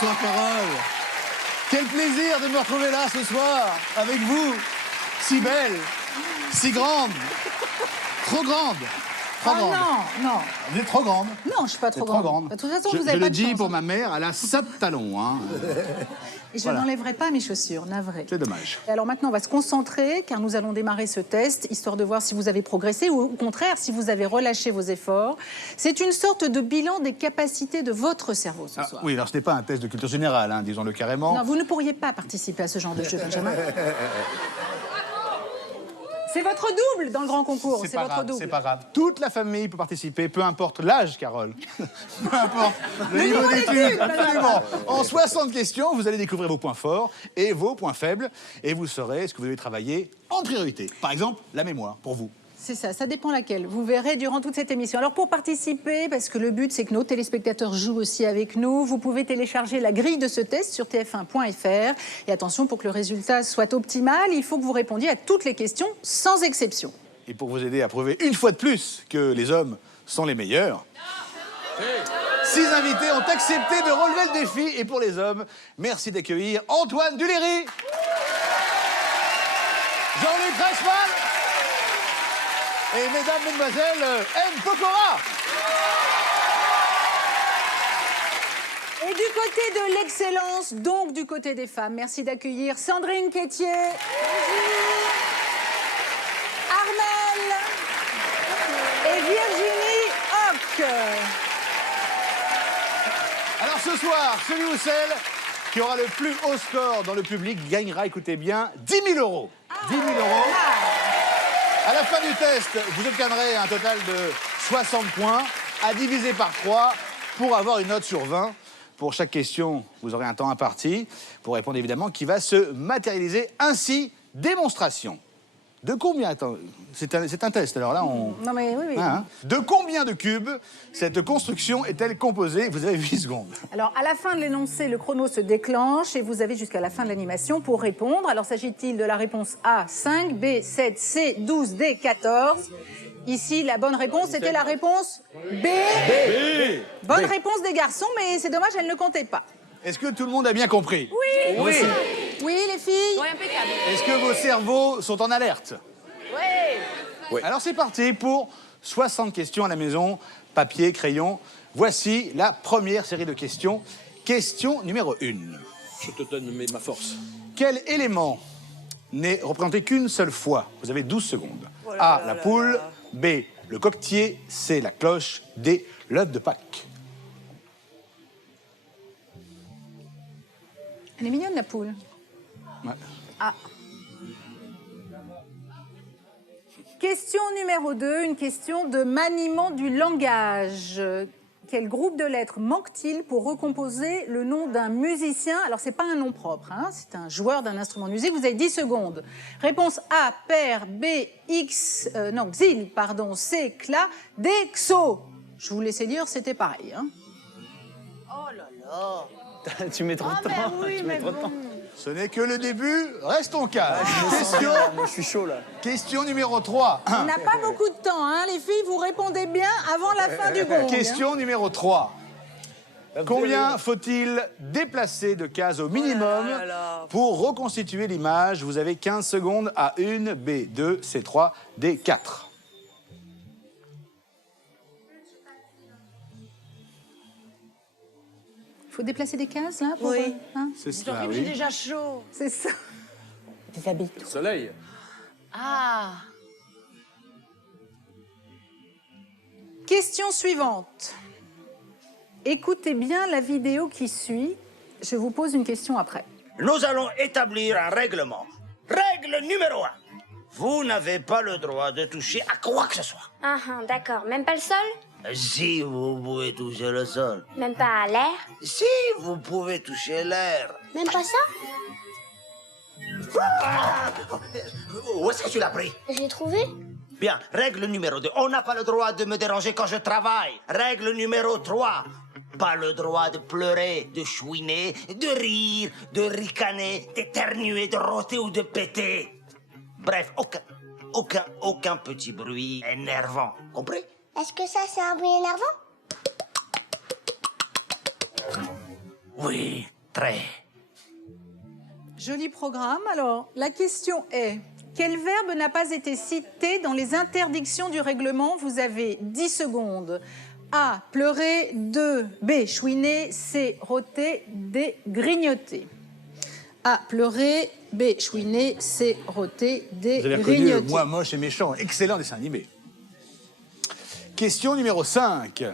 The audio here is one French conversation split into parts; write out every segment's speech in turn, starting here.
Bonsoir Carole. Quel plaisir de me retrouver là ce soir avec vous. Si belle, si grande, trop grande. Trop grande. Non. Vous êtes trop grande. Non, je suis pas trop grande. De toute façon, vous avez je pas le de dis chance, pour hein. ma mère, elle a 7 talons. Hein. Et je Voilà. n'enlèverai pas mes chaussures, navré. C'est dommage. Alors maintenant, on va se concentrer, car nous allons démarrer ce test, histoire de voir si vous avez progressé ou au contraire, si vous avez relâché vos efforts. C'est une sorte de bilan des capacités de votre cerveau ce soir. Oui, alors ce n'est pas un test de culture générale, hein, disons-le carrément. Non, vous ne pourriez pas participer à ce genre de jeu, Benjamin. C'est votre double dans le grand concours, c'est votre double. C'est pas grave. Toute la famille peut participer, peu importe l'âge, Carole. Peu importe le niveau d'études. Absolument. En 60 questions, vous allez découvrir vos points forts et vos points faibles. Et vous saurez ce que vous devez travailler en priorité. Par exemple, la mémoire, pour vous. C'est ça dépend laquelle. Vous verrez durant toute cette émission. Alors pour participer, parce que le but c'est que nos téléspectateurs jouent aussi avec nous, vous pouvez télécharger la grille de ce test sur tf1.fr. Et attention, pour que le résultat soit optimal, il faut que vous répondiez à toutes les questions sans exception. Et pour vous aider à prouver une fois de plus que les hommes sont les meilleurs, 6 invités ont accepté de relever le défi. Et pour les hommes, merci d'accueillir Antoine Duléry, Jean-Luc Reichmann et mesdames, mesdemoiselles, M. Pokora. Et du côté de l'excellence, donc du côté des femmes, merci d'accueillir Sandrine Quétier. Armelle et Virginie Hoc. Alors ce soir, celui ou celle qui aura le plus haut score dans le public gagnera, écoutez bien, 10 000 euros. 10 000 euros. À la fin du test, vous obtiendrez un total de 60 points à diviser par 3 pour avoir une note sur 20. Pour chaque question, vous aurez un temps imparti pour répondre évidemment qui va se matérialiser ainsi. Démonstration. De combien... Attends, c'est un test, alors là on... Non mais oui. Hein, de combien de cubes cette construction est-elle composée? Vous avez 8 secondes. Alors, à la fin de l'énoncé, le chrono se déclenche et vous avez jusqu'à la fin de l'animation pour répondre. Alors, s'agit-il de la réponse A, 5, B, 7, C, 12, D, 14? Ici, la bonne réponse était la réponse B. Bonne réponse des garçons, mais c'est dommage, elle ne comptait pas. Est-ce que tout le monde a bien compris? Oui. Oui. Oui, les filles? Oui, impeccable. Est-ce que vos cerveaux sont en alerte? Oui. Alors c'est parti pour 60 questions à la maison, papier, crayon. Voici la première série de questions. Question numéro 1. Je te donne ma force. Quel élément n'est représenté qu'une seule fois? Vous avez 12 secondes. A, la poule. B, le coquetier. C, la cloche. D, l'œuf de Pâques. Elle est mignonne, la poule. Ouais. Ah. Question numéro 2, une question de maniement du langage. Quel groupe de lettres manque-t-il pour recomposer le nom d'un musicien? Alors, c'est pas un nom propre, hein, c'est un joueur d'un instrument de musique. Vous avez 10 secondes. Réponse A, père. B, X, xil, pardon. C, cla. D, xo. Je vous laissais dire, c'était pareil. Hein. Oh là là. Tu mets trop de temps. Oui, tu mais mets trop de bon. temps. Ce n'est que le début, restons calmes. Moi, je suis chaud, là. Question numéro 3. On n'a pas beaucoup de temps, hein, les filles. Vous répondez bien avant la fin du gong. Question numéro 3. Combien faut-il déplacer de cases au minimum Oh là là. pour reconstituer l'image? Vous avez 15 secondes. A1, B2, C3, D4. Il faut déplacer des cases, là, pour... Oui. hein, C'est J'ai cela, oui. déjà chaud. c'est ça. Des habits. Soleil. Ah. Question suivante. Écoutez bien la vidéo qui suit. Je vous pose une question après. Nous allons établir un règlement. Règle numéro 1. Vous n'avez pas le droit de toucher à quoi que ce soit. Ah, d'accord. Même pas le sol? Si vous pouvez toucher le sol. Même pas l'air? Si vous pouvez toucher l'air. Même pas ça? Où est-ce que tu l'as pris? Je l'ai trouvé. Bien, règle numéro 2. On n'a pas le droit de me déranger quand je travaille. Règle numéro 3. Pas le droit de pleurer, de chouiner, de rire, de ricaner, d'éternuer, de rôter ou de péter. Bref, aucun petit bruit énervant. Compris? Est-ce que ça, c'est un bruit énervant? Oui, très. Joli programme. Alors, la question est, quel verbe n'a pas été cité dans les interdictions du règlement? Vous avez 10 secondes. A, pleurer. 2, B, chouiner. C, rôter. D, grignoter. A, pleurer. B, chouiner. C, rôter. D, Vous avez reconnu grignoter. le Moi moche et méchant. Excellent dessin animé. Question numéro 5.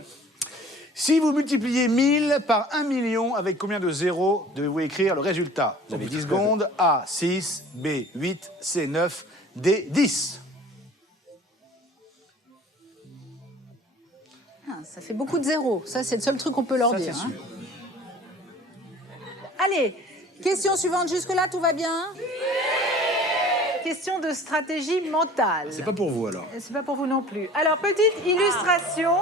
Si vous multipliez 1000 par 1 million, avec combien de zéros devez-vous écrire le résultat? Vous avez 10 secondes. A, 6, B, 8, C, 9, D, 10. Ah, ça fait beaucoup de zéros. Ça, c'est le seul truc qu'on peut leur Ça, dire. c'est hein. sûr. Allez, question suivante. Jusque-là, tout va bien? Question de stratégie mentale. C'est pas pour vous, alors. C'est pas pour vous non plus. Alors, petite illustration.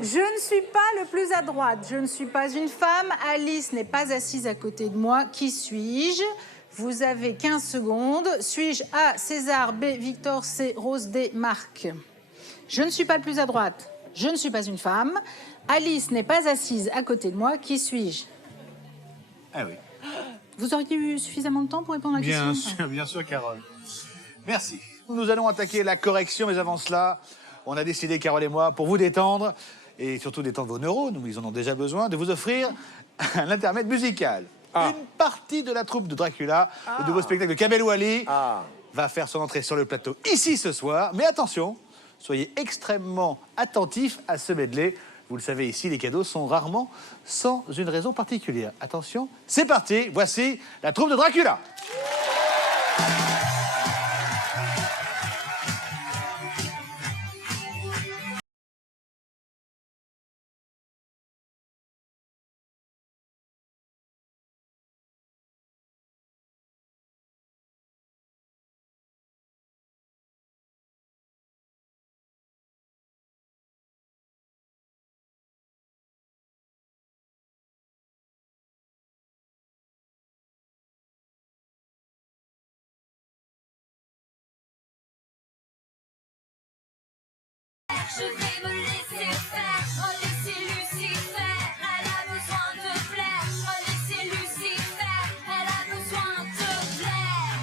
Je ne suis pas le plus à droite. Je ne suis pas une femme. Alice n'est pas assise à côté de moi. Qui suis-je? Vous avez 15 secondes. Suis-je A, César, B, Victor, C, Rose, D, Marc? Je ne suis pas le plus à droite. Je ne suis pas une femme. Alice n'est pas assise à côté de moi. Qui suis-je? Ah oui. Vous auriez eu suffisamment de temps pour répondre à la question? Bien sûr, Carole. Merci. Nous allons attaquer la correction, mais avant cela, on a décidé, Carole et moi, pour vous détendre, et surtout détendre vos neurones, nous, ils en ont déjà besoin, de vous offrir un intermède musical. Une partie de la troupe de Dracula, le nouveau spectacle de Kamel Ouali, va faire son entrée sur le plateau ici ce soir. Mais attention, soyez extrêmement attentifs à ce medley. Vous le savez ici, les cadeaux sont rarement sans une raison particulière. Attention, c'est parti, voici la troupe de Dracula. Je vais me laisser faire, oh laissez Lucifer, elle a besoin de plaire, oh laissez Lucifer, elle a besoin de plaire.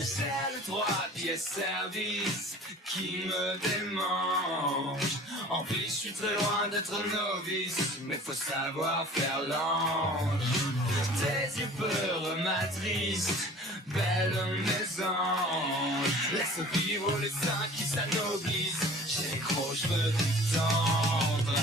J'ai le 3 pièces service qui me démange. En plus, je suis très loin d'être novice, mais faut savoir faire l'ange. Tes yeux peureux m'attristent, belle mésange. Laisse vivre les seins qui s'anoblissent. J'ai les gros cheveux qui tendres.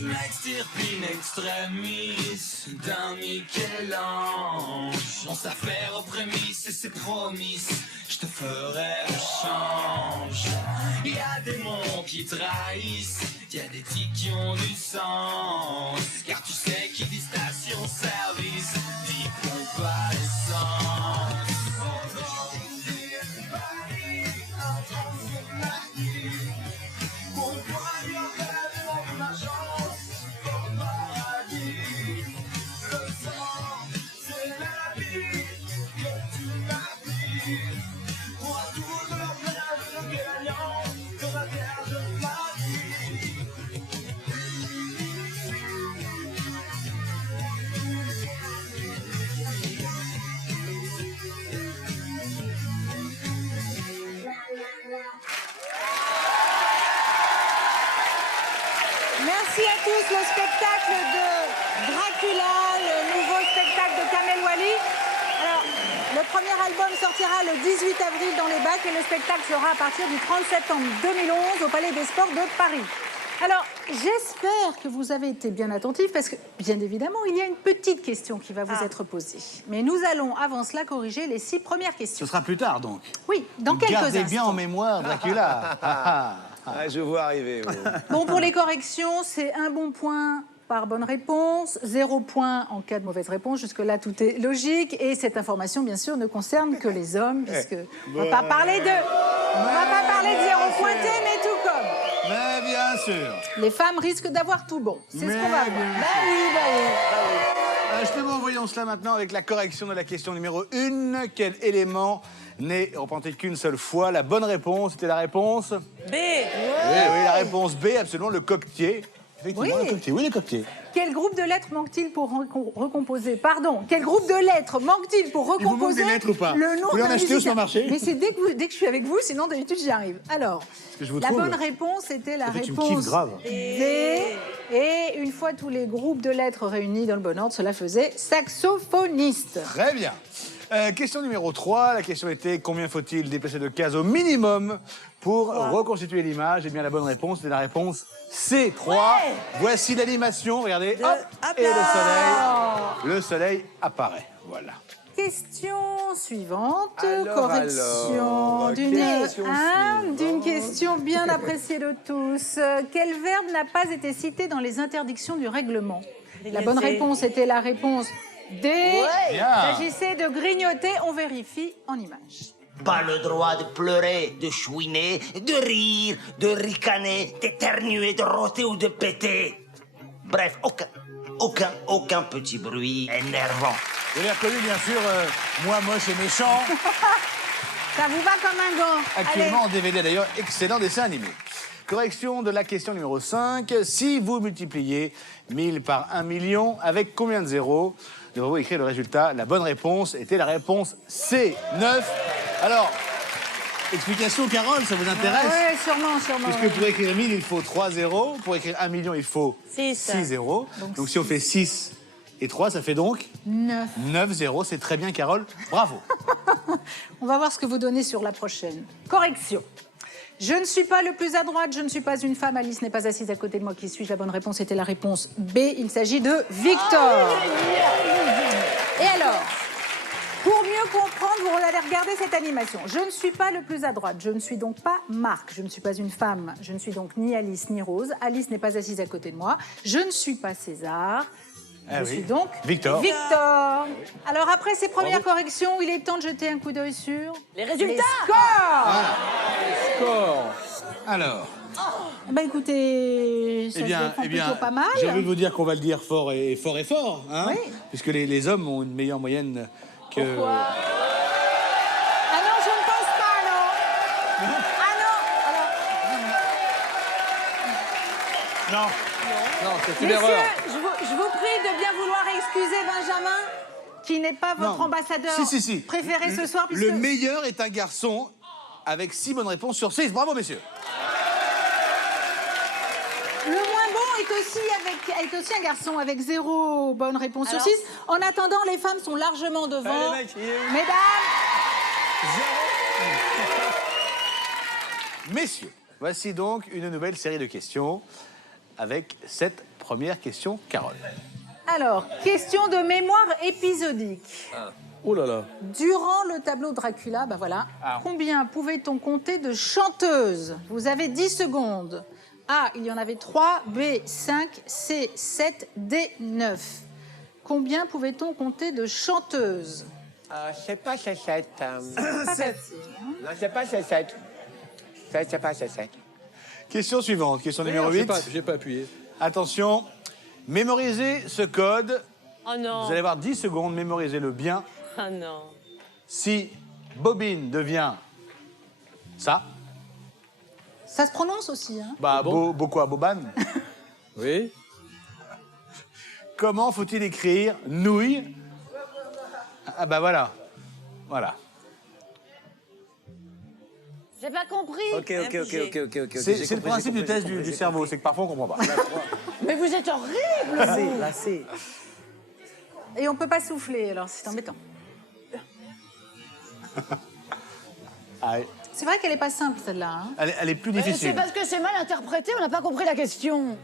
M'extirpe extremis d'un Michel-Ange. On s'affaire aux prémices et c'est promis, je te ferai le change. Y a des monts qui trahissent, y a des tics qui ont du sens. Car tu sais qui dit station-service, dit pompe à essence. Merci à tous. Le spectacle de Dracula, le nouveau spectacle de Kamel Ouali. premier album sortira le 18 avril dans les bacs et le spectacle sera à partir du 30 septembre 2011 au Palais des Sports de Paris. Alors, j'espère que vous avez été bien attentifs parce que, bien évidemment, il y a une petite question qui va vous être posée. Mais nous allons, avant cela, corriger les 6 premières questions. Ce sera plus tard, donc. Oui, dans quelques instants. Gardez bien en mémoire, Dracula. Ah, je vois arriver. ouais. Bon, pour les corrections, c'est 1 bon point par bonne réponse, 0 point en cas de mauvaise réponse. Jusque-là, tout est logique. Et cette information, bien sûr, ne concerne que les hommes, puisque on ne va pas parler de 0 pointé, mais tout comme. Mais bien sûr. Les femmes risquent d'avoir tout bon. C'est ce qu'on va voir. bien Bah oui. Justement, voyons cela maintenant avec la correction de la question numéro 1. Quel élément n'est représenté qu'une seule fois? La bonne réponse était la réponse B. Oui, la réponse B, absolument, le coquetier. Effectivement, Oui. le coquetier. Oui, le coquetier. Quel groupe de lettres manque-t-il pour recomposer? Pardon, quel groupe de lettres manque-t-il pour Il vous manque recomposer des lettres ou pas le nom Vous voulez en d'un acheter au musicien? supermarché? Mais c'est dès que je suis avec vous, sinon d'habitude j'y arrive. Alors, que je vous la trouve. bonne réponse était la En fait, tu me réponse kiffes grave. D. Et une fois tous les groupes de lettres réunis dans le bon ordre, cela faisait saxophoniste. Très bien. Question numéro 3. La question était combien faut-il déplacer de cases au minimum pour reconstituer l'image? Eh bien, la bonne réponse c'est la réponse C3. Voici l'animation. Regardez. Hop, et le soleil apparaît. Voilà. Question suivante, Alors, correction d'une question d'une question bien appréciée de tous. Quel verbe n'a pas été cité dans les interdictions du règlement? La bonne réponse était la réponse D. Il Bien. s'agissait de grignoter, on vérifie en image. Pas le droit de pleurer, de chouiner, de rire, de ricaner, d'éternuer, de rôter ou de péter. Bref, aucun petit bruit énervant. Vous l'avez reconnu, bien sûr, moi moche et méchant. Ça vous va comme un gant? Actuellement en DVD d'ailleurs, excellent dessin animé. Correction de la question numéro 5. Si vous multipliez 1000 par 1 million, avec combien de zéros devrez-vous écrire le résultat? La bonne réponse était la réponse C, 9. Alors, explication, Carole, ça vous intéresse? Oui, sûrement. Puisque pour écrire 1000, il faut 3 zéros. Pour écrire 1 million, il faut 6 zéros. Donc si on fait 6 et 3, ça fait donc 9. 9 zéros. C'est très bien, Carole. Bravo. On va voir ce que vous donnez sur la prochaine. Correction. Je ne suis pas le plus à droite, je ne suis pas une femme, Alice n'est pas assise à côté de moi. Qui suis-je? La bonne réponse était la réponse B. Il s'agit de Victor. Et alors, pour mieux comprendre, vous allez regarder cette animation. Je ne suis pas le plus à droite, je ne suis donc pas Marc, je ne suis pas une femme, je ne suis donc ni Alice ni Rose. Alice n'est pas assise à côté de moi, je ne suis pas César. Je suis donc Victor. Alors après ces premières corrections, il est temps de jeter un coup d'œil sur Les résultats. les scores. Score. Alors, Bah écoutez, ça se défend plutôt pas mal. j'ai envie de vous dire qu'on va le dire fort et fort, hein, Oui. puisque les hommes ont une meilleure moyenne que... Ah non, je ne pense pas, non. Ah non. Non. Non, c'est une Messieurs, erreur. je vous prie de bien vouloir excuser Benjamin, qui n'est pas votre Non. ambassadeur Si. préféré ce soir. Le meilleur est un garçon avec 6 bonnes réponses sur 6. Bravo, messieurs. Le moins bon est aussi un garçon avec 0 bonne réponse sur 6. En attendant, les femmes sont largement devant. le mec, il est où? Mesdames, Messieurs, voici donc une nouvelle série de questions avec cette première question, Carole. alors, question de mémoire épisodique. Oh là là. Durant le tableau Dracula, bah voilà, combien pouvait-on compter de chanteuses? Vous avez 10 secondes. A, il y en avait 3, B, 5, C, 7, D, 9. Combien pouvait-on compter de chanteuses? C'est pas c'est 7. Pas facile, hein. Non, c'est pas c'est 7. C'est pas c'est 7. Question suivante, question numéro 8. J'ai pas appuyé. Attention, mémorisez ce code. Oh non. Vous allez avoir 10 secondes, mémorisez-le bien. Oh non. Si bobine devient ça, Ça se prononce aussi, hein. bah quoi, bobane. Oui. Comment faut-il écrire nouille? Ah bah voilà. Voilà. J'ai pas compris. Ok. C'est le principe du test du cerveau, c'est que parfois on comprend pas. Mais vous êtes horrible. Là, c'est. Et on peut pas souffler, alors c'est embêtant. Ah, oui. C'est vrai qu'elle n'est pas simple, celle-là. Hein. Elle est plus C'est difficile. parce que c'est mal interprété, on n'a pas compris la question.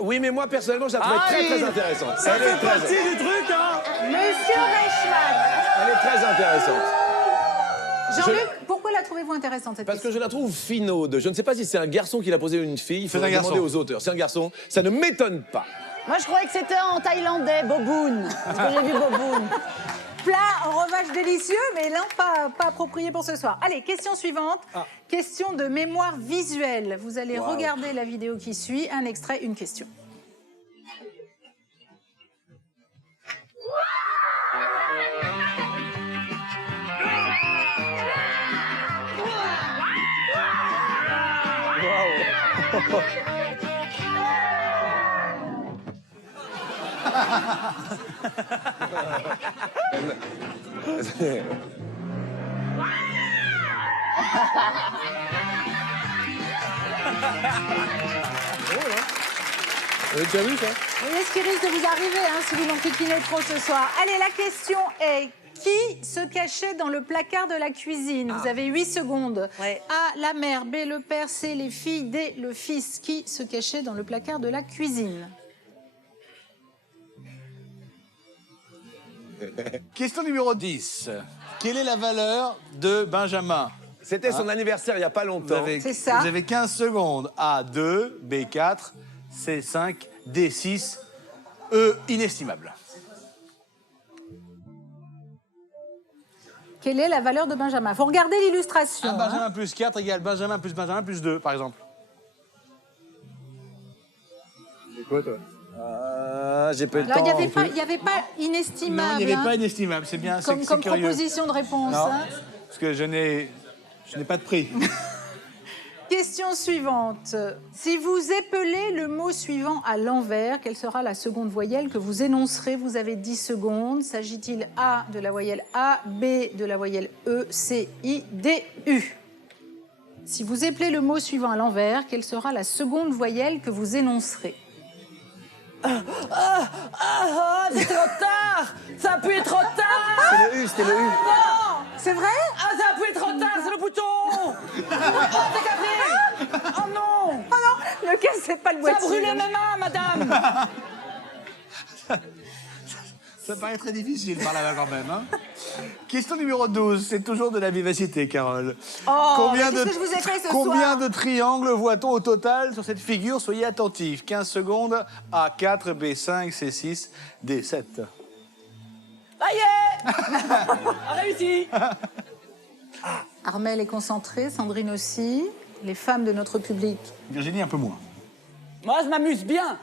Oui, mais moi, personnellement, je la trouvais très, très intéressante. Ça Elle est fait très- partie du truc, hein. Monsieur Reichmann. Elle est très intéressante. Jean-Luc, pourquoi la trouvez-vous intéressante, cette Parce que question? je la trouve finaude. Je ne sais pas si c'est un garçon qui l'a posé ou une fille. Il C'est un faudrait garçon. demander aux auteurs. C'est un garçon. Ça ne m'étonne pas. Moi, je croyais que c'était en thaïlandais, boboon. Parce que j'ai vu boboon. Plat en revache délicieux, mais non, pas approprié pour ce soir. Allez, question suivante. Question de mémoire visuelle. Vous allez regarder la vidéo qui suit. Un extrait, une question. Vous avez déjà vu ça? Vous voyez ce qui risque de vous arriver hein, si vous n'en piquinez trop ce soir. Allez, la question est qui se cachait dans le placard de la cuisine? Vous avez 8 secondes. A, la mère. B, le père. C, les filles. D, le fils. Qui se cachait dans le placard de la cuisine? Question numéro 10. Quelle est la valeur de Benjamin? C'était son anniversaire il n'y a pas longtemps. C'est ça. Vous avez 15 secondes. A, 2. B, 4. C, 5. D, 6. E, inestimable. Quelle est la valeur de Benjamin? Faut regarder l'illustration. Un Benjamin plus 4 égale Benjamin plus 2, par exemple. C'est quoi, toi? J'ai pas eu le Alors, temps. il n'y avait pas inestimable. Non, il n'y avait hein, pas inestimable. C'est bien, c'est comme curieux. proposition de réponse. Non, hein. parce que je n'ai pas de prix. Question suivante. Si vous épelez le mot suivant à l'envers, quelle sera la seconde voyelle que vous énoncerez? Vous avez 10 secondes. S'agit-il A de la voyelle A, B de la voyelle E, C, I, D, U? Si vous épelez le mot suivant à l'envers, quelle sera la seconde voyelle que vous énoncerez? C'est trop tard. Ça a pu être trop tard. C'était le U, c'était le U. Non. C'est vrai? Ah, ça a pu être trop tard, c'est le bouton. Oh, t'es cassé. Oh non. Ah non, ne cassez pas le Ça a boîtier. brûlé mes mains, madame. Ça paraît très difficile par là-bas quand même. Hein. Question numéro 12, c'est toujours de la vivacité, Carole. Oh, mais qu'est-ce que je vous ai fait ce combien soir de triangles voit-on au total sur cette figure? Soyez attentifs. 15 secondes. A, 4, B, 5, C, 6, D, 7. Ça y est. Réussi. Armelle est concentrée, Sandrine aussi. Les femmes de notre public. Virginie, un peu moins. Moi, je m'amuse bien.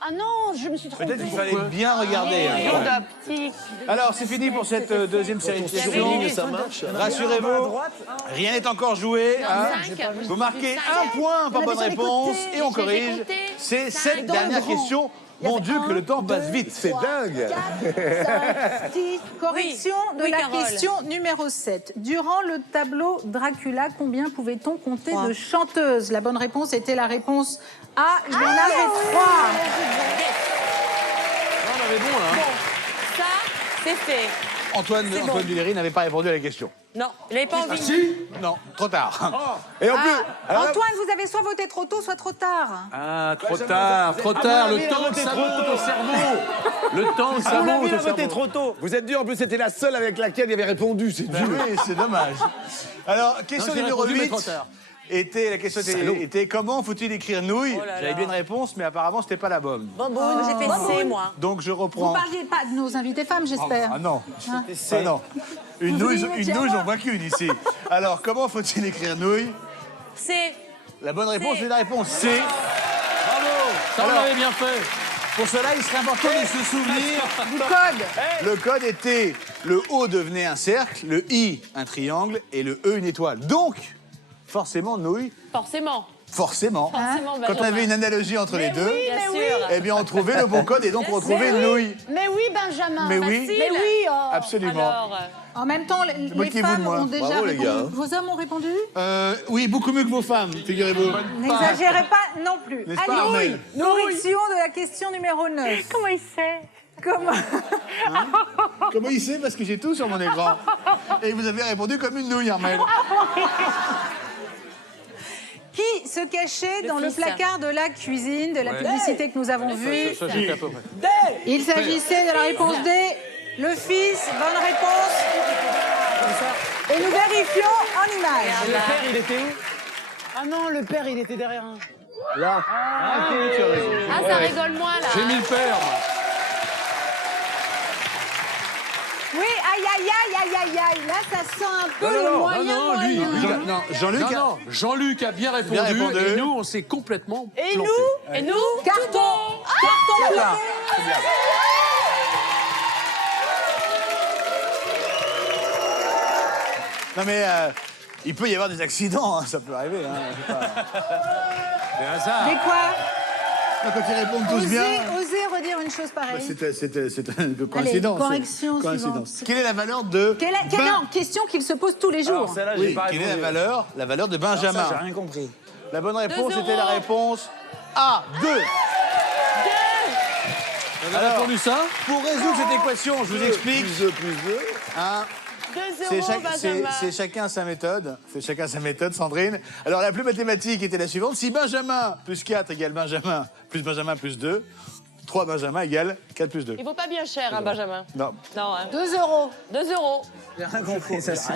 Ah non, je me suis trompée. Peut-être qu'il fallait bien regarder. Hein. Alors, c'est fini pour cette deuxième série de questions. Mais ça marche. Rassurez-vous, rien n'est encore joué. Hein. Vous marquez un point par bonne réponse et on corrige. C'est cette dernière question. Mon Dieu, que le temps passe vite. C'est dingue. 5, 6. Correction de la question numéro 7. Durant le tableau Dracula, combien pouvait-on compter de chanteuses? La bonne réponse était la réponse A. Il y en avait 3. On avait bon, là. Hein. Ça, c'est fait. Antoine Duléry n'avait pas répondu à la question. Non, il n'avait pas envie. Si? Non, trop tard. Et en plus, alors là, Antoine, vous avez soit voté trop tôt, soit trop tard. Ah, trop tard, trop tard. Le temps que ça monte au cerveau. Le temps que ça monte au cerveau. trop tôt. Vous êtes dur, en plus, c'était la seule avec laquelle il avait répondu. C'est Ben dur. oui, c'est dommage. Alors, question Non, j'ai numéro répondu, mais 8. trop tard. La question était comment faut-il écrire nouille? Oh là J'avais là. bien une réponse, mais apparemment, c'était pas la bonne. Moi, j'ai fait C, moi. Donc, je Vous reprends. parliez pas de nos invités femmes, j'espère. Ah non. Hein Ah non. Une Vous nouille, vouliez dire j'en vois qu'une ici. Alors, comment faut-il écrire nouille? C. La bonne réponse C. est la réponse C. Bravo. Ça, on Alors- l'avait bien fait. Pour cela, il serait important de se souvenir. Du code. Le code était le O devenait un cercle, le I un triangle et le E une étoile. Donc, forcément, nouille, Forcément. forcément. Forcément, Quand on Benjamin. avait une analogie entre les deux, Bien sûr. eh bien, on trouvait le bon code et donc on retrouvait nouille. Mais oui, Benjamin. Mais oui, Mais oui. Oh. absolument. Alors, En même temps, les Moquez-vous de femmes moi. ont déjà Bravo, les répondu. gars. Vos hommes ont répondu? Oui, beaucoup mieux que vos femmes, figurez-vous. N'exagérez pas non plus. N'est-ce pas, Allez, Armelle correction de la question numéro 9. Comment il sait? Comment... Comment il sait? Parce que j'ai tout sur mon écran. Et vous avez répondu comme une nouille, Armel. Qui se cachait dans le fils. placard de la cuisine, de la publicité que nous avons vue? Ça, j'étais à peu près. Il s'agissait de la réponse D. Le fils, bonne réponse. Et nous vérifions en image. Le père, il était où? Ah non, le père, il était derrière un. Là. Ah, ok, tu as raison. Ah, ça rigole moins, là. J'ai mis le père, moi. Oui, aïe, aïe, aïe, aïe, aïe, aïe. Là, ça sent un peu le moyen. non, lui, moyen. Non, Jean-Luc. Non, Jean-Luc a bien répondu, répondu. et nous, on s'est complètement Et plantés. nous Et nous Carton. Carton plein. Non, mais il peut y avoir des accidents, hein, ça peut arriver. Hein, c'est pas- C'est hasard. Mais quoi? Quand ils répondent tous bien. Osez redire une chose pareille. C'était une coïncidence. correction suivante. Quelle est la valeur de. Non, question qu'il se pose tous les jours. Alors, celle-là, j'ai Oui, pas quelle est répondu. la valeur de Benjamin? Ça, j'ai rien compris. La bonne réponse 2 était la euros. réponse A, 2. On a répondu ça? Pour résoudre cette équation, je vous explique. Plus 2, plus 2. Hein, 2 c'est euros, Benjamin. c'est chacun sa méthode. C'est chacun sa méthode, Sandrine. Alors, la plus mathématique était la suivante. Si Benjamin plus 4 égale Benjamin plus 2, 3 Benjamin égale 4 plus 2. Il vaut pas bien cher, hein, Benjamin. Non. Non, hein. 2 euros. 2 euros. J'ai rien compris, ça, c'est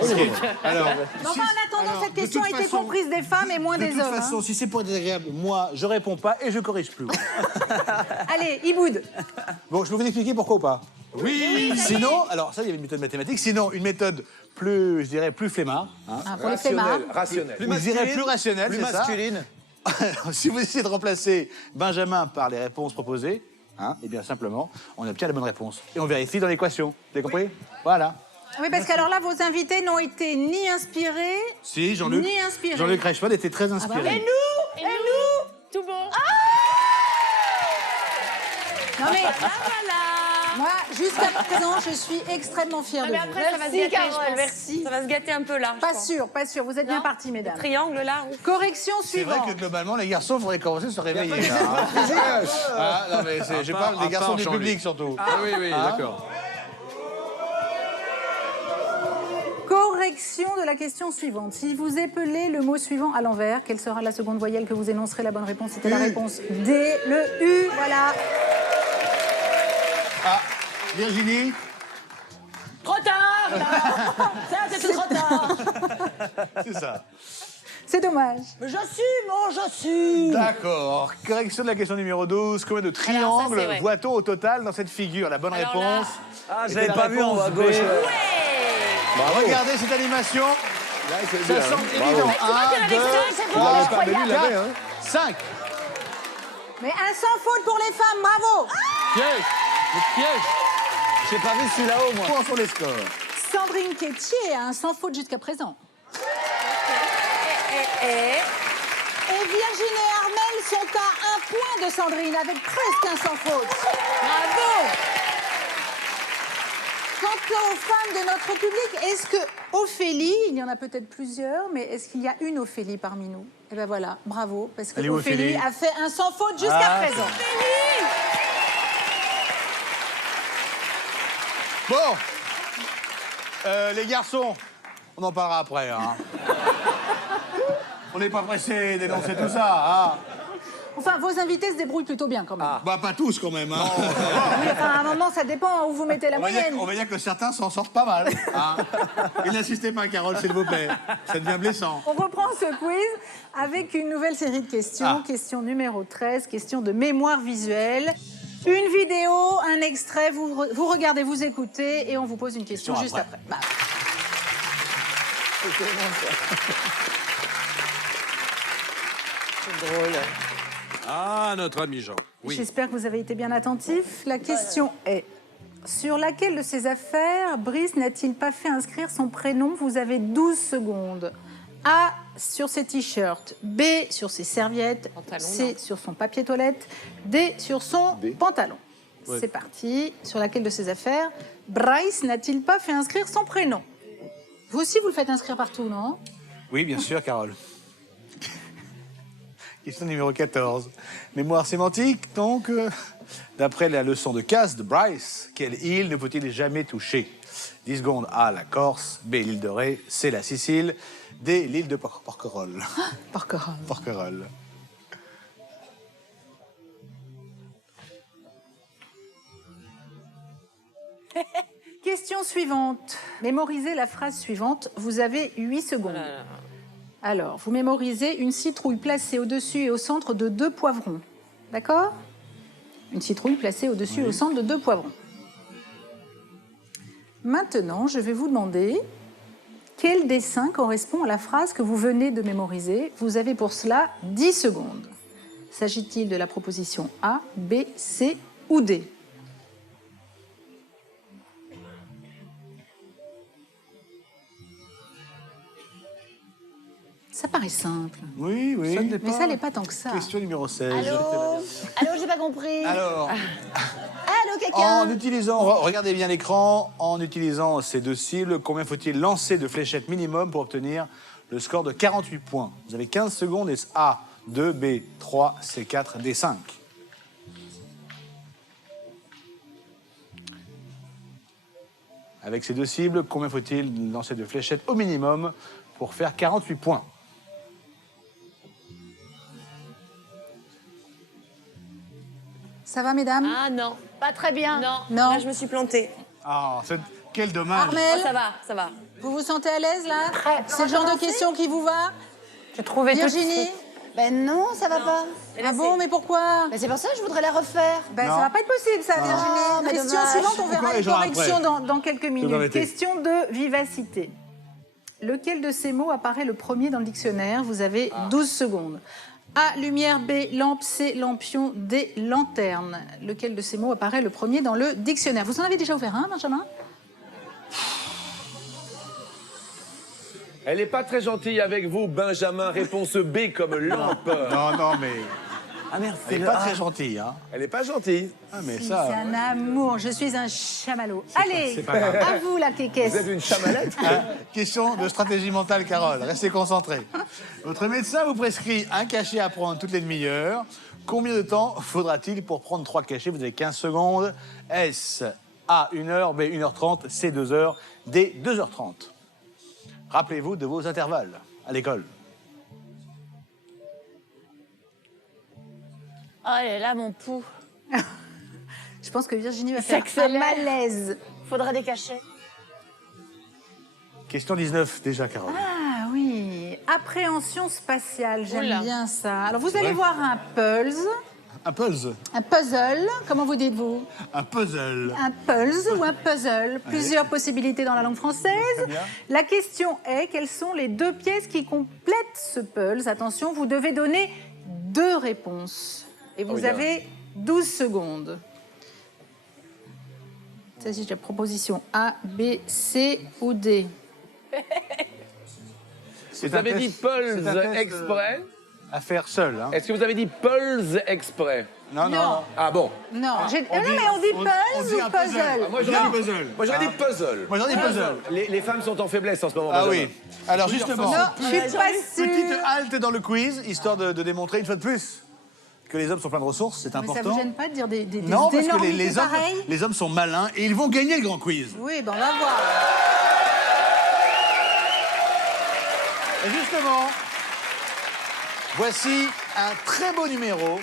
Alors, Mais enfin, en attendant, cette de question a toute été façon- comprise des femmes et moins de des toute hommes. façon, si c'est pour être désagréable, moi, je réponds pas et je corrige plus. Allez, Iboud. Bon, je peux vous expliquer pourquoi ou pas? Oui. Sinon, alors ça, il y avait une méthode mathématique. Sinon, une méthode plus, je dirais, plus flemmard. Hein. Ah, pour les flemmards. Rationnel. Ou je dirais plus rationnelle, Plus c'est ça. masculine. Si vous essayez de remplacer Benjamin par les réponses proposées, hein, eh bien simplement, on obtient la bonne réponse. Et on vérifie dans l'équation. Vous avez compris? Voilà. Oui, parce qu'alors là, vos invités n'ont été ni inspirés, Si, Jean-Luc. ni inspirés. Jean-Luc Reichmann était très inspiré. bah oui. Et nous Tout bon. Non mais, Ah, voilà. moi, jusqu'à présent, je suis extrêmement fière Ah, de mais vous. après, ça va se gâter, Carole, je pense. merci. Ça va se gâter un peu, là. je Pas pense. sûr, pas sûr. Vous êtes bien Non partis, mesdames. Triangle, là. ouf. Correction C'est vrai suivante. que globalement, les garçons faudrait commencer à se réveiller. là, hein. Ah, non, mais je parle des garçons du public surtout. Ah oui, oui, d'accord. Correction de la question suivante. Si vous épelez le mot suivant à l'envers, quelle sera la seconde voyelle que vous énoncerez? La bonne réponse était la réponse D, le U. Voilà. Ah, Virginie. Trop tard, là. Ça, c'est tout trop tard. C'est ça. C'est dommage. Je suis. D'accord. Correction de la question numéro 12. Combien de triangles c'est vrai. voit-on au total dans cette figure? La bonne Alors réponse. Ah, je était l'avais la pas vu en haut à réponse gauche. B. Ouais. Regardez cette animation. Là, c'est Ça bien, semble hein. Bravo. évident. Tu vois qu'il y en 1, avait 2, cinq, c'est 3, l'avait pas, mais lui, il l'avait, 4, hein. 5. Mais un sans faute pour les femmes, bravo. Piège. Le piège. J'ai pas vu celui là-haut, moi. Point sur les scores. Sandrine Quétier a un sans faute jusqu'à présent. Et Virginie et Armel sont à 1 point de Sandrine, avec presque un sans faute. Bravo. Quant aux femmes de notre public, est-ce que Ophélie, il y en a peut-être plusieurs, mais est-ce qu'il y a une Ophélie parmi nous? Eh bien voilà, bravo, parce que Elle est où, Ophélie Ophélie a fait un sans faute jusqu'à Ah. présent. Bon. Les garçons, on en parlera après. Hein. On n'est pas pressé d'énoncer tout ça. Hein. Enfin, vos invités se débrouillent plutôt bien quand même. Bah, pas tous quand même. Hein. Oui, enfin, à un moment, ça dépend où vous mettez la On va, dire, moyenne. on va dire que certains s'en sortent pas mal. Hein. Et n'insistez pas, Carole, s'il vous plaît. Ça devient blessant. On reprend ce quiz avec une nouvelle série de questions. Ah. Question numéro 13, question de mémoire visuelle. Une vidéo, un extrait, vous regardez, vous écoutez et on vous pose une question juste après. Bah. C'est drôle. Ah, notre ami Jean. Oui. J'espère que vous avez été bien attentifs. La question est, sur laquelle de ces affaires Brice n'a-t-il pas fait inscrire son prénom? Vous avez 12 secondes. A, sur ses t-shirts. B, sur ses serviettes. Pantalon, C, non. sur son papier toilette. D, sur son pantalon. Ouais. C'est parti. Sur laquelle de ces affaires Bryce n'a-t-il pas fait inscrire son prénom? Vous aussi, vous le faites inscrire partout, non? Oui, bien sûr, Carole. Question numéro 14. Mémoire sémantique, donc. D'après la leçon de Cass de Bryce, quelle île ne faut-il jamais toucher? 10 secondes. A, la Corse. B, l'île de Ré. C, la Sicile. D, l'île de Porquerolles. Porquerolles. Porquerolles. Question suivante. Mémorisez la phrase suivante. Vous avez 8 secondes. Alors, vous mémorisez une citrouille placée au-dessus et au centre de 2 poivrons. D'accord? Une citrouille placée au-dessus et au centre de 2 poivrons. Maintenant, je vais vous demander quel dessin correspond à la phrase que vous venez de mémoriser. Vous avez pour cela 10 secondes. S'agit-il de la proposition A, B, C ou D? Ça paraît simple. Oui, oui. Mais ça n'est pas tant que ça. Question numéro 16. Allô, j'ai pas compris. Alors, Allô, quelqu'un? en utilisant, regardez bien l'écran, en utilisant ces 2 cibles, combien faut-il lancer de fléchettes minimum pour obtenir le score de 48 points? Vous avez 15 secondes et A, 2, B, 3, C, 4, D, 5. Avec ces 2 cibles, combien faut-il lancer de fléchettes au minimum pour faire 48 points? Ça va, mesdames? Ah non, pas très bien. Non, Non. là je me suis plantée. Ah, quel dommage. Armel, Ça va, ça va. vous vous sentez à l'aise, là? C'est le genre de question qui vous va? J'ai trouvé Virginie? Ben non, ça va pas. Ah bon, mais pourquoi? Ben c'est pour ça que je voudrais la refaire. Ben, Non. ça va pas être possible, ça, Ah, Virginie. mais Question dommage. suivante, on verra Pourquoi les les gens corrections après dans quelques dans minutes. l'été. Question de vivacité. Lequel de ces mots apparaît le premier dans le dictionnaire? Vous avez 12 secondes. A, lumière. B, lampe. C, lampion. D, lanterne. Lequel de ces mots apparaît le premier dans le dictionnaire? Vous en avez déjà ouvert un, Benjamin? Elle n'est pas très gentille avec vous, Benjamin. Réponse B comme lampe. Non, non, mais Ah merde, elle n'est pas très gentille, hein. Elle n'est pas gentille. Ah, mais Si, ça... c'est un amour. Je suis un chamallow. Allez, c'est pas grave. à vous, la kékesse. Vous êtes une chamalette. Question de stratégie mentale, Carole. Restez concentrés. Votre médecin vous prescrit un cachet à prendre toutes les demi-heures. Combien de temps faudra-t-il pour prendre 3 cachets? Vous avez 15 secondes. S, A, 1 heure. B, 1h30. C, 2 heures. D, 2h30. Rappelez-vous de vos intervalles à l'école. Oh là là, mon pouls. Je pense que Virginie va Ça faire un accélère. malaise. Faudra des cachets. Question 19 déjà, Carole. Ah oui, appréhension spatiale, j'aime Oula. bien ça. Alors vous allez Ouais. voir un puzzle, Un puzzle. comment vous dites-vous? Un puzzle. Un puzzle ou un puzzle, plusieurs possibilités dans la langue française. Très bien. La question est, quelles sont les 2 pièces qui complètent ce puzzle? Attention, vous devez donner 2 réponses. Et vous oui, avez 12 secondes. Il s'agit de la proposition A, B, C ou D. Vous avez dit Pulse exprès. À faire seul, hein. Est-ce que vous avez dit Pulse exprès? Non, non. Non. Ah bon? Non, non, mais on dit puzzle un ou puzzle? Moi On dit un puzzle. Moi j'aurais dit puzzle. Moi, j'en dis puzzle. Les femmes sont en faiblesse en ce moment. Ah Benjamin. oui. Alors justement, Non, je suis pas petite sûre. halte dans le quiz, histoire de démontrer une fois de plus que les hommes sont plein de ressources, c'est Mais ça important. vous gêne pas de dire des Non, parce que énormités les hommes, pareilles? les hommes sont malins et ils vont gagner le grand quiz. Oui, ben on va voir. Et justement, voici un très beau numéro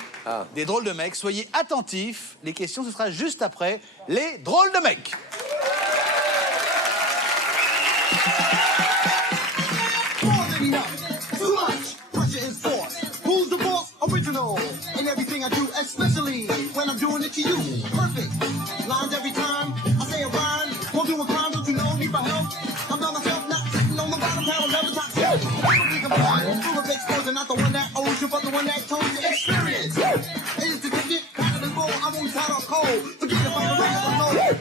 des drôles de mecs. Soyez attentifs, les questions, ce sera juste après les drôles de mecs. Too much pressure is force. Who's the boss? Original. In everything I do, especially when I'm doing it to you. Perfect. Lines every time. I say a rhyme. Won't do a crime, don't you know? Need my help. I'm by myself, not sitting on the bottom, never top shelf. I don't think I'm blind. Full of exposure, not the one that owes you, but the one that told you experience. Is the ticket, kind of the goal. I won't tie up cold. Forget about the rest of the load.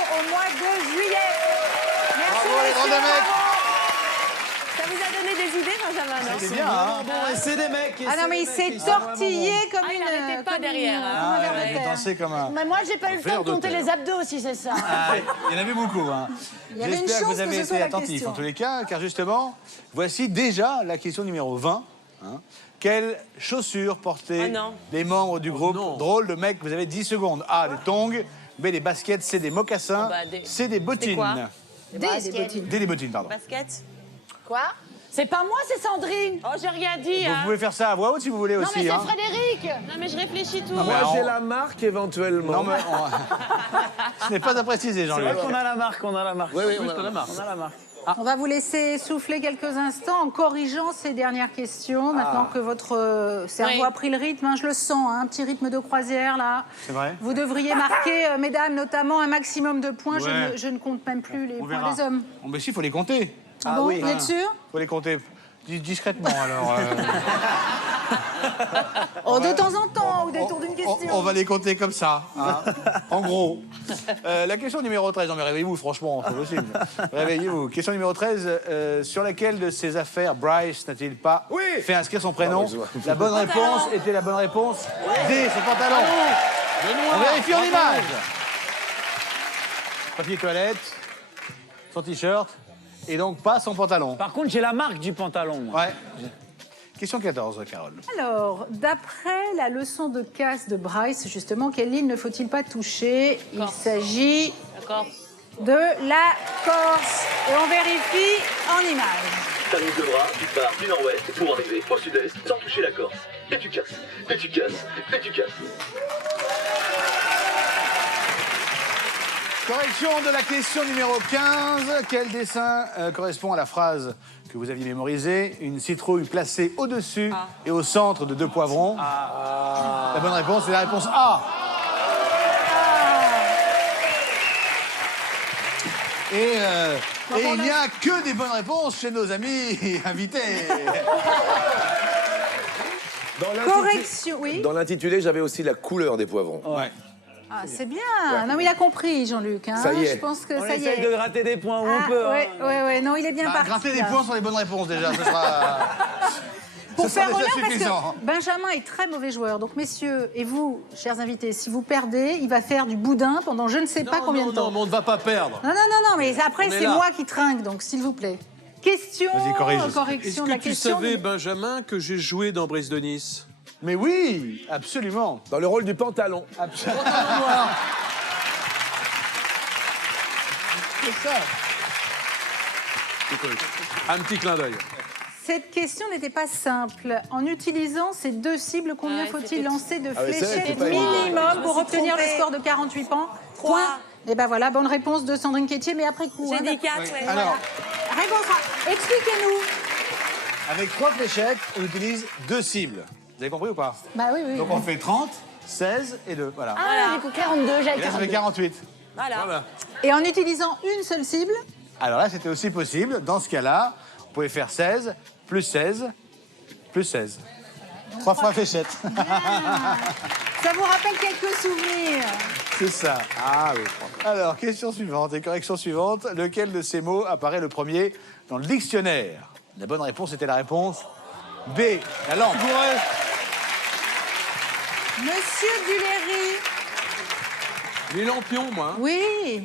au mois de juillet. Merci, Bravo, les grands messieurs, mecs. bravo. Ça vous a donné des idées, Benjamin, non? C'est bien, hein. Bon, et c'est des mecs. Ah non, mais il s'est tortillé comme Ah, il une... n'arrêtait pas comme derrière, une- hein. comme un Ah, ver ouais, de il terre. dansait comme un... Mais moi, j'ai pas eu le temps de compter les abdos, si c'est ça. Ah, il y en avait beaucoup. Hein. Il y avait une J'espère que chance vous avez que ce soit été la attentifs question. en tous les cas, car justement, voici déjà la question numéro 20. Hein. Quelles chaussures portaient Ah non. les membres du groupe Drôle de mec? Vous avez 10 secondes. A, des tongs. B, des baskets. C, des mocassins. Oh, bah, des- C, des bottines. quoi Des bottines. D, des bottines, pardon. Basket. Quoi? C'est pas moi, c'est Sandrine. Oh, j'ai rien dit, Vous hein. pouvez faire ça à voix haute si vous voulez Non, aussi. mais c'est hein. Frédéric. Non, mais je réfléchis tout. Non, mais Moi, on- j'ai la marque éventuellement. Non, mais ce n'est pas à préciser, C'est Jean-Luc. vrai qu'on a la marque, on a la marque. Oui, oui, Oui, on a la marque. On a la marque. On va vous laisser souffler quelques instants en corrigeant ces dernières questions. Maintenant que votre cerveau Oui. a pris le rythme, hein, je le sens, hein, un petit rythme de croisière là. C'est vrai. Vous devriez marquer, mesdames notamment, un maximum de points. Ouais. Je ne compte même plus les On points verra. des hommes. Bon, mais si, il faut les compter. Ah bon, vous êtes sûr? Il faut les compter discrètement, alors. Oh, de temps en temps, au détour d'une question. On va les compter comme ça, hein, en gros. La question numéro 13, non mais réveillez-vous, franchement, c'est possible. Réveillez-vous. Question numéro 13, sur laquelle de ces affaires Bryce n'a-t-il pas fait inscrire son prénom? La bonne réponse était la bonne réponse. D, son pantalon. On vérifie en image. Papier toilette, son t-shirt, et donc pas son pantalon. Par contre, j'ai la marque du pantalon, moi. Ouais. Question 14, Carole. Alors, d'après la leçon de casse de Bryce, justement, quelle île ne faut-il pas toucher? Il s'agit D'accord. de la Corse. Et on vérifie en image. T'arrives de bras, tu pars du nord-ouest pour arriver au sud-est sans toucher la Corse. Et tu casses, et tu casses, et tu casses. Correction de la question numéro 15. Quel dessin correspond à la phrase que vous aviez mémorisée? Une citrouille placée au-dessus et au centre de deux poivrons. La bonne réponse est la réponse A. Et il n'y a que des bonnes réponses chez nos amis invités. Correction, oui. Dans l'intitulé, j'avais aussi la couleur des poivrons. Ouais. Ah, c'est bien. Non, mais il a compris, Jean-Luc. Hein. Ça y est. Je pense que On ça y essaye est. de gratter des points où on peut. Ouais, hein. ouais. Non, il est bien Bah, parti. gratter des là. points sur les bonnes réponses déjà, ce sera... Pour ce sera faire déjà honneur, parce suffisant. que Benjamin est très mauvais joueur. Donc, messieurs, et vous, chers invités, si vous perdez, il va faire du boudin pendant je ne sais pas combien de temps. Non, mais on ne va pas perdre. Non, mais après, On est c'est là. moi qui trinque, donc s'il vous plaît. Question, Vas-y, corrige. Est-ce correction de que la tu question. savais, Benjamin, que j'ai joué dans Brise de Nice? Mais oui, absolument. Dans le rôle du pantalon. Absolument. C'est ça. Un petit clin d'œil. Cette question n'était pas simple. En utilisant ces deux cibles, combien Ouais, faut-il c'était- lancer de Ah ouais, c'est vrai, fléchettes c'est pas évident. minimum pour Je me suis obtenir le trompée. score de 48 points? 3. Points. Et ben voilà, bonne réponse de Sandrine Quétier, mais après coup. J'ai hein, dit 4, ouais. Alors, Réponse A. Expliquez-nous. avec 3 fléchettes, on utilise 2 cibles. Vous avez compris ou pas? Bah oui, oui. Donc on fait 30, 16 et 2. Voilà. Voilà. Du coup, 42, j'avais Et là, ça fait 48. Voilà. Et en utilisant une seule cible, Alors là, c'était aussi possible. Dans ce cas-là, on pouvait faire 16, plus 16, plus 16. 3 fois fléchette. ça vous rappelle quelques souvenirs. C'est ça. Ah oui. Alors, question suivante et correction suivante. Lequel de ces mots apparaît le premier dans le dictionnaire? La bonne réponse était la réponse B, la lampe. Monsieur Duléry. Les lampions, moi. Oui.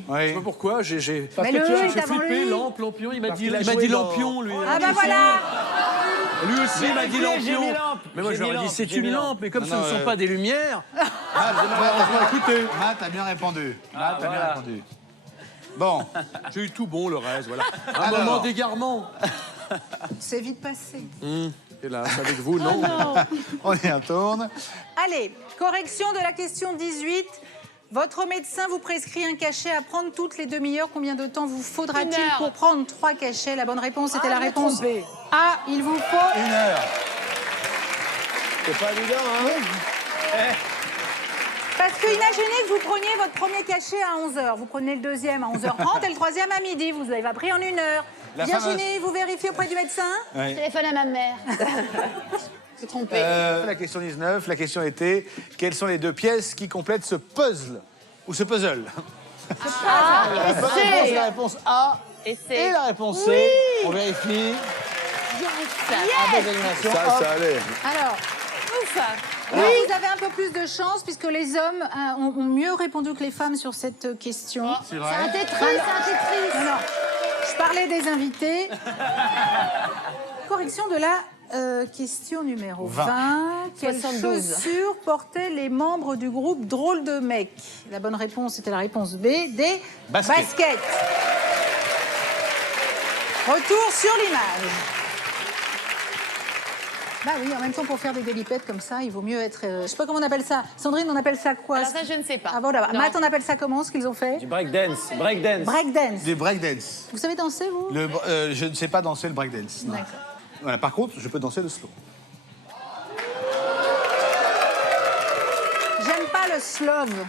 Je sais pas pourquoi, j'ai Mais le E est j'ai avant flippé, lui. lampion, il m'a Parce dit, qu'il a il m'a joué dit dans- lampion, lui. Ah bah voilà. Lui aussi, il m'a dit Vérifiez, j'ai mis lampion. lampe. Mais moi, J'ai je leur ai mis dit, lampe, c'est j'ai une mis lampe. lampe, mais comme Non, ce ne non, sont pas des lumières. Écoutez. Matt a bien répondu. Matt a bien voilà. répondu. Bon. J'ai eu tout bon, le reste, voilà. Un Alors. moment d'égarement. C'est vite passé. Hélas, avec vous, non. On y retourne. Allez, correction de la question 18. Votre médecin vous prescrit un cachet à prendre toutes les demi-heures. Combien de temps vous faudra-t-il 1 heure. pour prendre 3 cachets? La bonne réponse était la je l'ai réponse trompé. A. Il vous faut 1 heure. C'est pas évident, hein? Parce que imaginez que vous preniez votre premier cachet à 11h, vous prenez le deuxième à 11h30 et le troisième à midi, vous l'avez pris en 1 heure. La Virginie, vous vérifiez auprès du médecin? Téléphone à ma mère. C'est trompé. La question 19, la question était quelles sont les 2 pièces qui complètent ce puzzle ou ce puzzle? La bonne réponse est la réponse A et la réponse C. On vérifie. Avec l'animation. Ça allait. Alors, là, vous avez un peu plus de chance puisque les hommes ont mieux répondu que les femmes sur cette question. C'est vrai. C'est un Tetris. Non, non. Je parlais des invités. Correction de la question numéro 20. Quelles 72. chaussures portaient les membres du groupe Drôle de Mec? La bonne réponse était la réponse B, des baskets. Retour sur l'image. Bah oui, en même temps, pour faire des délipettes comme ça, il vaut mieux être... je sais pas comment on appelle ça. Sandrine, on appelle ça quoi? Alors ça, je ne sais pas. Ah voilà. Non. Matt, on appelle ça comment, ce qu'ils ont fait? Du breakdance. Breakdance. Breakdance. Des breakdance. Vous savez danser, vous? Je ne sais pas danser le breakdance. non. D'accord. Voilà, par contre, je peux danser le slow. J'aime pas le slove.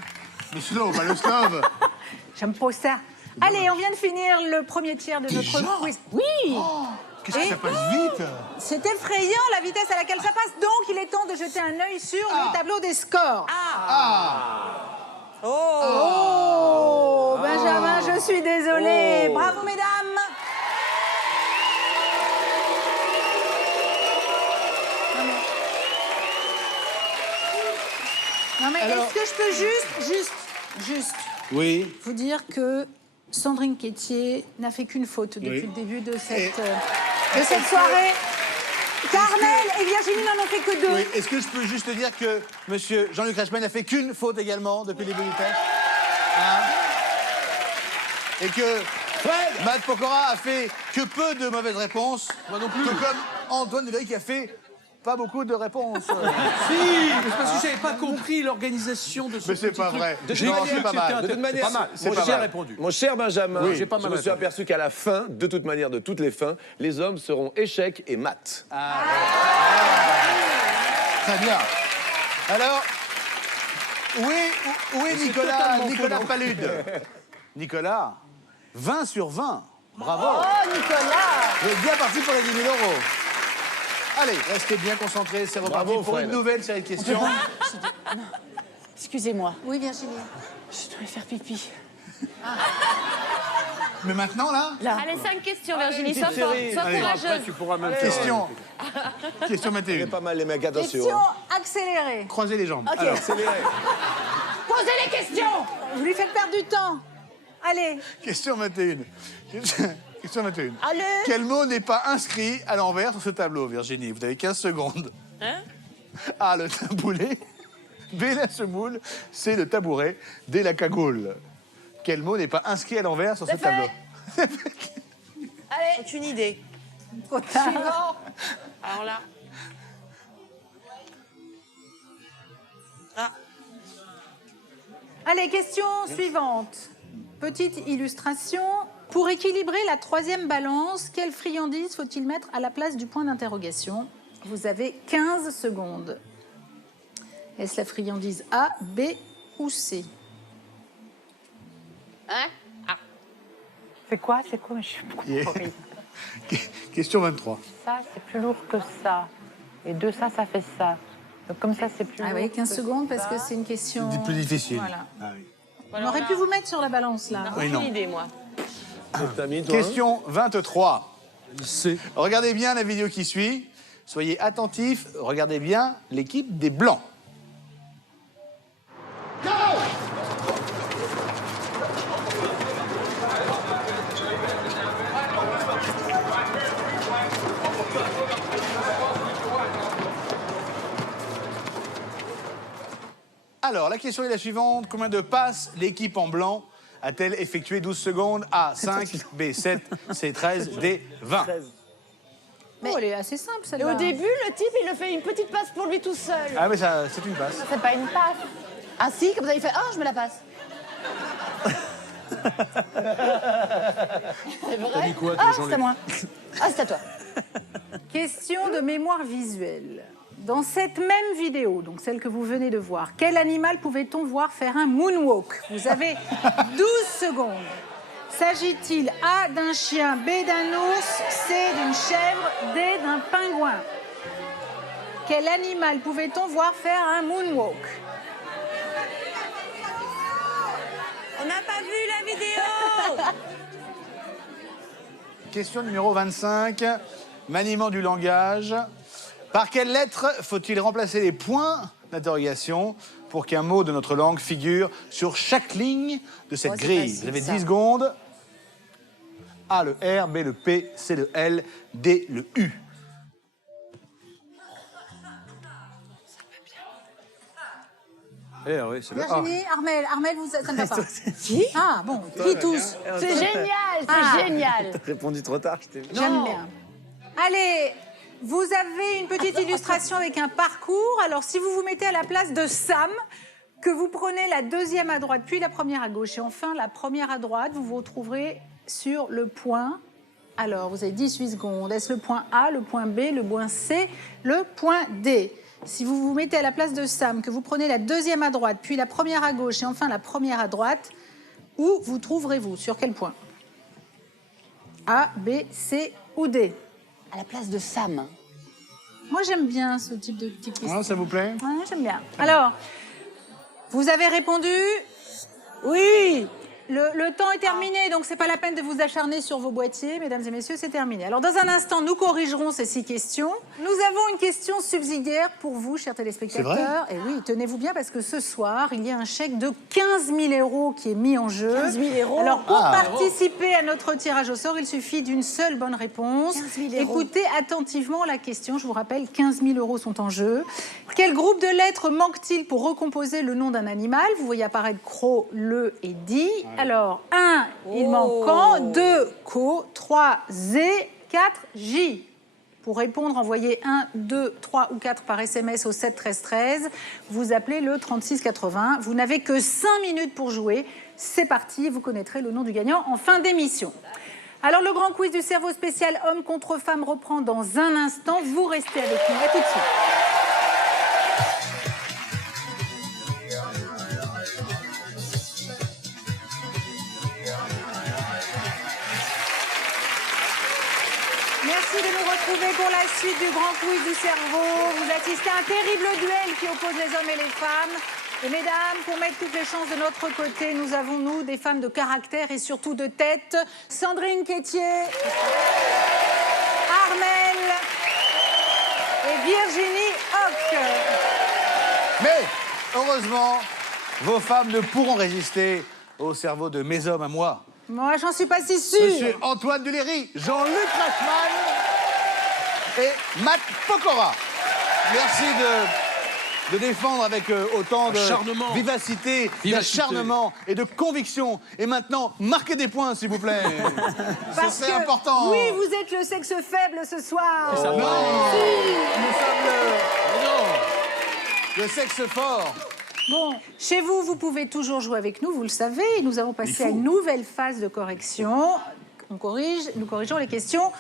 Le slow, pas le slow. J'aime pas ça. Allez, on vient de finir le premier tiers de notre quiz. Oui. Qu'est-ce que ça passe vite? C'est effrayant la vitesse à laquelle ça passe. Donc, il est temps de jeter un œil sur le tableau des scores. Oh, Benjamin, je suis désolée. Bravo, mesdames. Non, mais Alors- est-ce que je peux juste Oui. vous dire que Sandrine Quétier n'a fait qu'une faute depuis le début de cette soirée. Carmel et Virginie n'en ont fait que 2. Oui. Est-ce que je peux juste dire que monsieur Jean-Luc Reichmann n'a fait qu'une faute également depuis le début du test? Hein? Et que Matt Pokora a fait que peu de mauvaises réponses. Moi non plus. Tout comme Antoine Devery qui a fait pas beaucoup de réponses. Si, mais c'est parce que j'avais pas compris l'organisation de ce Mais c'est petit pas truc. vrai. J'ai Non, pas c'est dit pas que mal. c'était De toute manière, pas mal. c'est Moi, pas j'ai mal. répondu. Mon cher Benjamin, Oui, j'ai pas je mal me suis répondu. aperçu qu'à la fin, de toute manière, de toutes les fins, les hommes seront échecs et maths. Très bien. Alors, où est Nicolas Palude? Nicolas, 20 sur 20. Bravo. Oh, Nicolas. Vous êtes bien parti pour les 10 000 €. Allez, restez bien concentrés. C'est reparti Bravo, pour Fred. une nouvelle série de questions. Excusez-moi, Oui, Virginie. je dois faire pipi. Mais maintenant, là, Allez, 5 questions, Virginie, sois petite forte, série. sois Allez, courageuse. Tu pourras même faire. question. Question Il est 21. pas mal les mecs, attention. Question hein. accélérée. Croisez les jambes. Ok. Alors, Posez les questions. Vous lui faites perdre du temps. Allez. question 21. Question 21. Allez. Quel mot n'est pas inscrit à l'envers sur ce tableau, Virginie? Vous avez 15 secondes. Hein? A, le taboulet. B, la semoule. C, le tabouret. D, la cagoule. Quel mot n'est pas inscrit à l'envers sur ce C'est fait. tableau? Allez, aucune idée. Trop tard. Suivant. Alors là. Allez, question suivante. Petite illustration. Pour équilibrer la troisième balance, quelle friandise faut-il mettre à la place du point d'interrogation? Vous avez 15 secondes. Est-ce la friandise A, B ou C? Hein? C'est quoi? C'est quoi? Je suis Yeah. horrible. Question 23. Ça, c'est plus lourd que ça. Et de ça, ça fait ça. Donc comme ça, c'est plus Ah lourd. oui, 15 que secondes parce ça. que c'est une question... C'est plus difficile. Voilà. Ah oui. On aurait pu vous mettre sur la balance, là. Oui, non. Aucune idée, moi. T'as mis, toi, hein Question 23. C'est Regardez bien la vidéo qui suit. Soyez attentifs. Regardez bien l'équipe des Blancs. Alors, la question est la suivante. Combien de passes l'équipe en blanc a-t-elle effectué? 12 secondes. A, 5. B, 7. C, 13. D, 20. Oh, elle est assez simple, Et celle-là. au début, le type, il le fait une petite passe pour lui tout seul. Ah, mais ça, c'est une passe. C'est pas une passe. Ah si, comme ça, il fait « Ah, je me la passe ». C'est vrai? T'as mis quoi, toi, Ah, Jean-Luc? c'est à moi. Ah, c'est à toi. Question de mémoire visuelle. Dans cette même vidéo, donc celle que vous venez de voir, quel animal pouvait-on voir faire un moonwalk? Vous avez 12 secondes. S'agit-il A, d'un chien, B, d'un ours, C, d'une chèvre, D, d'un pingouin? Quel animal pouvait-on voir faire un moonwalk? On n'a pas vu la vidéo. Question numéro 25. Maniement du langage. Par quelle lettre faut-il remplacer les points d'interrogation pour qu'un mot de notre langue figure sur chaque ligne de cette grille? Vous avez 10 secondes. A, le R, B, le P, C, le L, D, le U. Eh oui, c'est le A. Virginie, Armel, vous, ça ne va pas. Si. Ah bon, qui tous? C'est génial, c'est génial. T'as répondu trop tard, je t'ai vu. J'aime bien. Allez, vous avez une petite illustration avec un parcours. Alors, si vous vous mettez à la place de Sam, que vous prenez la deuxième à droite, puis la première à gauche, et enfin la première à droite, vous vous retrouverez sur le point. Alors, vous avez 18 secondes. Est-ce le point A, le point B, le point C, le point D? Si vous vous mettez à la place de Sam, que vous prenez la deuxième à droite, puis la première à gauche, et enfin la première à droite, où vous trouverez-vous? Sur quel point? A, B, C ou D? À la place de Sam. Moi, j'aime bien ce type de petites questions. Ah, ça vous plaît? Ouais, j'aime bien. Alors, vous avez répondu? Oui. Le temps est terminé, donc c'est pas la peine de vous acharner sur vos boîtiers, mesdames et messieurs, c'est terminé. Alors, dans un instant, nous corrigerons ces 6 questions. Nous avons une question subsidiaire pour vous, chers téléspectateurs. Et oui, tenez-vous bien, parce que ce soir, il y a un chèque de 15 000 € qui est mis en jeu. 15 000 €. Alors, pour participer à notre tirage au sort, il suffit d'une seule bonne réponse. 15 000 €. Écoutez attentivement la question. Je vous rappelle, 15 000 € sont en jeu. Quel groupe de lettres manque-t-il pour recomposer le nom d'un animal? Vous voyez apparaître Cro, Le et Di. Alors, 1, il manque Can, 2, Co, 3, Z, 4, J. Pour répondre, envoyez 1, 2, 3 ou 4 par SMS au 7 13 13. Vous appelez le 36 80. Vous n'avez que 5 minutes pour jouer. C'est parti, vous connaîtrez le nom du gagnant en fin d'émission. Alors, le grand quiz du cerveau spécial homme contre femme reprend dans un instant. Vous restez avec nous. À tout de suite. Merci de nous retrouver pour la suite du grand quiz du cerveau. Vous assistez à un terrible duel qui oppose les hommes et les femmes. Et mesdames, pour mettre toutes les chances de notre côté, nous avons, nous, des femmes de caractère et surtout de tête. Sandrine Quétier, Armel et Virginie Hoc. Mais, heureusement, vos femmes ne pourront résister au cerveau de mes hommes à moi. Moi, j'en suis pas si sûre. Monsieur Antoine Duléry, Jean-Luc Reichmann et Matt Pokora. Merci de défendre avec autant de vivacité, d'acharnement et de conviction. Et maintenant, marquez des points, s'il vous plaît. C'est important. Oui, vous êtes le sexe faible ce soir. C'est ça. Non. Nous sommes le sexe fort. Bon, chez vous, vous pouvez toujours jouer avec nous, vous le savez. Nous avons passé à une nouvelle phase de correction. Nous corrigeons les questions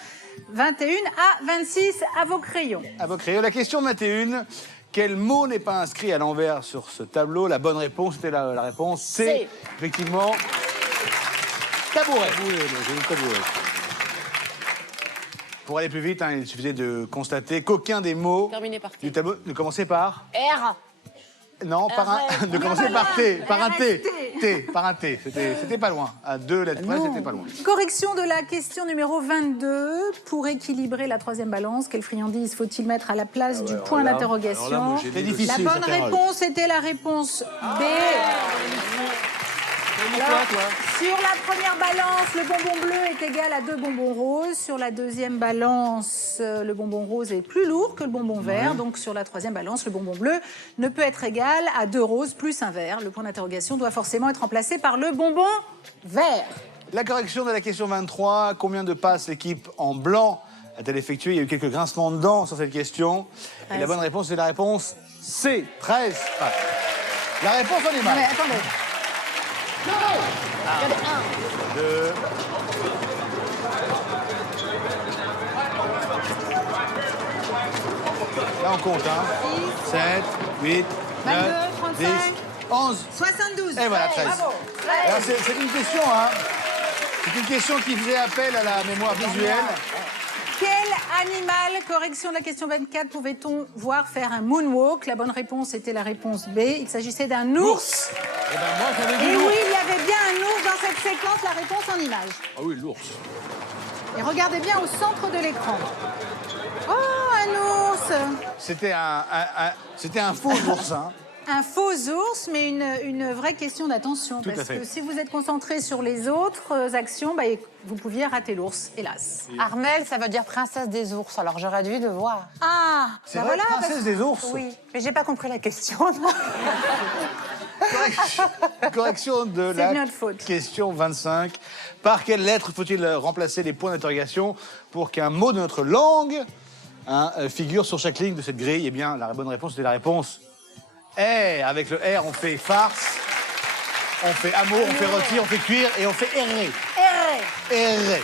21 à 26 à vos crayons. À vos crayons. La question 21. Quel mot n'est pas inscrit à l'envers sur ce tableau? La bonne réponse, c'était la réponse C. Effectivement, tabouret. Tabouret. Pour aller plus vite, il suffisait de constater qu'aucun des mots du tableau ne commençait par... R. Non, par un... de commencer par T, par un T. Par un T. C'était pas loin. À 2 lettres près, c'était pas loin. Correction de la question numéro 22. Pour équilibrer la troisième balance, quelle friandise faut-il mettre à la place du point d'interrogation? C'est difficile. La bonne réponse était la réponse B. Alors, sur la première balance, le bonbon bleu est égal à 2 bonbons roses. Sur la deuxième balance, le bonbon rose est plus lourd que le bonbon vert. Donc, sur la troisième balance, le bonbon bleu ne peut être égal à 2 roses plus un vert. Le point d'interrogation doit forcément être remplacé par le bonbon vert. La correction de la question 23. Combien de passes l'équipe en blanc a-t-elle effectué? Il y a eu quelques grincements de dents sur cette question. Et la bonne réponse, c'est la réponse C. 13 passes. La réponse en est mal. Mais attendez. Regardez, 1. 2. Là, on compte, hein. 7, 8, 9, 10, 11. 72. Et voilà, 13. Bravo. Alors, c'est une question, hein. C'est une question qui faisait appel à la mémoire visuelle. Quel animal, correction de la question 24, pouvait-on voir faire un moonwalk? La bonne réponse était la réponse B. Il s'agissait d'un ours. Eh ben moi, j'avais Et vu oui, il y avait bien un cette séquence la réponse en images. Ah oui, l'ours. Et regardez bien au centre de l'écran. Oh, un ours! C'était un faux ours, hein. Un faux ours, mais une vraie question d'attention. Tout à Parce fait. que si vous êtes concentré sur les autres actions, bah, vous pouviez rater l'ours, hélas. Armelle, ça veut dire princesse des ours, alors j'aurais dû le voir. Ah, C'est vrai, princesse des ours. Oui, mais j'ai pas compris la question. Correction de C'est de la notre faute. question 25. Par quelle lettre faut-il remplacer les points d'interrogation pour qu'un mot de notre langue figure sur chaque ligne de cette grille? Eh bien, la bonne réponse, c'était la réponse R. Avec le R, on fait farce, on fait amour, on fait rôtir, on fait cuire et on fait errer. Errer.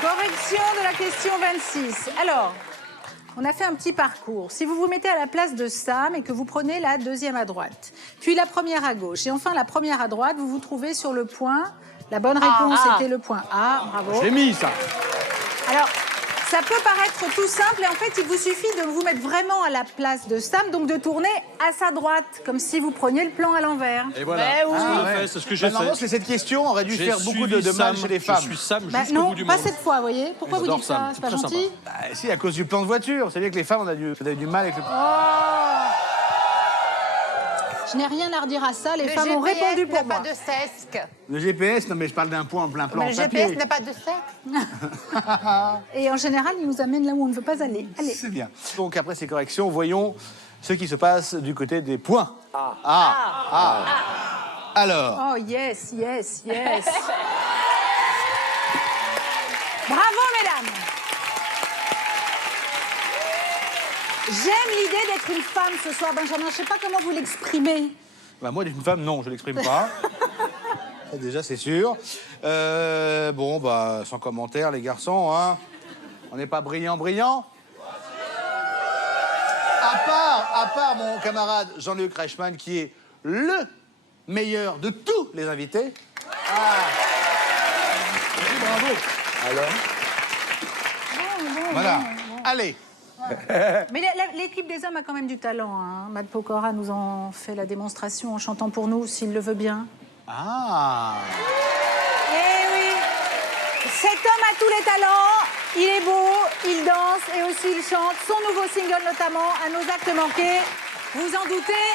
Correction de la question 26. Alors, on a fait un petit parcours. Si vous vous mettez à la place de Sam et que vous prenez la deuxième à droite, puis la première à gauche et enfin la première à droite, vous vous trouvez sur le point. La bonne réponse était le point A. Bravo. J'ai mis ça. Alors, ça peut paraître tout simple et en fait, il vous suffit de vous mettre vraiment à la place de Sam, donc de tourner à sa droite, comme si vous preniez le plan à l'envers. Et voilà. Mais oui. C'est ce que j'ai fait. Normalement, cette question aurait dû J'ai faire beaucoup de suivi mal Sam, chez les femmes. Je suis Sam Bah jusqu'au non, bout du pas monde. cette fois, vous voyez. Pourquoi vous J'adore dites ça? Sam, C'est pas très gentil? sympa. Bah, si, à cause du plan de voiture. Vous savez que les femmes, on a du mal avec le... Je n'ai rien à redire à ça. Les Le femmes ont GPS répondu pour n'a moi. pas de sesque. Le GPS, non mais je parle d'un point en plein plan Mais le papier. GPS n'a pas de sexe. Et en général, il nous amène là où on ne veut pas aller. Allez. C'est bien. Donc après ces corrections, voyons ce qui se passe du côté des points. Alors, Oh yes, yes, yes. Bravo, mesdames. J'aime l'idée d'être une femme ce soir, Benjamin. Je ne sais pas comment vous l'exprimez. bah moi, d'être une femme, non, je l'exprime pas. Ça, déjà, c'est sûr. Bon, bah, sans commentaire, les garçons, hein. On n'est pas brillants. À part mon camarade Jean-Luc Reichmann, qui est le meilleur de tous les invités. Bravo. Alors Voilà. Allez. Mais l'équipe des hommes a quand même du talent. Hein. Matt Pokora nous en fait la démonstration en chantant pour nous, s'il le veut bien. Ah. Eh oui. Cet homme a tous les talents. Il est beau, il danse et aussi il chante. Son nouveau single notamment, À nos actes manqués. Vous en doutez,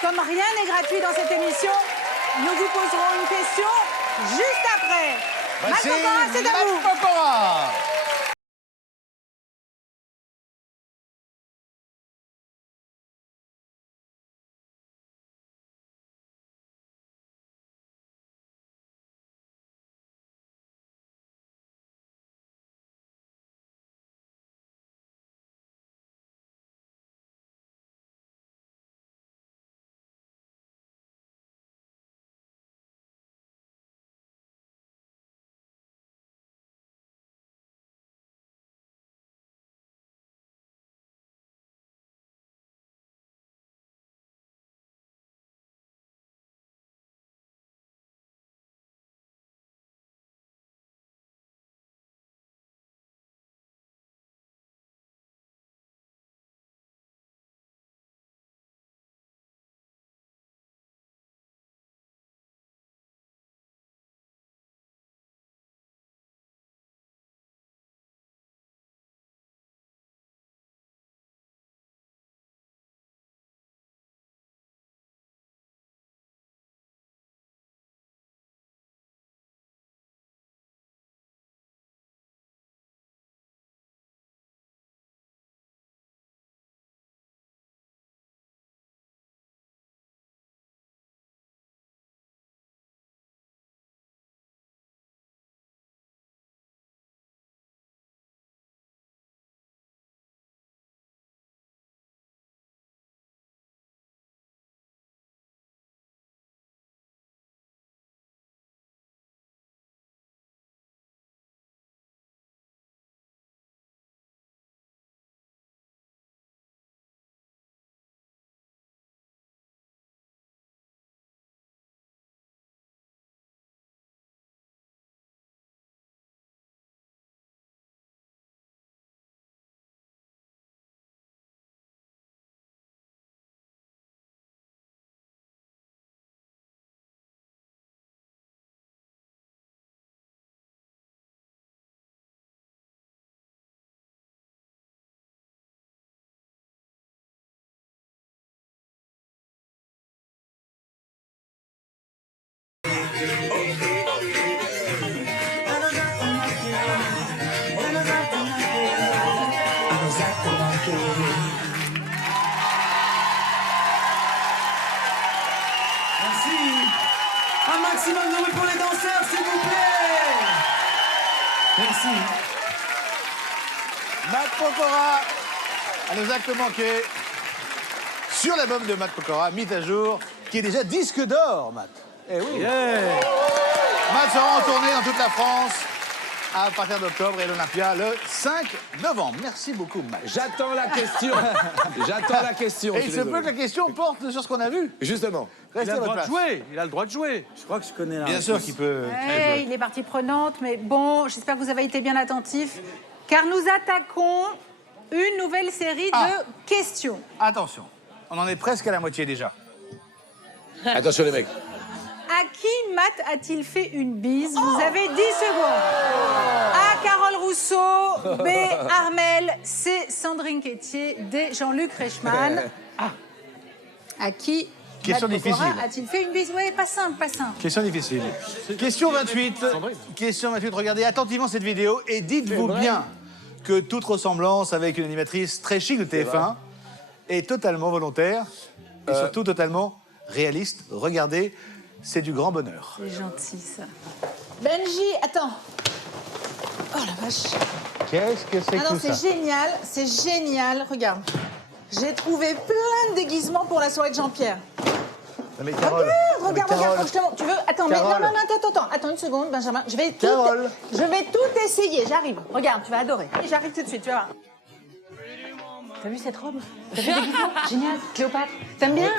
comme rien n'est gratuit dans cette émission, nous vous poserons une question juste après. Matt Pokora, c'est à vous. Matt Pokora. Merci. Matt Pokora a nous actes manqués sur l'album de Matt Pokora, mis à jour, qui est déjà disque d'or, Matt. Eh oui. Matt sera en tournée dans toute la France à partir d'octobre et l'Olympia le 5 novembre. Merci beaucoup, Matt. J'attends la question. J'attends la question. Et il se peut que la question porte sur ce qu'on a vu. Justement. Restez à votre place. Il a le droit de jouer. Je crois que je connais la Bien sûr qu'il peut. Ouais, il est partie prenante, mais bon, j'espère que vous avez été bien attentifs, car nous attaquons une nouvelle série de questions. Attention, on en est presque à la moitié déjà. Attention les mecs. À qui Matt a-t-il fait une bise? Vous avez 10 secondes. A. Carole Rousseau. B. Armel. C. Sandrine Quétier. D. Jean-Luc Reichmann. À qui Question Matt Pokora difficile. a-t-il fait une bise? Oui, pas simple, pas simple. Question difficile. Question 28. Question 28. Regardez attentivement cette vidéo et dites-vous bien que toute ressemblance avec une animatrice très chic de TF1 est totalement volontaire et surtout totalement réaliste. Regardez, c'est du grand bonheur. C'est gentil, ça. Benji, attends. Oh la vache. Qu'est-ce que c'est Ah que non, tout ça? c'est génial. Regarde. J'ai trouvé plein de déguisements pour la soirée de Jean-Pierre. Non, mais Carole, Regarde, je te montre. Tu veux? Attends, mais Carole. non, attends une seconde, Benjamin. Je vais Carole. tout essayer. J'arrive. Regarde, tu vas adorer. J'arrive tout de suite, tu vas voir. T'as vu cette robe? T'as vu le déguisement? Génial. Cléopâtre. T'aimes bien?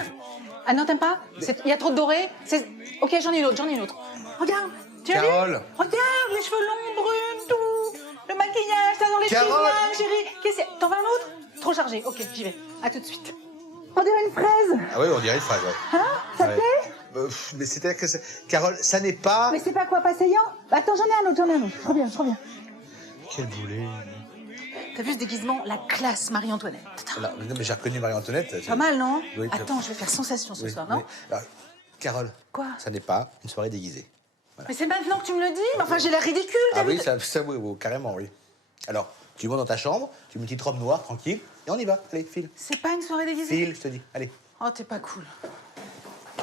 Ah non, t'aimes pas? Il y a trop de doré? Ok, j'en ai une autre, Regarde. Tu as vu? Carole. Regarde, les cheveux longs, bruns, tout. Le maquillage, t'as dans les Carole. cheveux, chérie. Qu'est-ce que c'est? T'en veux un autre? Trop chargé. Ok, j'y vais. À tout de suite. On dirait une fraise. Ah oui, on dirait une phrase. Ouais. Hein? Ça te Ouais. plaît? Mais c'est-à-dire que Carole, ça n'est pas. Mais c'est pas quoi, pas saillant? Attends, j'en ai un autre. Je reviens. Quel boulet. T'as vu ce déguisement? La classe Marie-Antoinette. Alors, non, mais j'ai reconnu Marie-Antoinette. Pas mal, non? Oui, très- Attends, je vais faire sensation ce Oui, soir, non? oui. Alors, Carole. Quoi? Ça n'est pas une soirée déguisée. Mais c'est maintenant que tu me le dis. Mais enfin, j'ai l'air ridicule. Ah t'as vu? oui, ça oui, oui, carrément, oui. Alors, tu montes dans ta chambre, tu mets une petite robe noire, tranquille, et on y va. Allez, file. C'est pas une soirée déguisée? File, je te dis. Allez. Oh, t'es pas cool.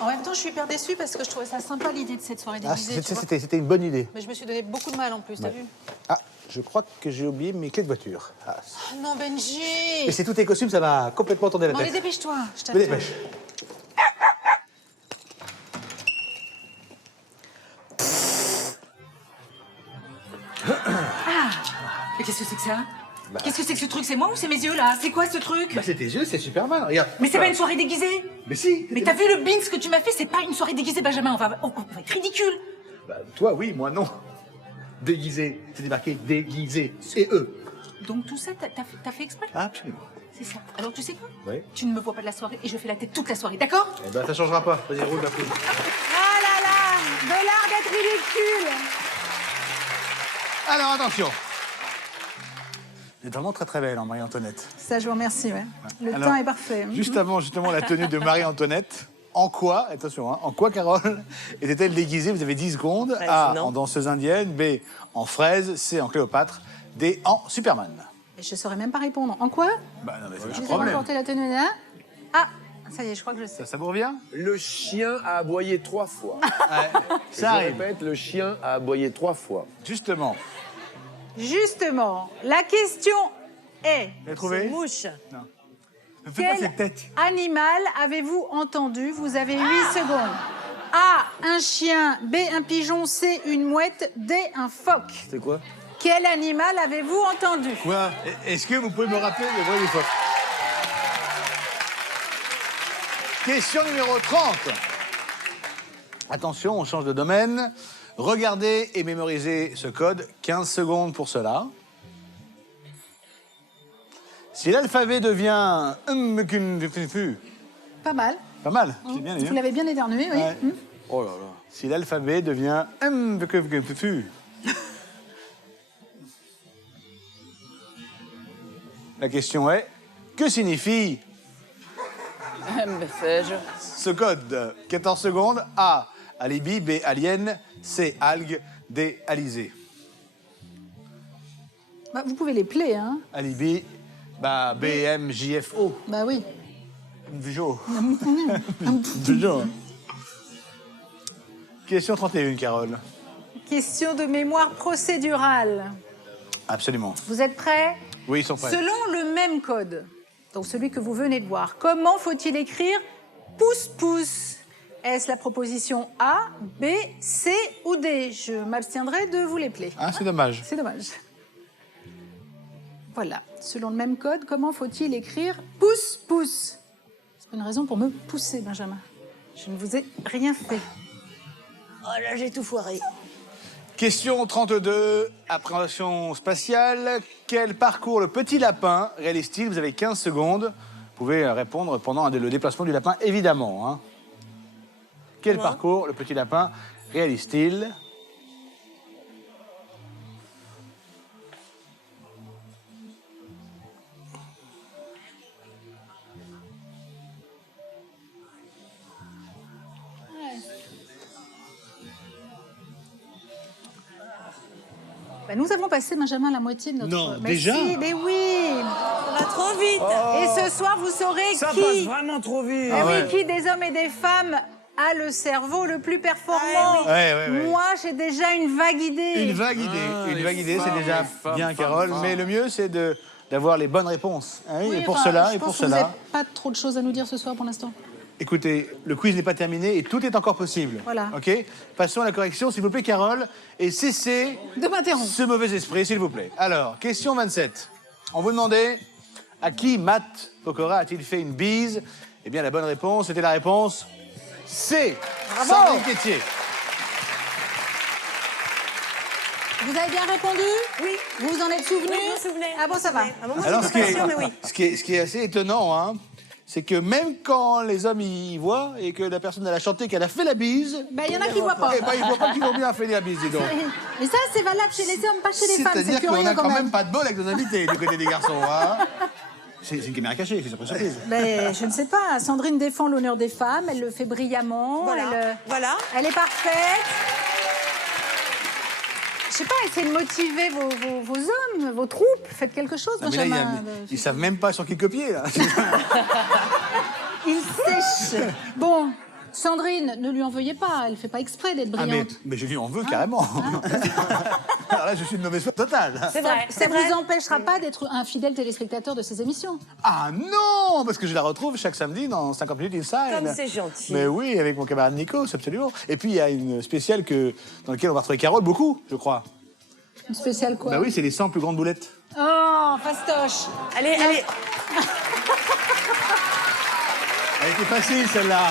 En même temps, je suis hyper déçue parce que je trouvais ça sympa l'idée de cette soirée déguisée. tu vois. C'était une bonne idée. Mais je me suis donné beaucoup de mal en plus, t'as vu? Ah, je crois que j'ai oublié mes clés de voiture. Ah, Oh non, Benji! et c'est tous tes costumes, ça va complètement tourner la Bon, tête. allez, dépêche-toi. Je Me t'attends. dépêche. Mais qu'est-ce que c'est que ça? Qu'est-ce que c'est que ce truc? C'est moi ou c'est mes yeux là? C'est quoi ce truc? Bah, c'est tes yeux, c'est Superman, regarde. Mais c'est pas une soirée déguisée! Mais si. Mais t'as vu le beans que tu m'as fait? C'est pas une soirée déguisée, Benjamin. On va être ridicule. Bah, toi, oui, moi, non. Déguisé. C'était marqué déguisé. Et eux. Donc tout ça, t'as fait exprès? Absolument. C'est ça. Alors tu sais quoi? Oui. Tu ne me vois pas de la soirée et je fais la tête toute la soirée, d'accord? Eh ben, ça changera pas. Vas-y, roule la poule. Ah là là! De l'art d'être ridicule! Alors, attention. Vous êtes vraiment très très belle, hein, Marie-Antoinette. Ça, je vous remercie, ouais. Le Alors, temps est parfait. Juste avant, justement, la tenue de Marie-Antoinette, en quoi, attention, hein, en quoi, Carole, était-elle déguisée? Vous avez 10 secondes. A, en danseuse indienne. B, en fraise. C, en Cléopâtre. D, en Superman. Et je saurais même pas répondre. En quoi? Bah non, mais c'est Vous un avez problème. remporté la tenue là. Ah, ça y est, je crois que je sais. Ça vous revient? Le chien a aboyé 3 fois. Ça Je arrive. répète, le chien a aboyé 3 fois. Justement. Justement, la question est... Vous avez trouvé? Mouche. Non. Ne faites pas Quel cette tête. animal avez-vous entendu? Vous avez 8 secondes. A, un chien. B, un pigeon. C, une mouette. D, un phoque. C'est quoi? Quel animal avez-vous entendu? Quoi? Est-ce que vous pouvez me rappeler le vrai du faux? Question numéro 30. Attention, on change de domaine. Regardez et mémorisez ce code. 15 secondes pour cela. Si l'alphabet devient... Pas mal. Pas mal, c'est bien dit. Vous l'avez bien éternué, oui. Ouais. Oh là là. Si l'alphabet devient... La question est, que signifie ce code? 14 secondes. A, alibi. B, alien. C, algue. D, alizé. Bah, vous pouvez les plaire, hein. Alibi, bah, B, M, J, F, O. Bah oui. Bijou. Bijou. Question 31, Carole. Question de mémoire procédurale. Absolument. Vous êtes prêts? Oui, ils sont prêts. Selon le même code, donc celui que vous venez de voir, comment faut-il écrire pouce-pouce? Est-ce la proposition A, B, C ou D? Je m'abstiendrai de vous les plaire. Ah, c'est dommage. C'est dommage. Voilà. Selon le même code, comment faut-il écrire pouce-pouce? C'est pas une raison pour me pousser, Benjamin. Je ne vous ai rien fait. Oh là, j'ai tout foiré. Question 32, appréhension spatiale. Quel parcours le petit lapin réalise-t-il? Vous avez 15 secondes. Vous pouvez répondre pendant le déplacement du lapin, évidemment. Hein. Quel parcours le petit lapin réalise-t-il? Bah, nous avons passé, Benjamin, la moitié de notre... Non, mais déjà si, mais oui. Ça va trop vite. Et ce soir, vous saurez Ça qui... passe vraiment trop vite. Eh oui, qui des hommes et des femmes a le cerveau le plus performant? Ouais. Moi, j'ai déjà une vague idée. Une vague idée. Une vague idée, c'est déjà bien, Carole. Mais le mieux, c'est d'avoir les bonnes réponses. Hein, Oui, et pour enfin, cela, je et pense pour que vous cela. n'avez pas trop de choses à nous dire ce soir pour l'instant. Écoutez, le quiz n'est pas terminé et tout est encore possible. Voilà. OK? Passons à la correction, s'il vous plaît, Carole. Et cessez de m'interrompre. Ce mauvais esprit, s'il vous plaît. Alors, question 27. On vous demandait à qui Matt Pokora a-t-il fait une bise? Eh bien, la bonne réponse, c'était la réponse C. Bravo. Sandrine Quétier. Vous avez bien répondu? Oui. Vous vous en êtes souvenu? Oui, je me souvenais. Ah bon, ça va. Alors, mais oui. ce qui est assez étonnant, hein, c'est que même quand les hommes y voient et que la personne elle a chanté qu'elle a fait la bise, Ben, il y en a qui ne voient pas. eh ben, ils voient pas qu'ils ont bien fait la bise, dis donc. Mais ça, c'est valable chez les hommes, pas chez les femmes. C'est C'est-à-dire qu'on curieux a quand même. pas de bol avec nos invités du côté des garçons. Hein. C'est une caméra cachée, c'est pas surprise. Ben, je ne sais pas. Sandrine défend l'honneur des femmes. Elle le fait brillamment. Voilà. Voilà. Elle est parfaite. Je sais pas, essayez de motiver vos hommes, vos troupes. Faites quelque chose, Ah, mais là, Benjamin. ils savent même pas sur qui copier, là. Il sèche. Bon, Sandrine, ne lui en veuillez pas. Elle fait pas exprès d'être Ah, brillante. mais je lui en veux carrément. Alors là, je suis une mauvaise foi totale. C'est vrai. Ça ne vous empêchera pas d'être un fidèle téléspectateur de ces émissions. Ah non, parce que je la retrouve chaque samedi dans 50 minutes Inside. Comme c'est gentil. Mais oui, avec mon camarade Nico, c'est absolument. Et puis, il y a une spéciale dans laquelle on va retrouver Carole beaucoup, je crois. Une spéciale quoi? Bah oui, c'est les 100 plus grandes boulettes. Oh, fastoche. Allez. Elle était facile, celle-là.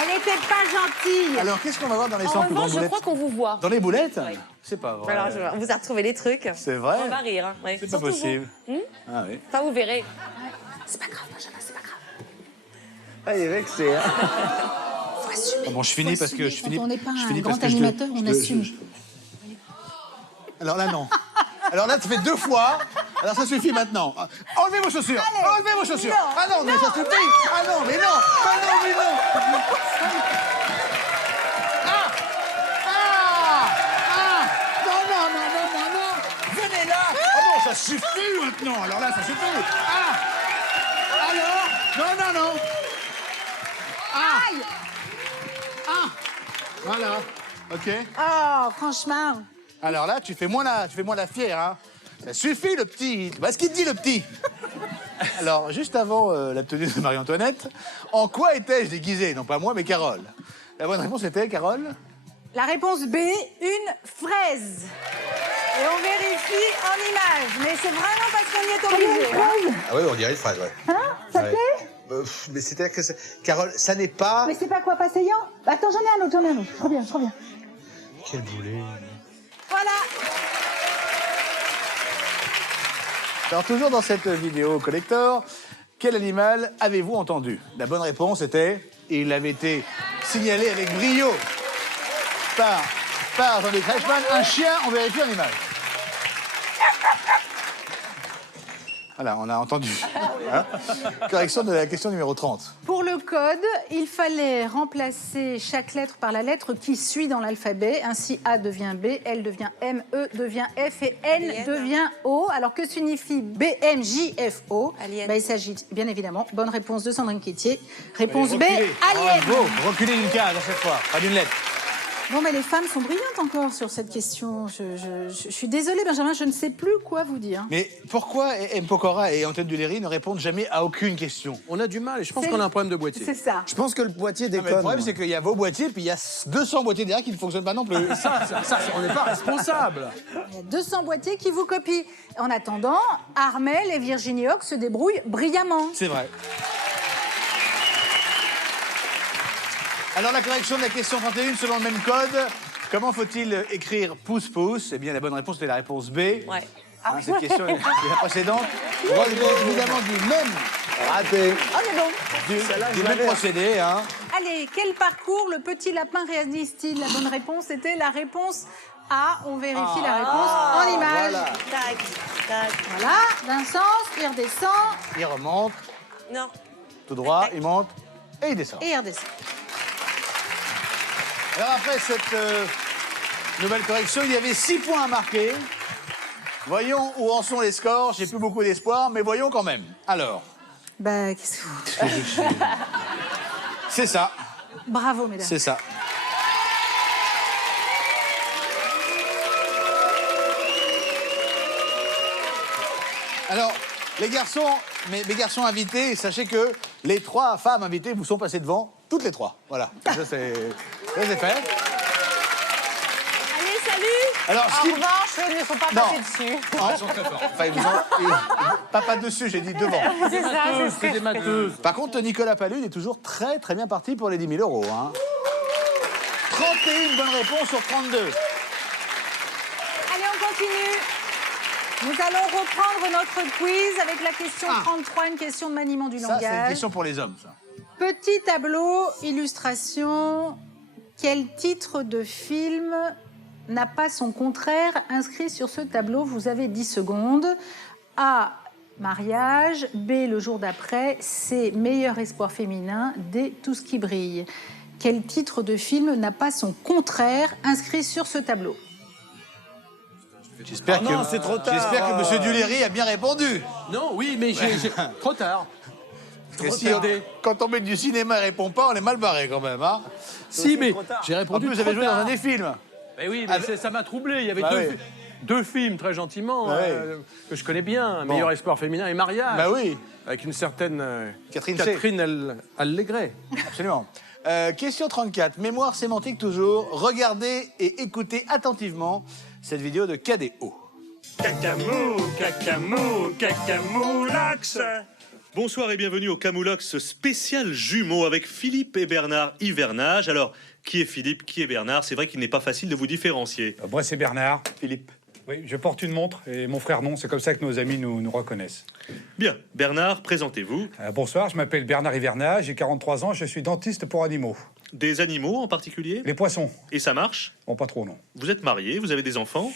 Elle n'était pas gentille. Alors, qu'est-ce qu'on va voir dans les 100 En plus revanche, grandes je boulettes? crois qu'on vous voit. Dans les boulettes? Oui. C'est pas vrai. Alors, on vous a retrouvé les trucs. C'est vrai? On va rire. Hein. Ouais. C'est pas Surtout vous. possible. Ah oui. Enfin, vous verrez. C'est pas grave, Benjamin, c'est pas grave. Ah, il est vexé, hein. Faut assumer. Ah bon, je finis Faut parce que assumer. je finis. Quand on n'est pas je un finis parce grand que je animateur, on assume. Alors là, non. Alors là, tu fais 2 fois. Alors ça suffit maintenant. Enlevez vos chaussures. Enlevez vos chaussures. Non, Ah non, mais ça suffit. Ah non, mais non. Ah non, mais non. Non. Venez là. Ah bon, ça suffit maintenant. Alors là, ça suffit. Ah. Alors. Non. Ah. Aïe. Ah. Voilà. OK. Oh, franchement. Alors là, tu fais moins la fière, hein. Ça suffit, le petit. Bah, ce qu'il te dit, le petit. Alors, juste avant la tenue de Marie-Antoinette, en quoi étais-je déguisé? Non pas moi, mais Carole. La bonne réponse était, Carole? La réponse B, une fraise. Et on vérifie en image. Mais c'est vraiment parce qu'on y est obligé. Hein. Ah oui, on dirait une phrase, ouais. Hein? Ça Ouais. plaît? Mais c'est-à-dire que Carole, ça n'est pas... Mais c'est pas quoi, pas saillant? Attends, j'en ai un autre. Je reviens. Quel boulet. Voilà. Alors, toujours dans cette vidéo collector, quel animal avez-vous entendu? La bonne réponse était, et il avait été signalé avec brio par Jean-Luc Reichmann, un chien, on vérifie en image. Voilà, on a entendu. Hein? Correction de la question numéro 30. Pour le code, il fallait remplacer chaque lettre par la lettre qui suit dans l'alphabet. Ainsi, A devient B, L devient M, E devient F et N devient O. Alors, que signifie B, M, J, F, O? Ben, il s'agit, bien évidemment, bonne réponse de Sandrine Quétier. Réponse B, Reculez. alien. Bravo. Reculez d'une case à chaque fois, pas d'une lettre. Bon, mais les femmes sont brillantes encore sur cette question. Je suis désolée, Benjamin, je ne sais plus quoi vous dire. Mais pourquoi M. Pokora et Antoine Duléry ne répondent jamais à aucune question? On a du mal et je pense qu'on a un problème de boîtier. C'est ça. Je pense que le boîtier Non, mais déconne. le problème, c'est qu'il y a vos boîtiers, puis il y a 200 boîtiers derrière qui ne fonctionnent pas non plus. On n'est pas responsable. Il y a 200 boîtiers qui vous copient. En attendant, Armel et Virginie Hoc se débrouillent brillamment. C'est vrai. Alors, la correction de la question 31, selon le même code, comment faut-il écrire pouce-pouce? Eh bien, la bonne réponse était la réponse B. Ouais. Hein, cette question est la précédente. Relevé évidemment du même... Raté. Oh, mais bon. Du même procédé, hein. Allez, quel parcours le petit lapin réalise-t-il? La bonne réponse était la réponse A. On vérifie la réponse en image. Voilà. Tac, tac. Voilà, d'un sens, il redescend Il remonte, Non. tout droit, il monte et il descend. et il redescend. Alors après cette nouvelle correction, il y avait 6 points à marquer. Voyons où en sont les scores. J'ai plus beaucoup d'espoir, mais voyons quand même. Alors, Bah, qu'est-ce que vous... c'est ça, Bravo, mesdames. c'est ça. Alors, les garçons, mes garçons invités, sachez que les 3 femmes invitées vous sont passées devant, toutes les 3. Voilà, ça c'est fait. Allez, salut. Alors, ce qui... En revanche, eux ne sont pas Non. passés dessus. Ah, ils sont très forts. Enfin, pas dessus, j'ai dit devant. C'est ça, c'est ce C'est que des je matheuses. Par contre, Nicolas Palud est toujours très très bien parti pour les 10 000 euros. Hein. 31 bonnes réponses sur 32. Allez, on continue. Nous allons reprendre notre quiz avec la question 33, une question de maniement du Ça, c'est une langage. question pour les hommes, ça. Petit tableau, illustration. Quel titre de film n'a pas son contraire inscrit sur ce tableau? Vous avez 10 secondes. A. Mariage. B. Le jour d'après. C. Meilleur espoir féminin. D. Tout ce qui brille. Quel titre de film n'a pas son contraire inscrit sur ce tableau? J'espère non, c'est trop tard. J'espère que M. Duléry a bien répondu. Non, oui, mais j'ai... Trop tard. Parce que si quand on met du cinéma et répond pas, on est mal barré quand même. Hein. Si, mais j'ai En répondu plus, vous avez trop joué dans tard. un des films. Mais oui, mais ça m'a troublé. Il y avait Bah deux films, très gentiment, Bah que je connais bien. Meilleur espoir féminin et mariage. Bah oui. Avec une certaine Catherine Allégret. Absolument. Question 34. Mémoire sémantique toujours. Regardez et écoutez attentivement cette vidéo de KDO. Cacamoulax. Bonsoir et bienvenue au Camoulox spécial jumeau avec Philippe et Bernard Hivernage. Alors, qui est Philippe, qui est Bernard? C'est vrai qu'il n'est pas facile de vous différencier. Moi, c'est Bernard. Philippe. Oui, je porte une montre et mon frère non. C'est comme ça que nos amis nous reconnaissent. Bien, Bernard, présentez-vous. Bonsoir, je m'appelle Bernard Hivernage, j'ai 43 ans, je suis dentiste pour animaux. Des animaux en particulier? Les poissons. Et ça marche? Bon, pas trop, non. Vous êtes marié, vous avez des enfants?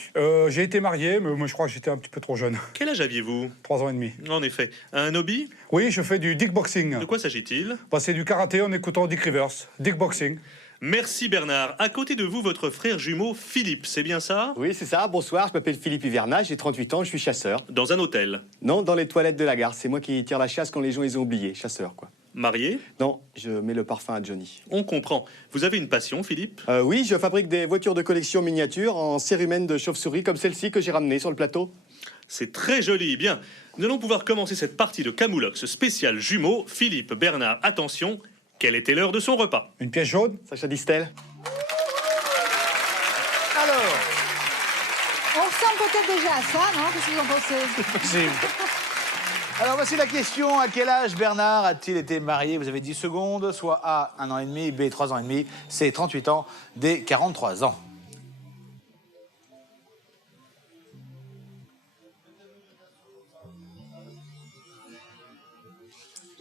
J'ai été marié, mais moi je crois que j'étais un petit peu trop jeune. Quel âge aviez-vous? 3 ans et demi. En effet. Un hobby? Oui, je fais du dickboxing. De quoi s'agit-il? C'est du karaté en écoutant Dick Rivers. Dickboxing. Merci Bernard. À côté de vous, votre frère jumeau Philippe, c'est bien ça? Oui, c'est ça. Bonsoir, je m'appelle Philippe Hivernage, j'ai 38 ans, je suis chasseur. Dans un hôtel? Non, dans les toilettes de la gare. C'est moi qui tire la chasse quand les gens ils ont oublié. Chasseur, quoi. Marié? Non, je mets le parfum à Johnny. On comprend. Vous avez une passion, Philippe? Oui, je fabrique des voitures de collection miniatures en cérumen de chauve-souris comme celle-ci que j'ai ramenée sur le plateau. C'est très joli. Bien, nous allons pouvoir commencer cette partie de Camoulox spécial jumeau. Philippe, Bernard, attention. Quelle était l'heure de son repas? Une pièce jaune? Sacha Distel. Alors, On ressemble peut-être déjà à ça, non? Qu'est-ce que vous en pensez? possible. Alors voici la question. À quel âge Bernard a-t-il été marié? Vous avez 10 secondes. Soit A, 1 an et demi, B, 3 ans et demi, C, 38 ans, D, 43 ans.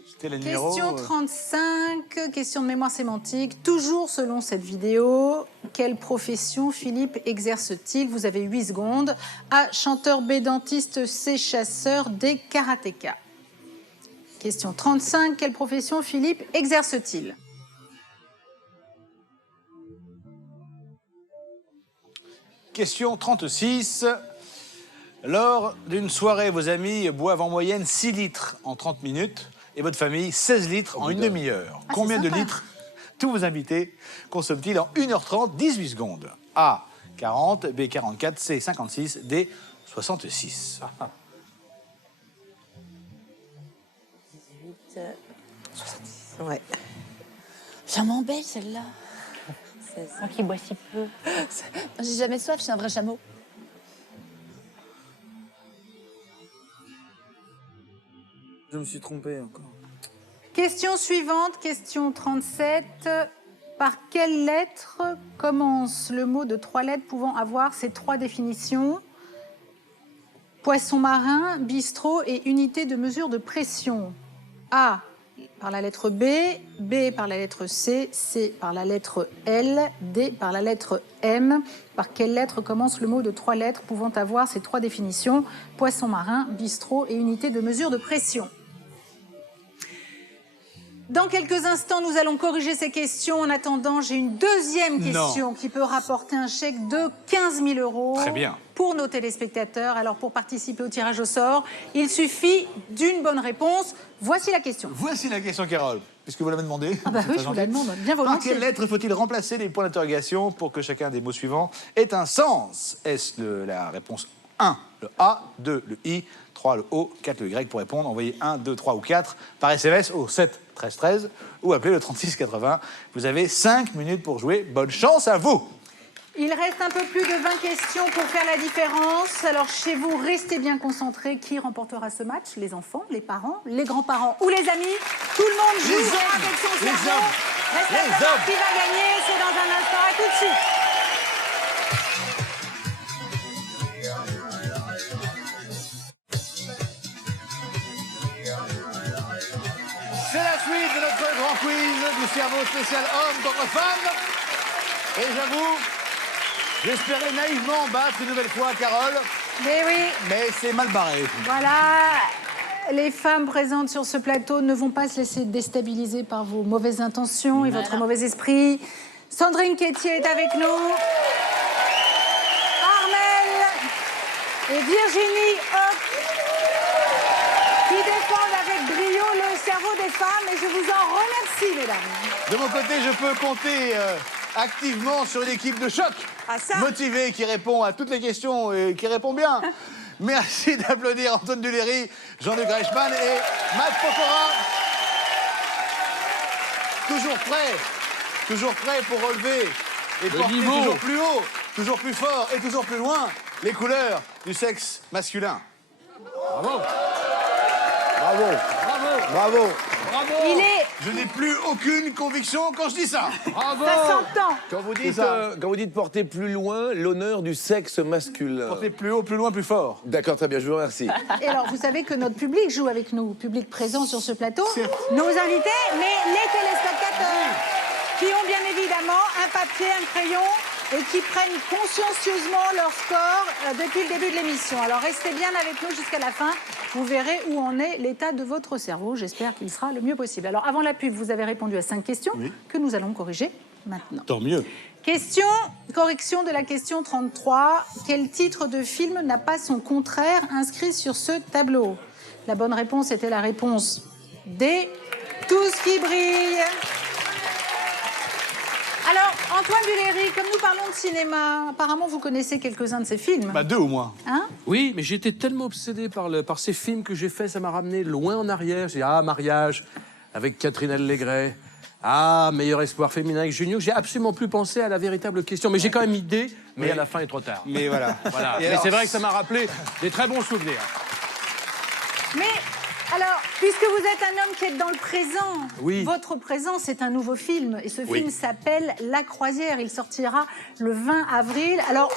C'était le numéro... Question 35, question de mémoire sémantique. Toujours selon cette vidéo, quelle profession Philippe exerce-t-il? Vous avez 8 secondes. A, chanteur, B, dentiste, C, chasseur, D, karatéka. Question 35, quelle profession Philippe exerce-t-il? Question 36. Lors d'une soirée, vos amis boivent en moyenne 6 litres en 30 minutes et votre famille 16 litres en une demi-heure. Ah, Combien c'est de sympa. litres tous vos invités consomment-ils en 1h30, 18 secondes? A, 40, B, 44, C, 56, D, 66. 70. Ouais. Ça m'embête, celle-là. Moi qui bois si peu. J'ai jamais soif, je suis un vrai chameau. Je me suis trompé encore. Question suivante, question 37. Par quelle lettre commence le mot de 3 lettres pouvant avoir ces 3 définitions? Poisson marin, bistrot et unité de mesure de pression. A par la lettre B, B par la lettre C, C par la lettre L, D par la lettre M. Par quelle lettre commence le mot de 3 lettres pouvant avoir ces 3 définitions? Poisson marin, bistrot et unité de mesure de pression. Dans quelques instants, nous allons corriger ces questions. En attendant, j'ai une deuxième question qui peut rapporter un chèque de 15 000 € Très bien. pour nos téléspectateurs. Alors, pour participer au tirage au sort, il suffit d'une bonne réponse. Voici la question. Voici la question, Carole, puisque vous l'avez demandé. Ah bah oui, je vous la demande, bien Par volontiers. quelle lettre faut-il remplacer les points d'interrogation pour que chacun des mots suivants ait un sens? Est-ce la réponse 1, le A, 2, le I, 3, le O, 4, le Y pour répondre? Envoyez 1, 2, 3 ou 4 par SMS au 7 13 13 ou appelez le 36 80. Vous avez 5 minutes pour jouer. Bonne chance à vous. Il reste un peu plus de 20 questions pour faire la différence. Alors, chez vous, restez bien concentrés. Qui remportera ce match? Les enfants, les parents, les grands-parents ou les amis? Tout le monde joue avec son cerveau. Reste à savoir qui va gagner. C'est dans un instant. À tout de suite. C'est la suite de notre grand quiz du cerveau spécial homme contre femme. Et j'avoue, j'espérais naïvement battre une nouvelle fois Carole. Mais oui. Mais c'est mal barré. Voilà. Les femmes présentes sur ce plateau ne vont pas se laisser déstabiliser par vos mauvaises intentions et votre mauvais esprit. Sandrine Quétier est avec nous. Armelle et Virginie Hoc qui défendent avec brio le cerveau des femmes et je vous en remercie, mesdames. De mon côté, je peux compter activement sur une équipe de choc, motivée, qui répond à toutes les questions et qui répond bien. Merci d'applaudir Antoine Duléry, Jean-Luc Reichmann et Matt Pokora. Toujours prêt pour relever et porter toujours plus haut, toujours plus fort et toujours plus loin les couleurs du sexe masculin. Bravo. Bravo. Bravo. Bravo. Bravo. Je n'ai plus aucune conviction quand je dis ça. Bravo. Ça s'entend. Quand vous dites porter plus loin l'honneur du sexe masculin. Porter plus haut, plus loin, plus fort. D'accord, très bien, je vous remercie. Et alors, vous savez que notre public joue avec nous, public présent sur ce plateau, nos invités, mais les téléspectateurs qui ont bien évidemment un papier, un crayon et qui prennent consciencieusement leur score depuis le début de l'émission. Alors, restez bien avec nous jusqu'à la fin. Vous verrez où en est l'état de votre cerveau. J'espère qu'il sera le mieux possible. Alors, avant la pub, vous avez répondu à 5 questions que nous allons corriger maintenant. Tant mieux. Correction de la question 33. Quel titre de film n'a pas son contraire inscrit sur ce tableau? La bonne réponse était la réponse D. Tout ce qui brille. Alors, Antoine Duléry, comme nous parlons de cinéma, apparemment vous connaissez quelques-uns de ces films. Bah 2 au moins. Hein? Oui, mais j'étais tellement obsédé par ces films que j'ai faits, ça m'a ramené loin en arrière. J'ai dit, ah, Mariage avec Catherine Allégret. Ah, Meilleur espoir féminin avec Junio. J'ai absolument plus pensé à la véritable question. Mais j'ai quand même idée, mais à la fin, il est trop tard. Mais voilà. Voilà. Et Mais alors, c'est vrai que ça m'a rappelé des très bons souvenirs. Mais, alors, puisque vous êtes un homme qui est dans le présent, votre présent, c'est un nouveau film. Et ce film s'appelle La Croisière. Il sortira le 20 avril. Alors,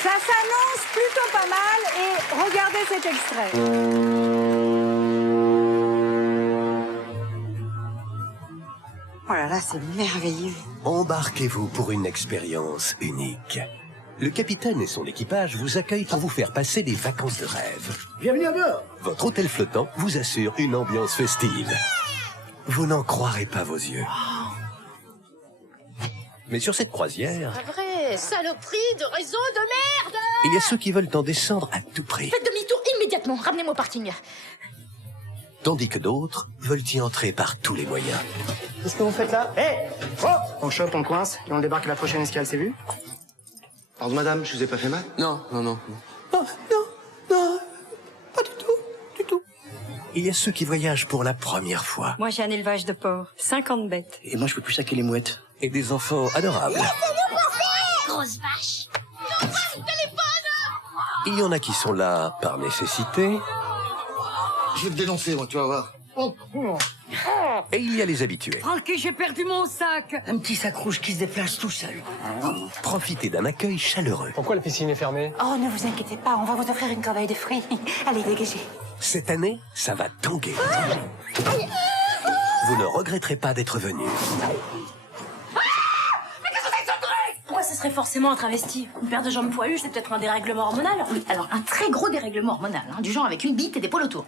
ça s'annonce plutôt pas mal. Et regardez cet extrait. Oh là là, c'est merveilleux. Embarquez-vous pour une expérience unique. Le capitaine et son équipage vous accueillent pour vous faire passer des vacances de rêve. Bienvenue à bord. Votre hôtel flottant vous assure une ambiance festive. Vous n'en croirez pas vos yeux. Mais sur cette croisière, Pas vrai, saloperie de réseau de merde. il y a ceux qui veulent en descendre à tout prix. Faites demi-tour immédiatement, ramenez-moi au parking. tandis que d'autres veulent y entrer par tous les moyens. Qu'est-ce que vous faites là? Hé! Oh! On chope, on coince, et on débarque à la prochaine escale, c'est vu? Pardon, madame, je vous ai pas fait mal? Non, non, non. Il y a ceux qui voyagent pour la première fois. Moi, j'ai un élevage de porcs, 50 bêtes. Et moi, je peux plus saquer les mouettes. Et des enfants adorables. Grosse vache. Il y en a qui sont là par nécessité. Je vais te dénoncer, moi, tu vas voir. Et il y a les habitués. Francky, j'ai perdu mon sac. Un petit sac rouge qui se déplace tout seul. Profitez d'un accueil chaleureux. Pourquoi la piscine est fermée? Oh, ne vous inquiétez pas, on va vous offrir une corbeille de fruits. Allez, dégagez. Cette année, ça va tanguer. Vous ne regretterez pas d'être venu. Pourquoi ce serait forcément un travesti? Une paire de jambes poilues, c'est peut-être un dérèglement hormonal? Oui, alors un très gros dérèglement hormonal, hein, du genre avec une bite et des poils autour.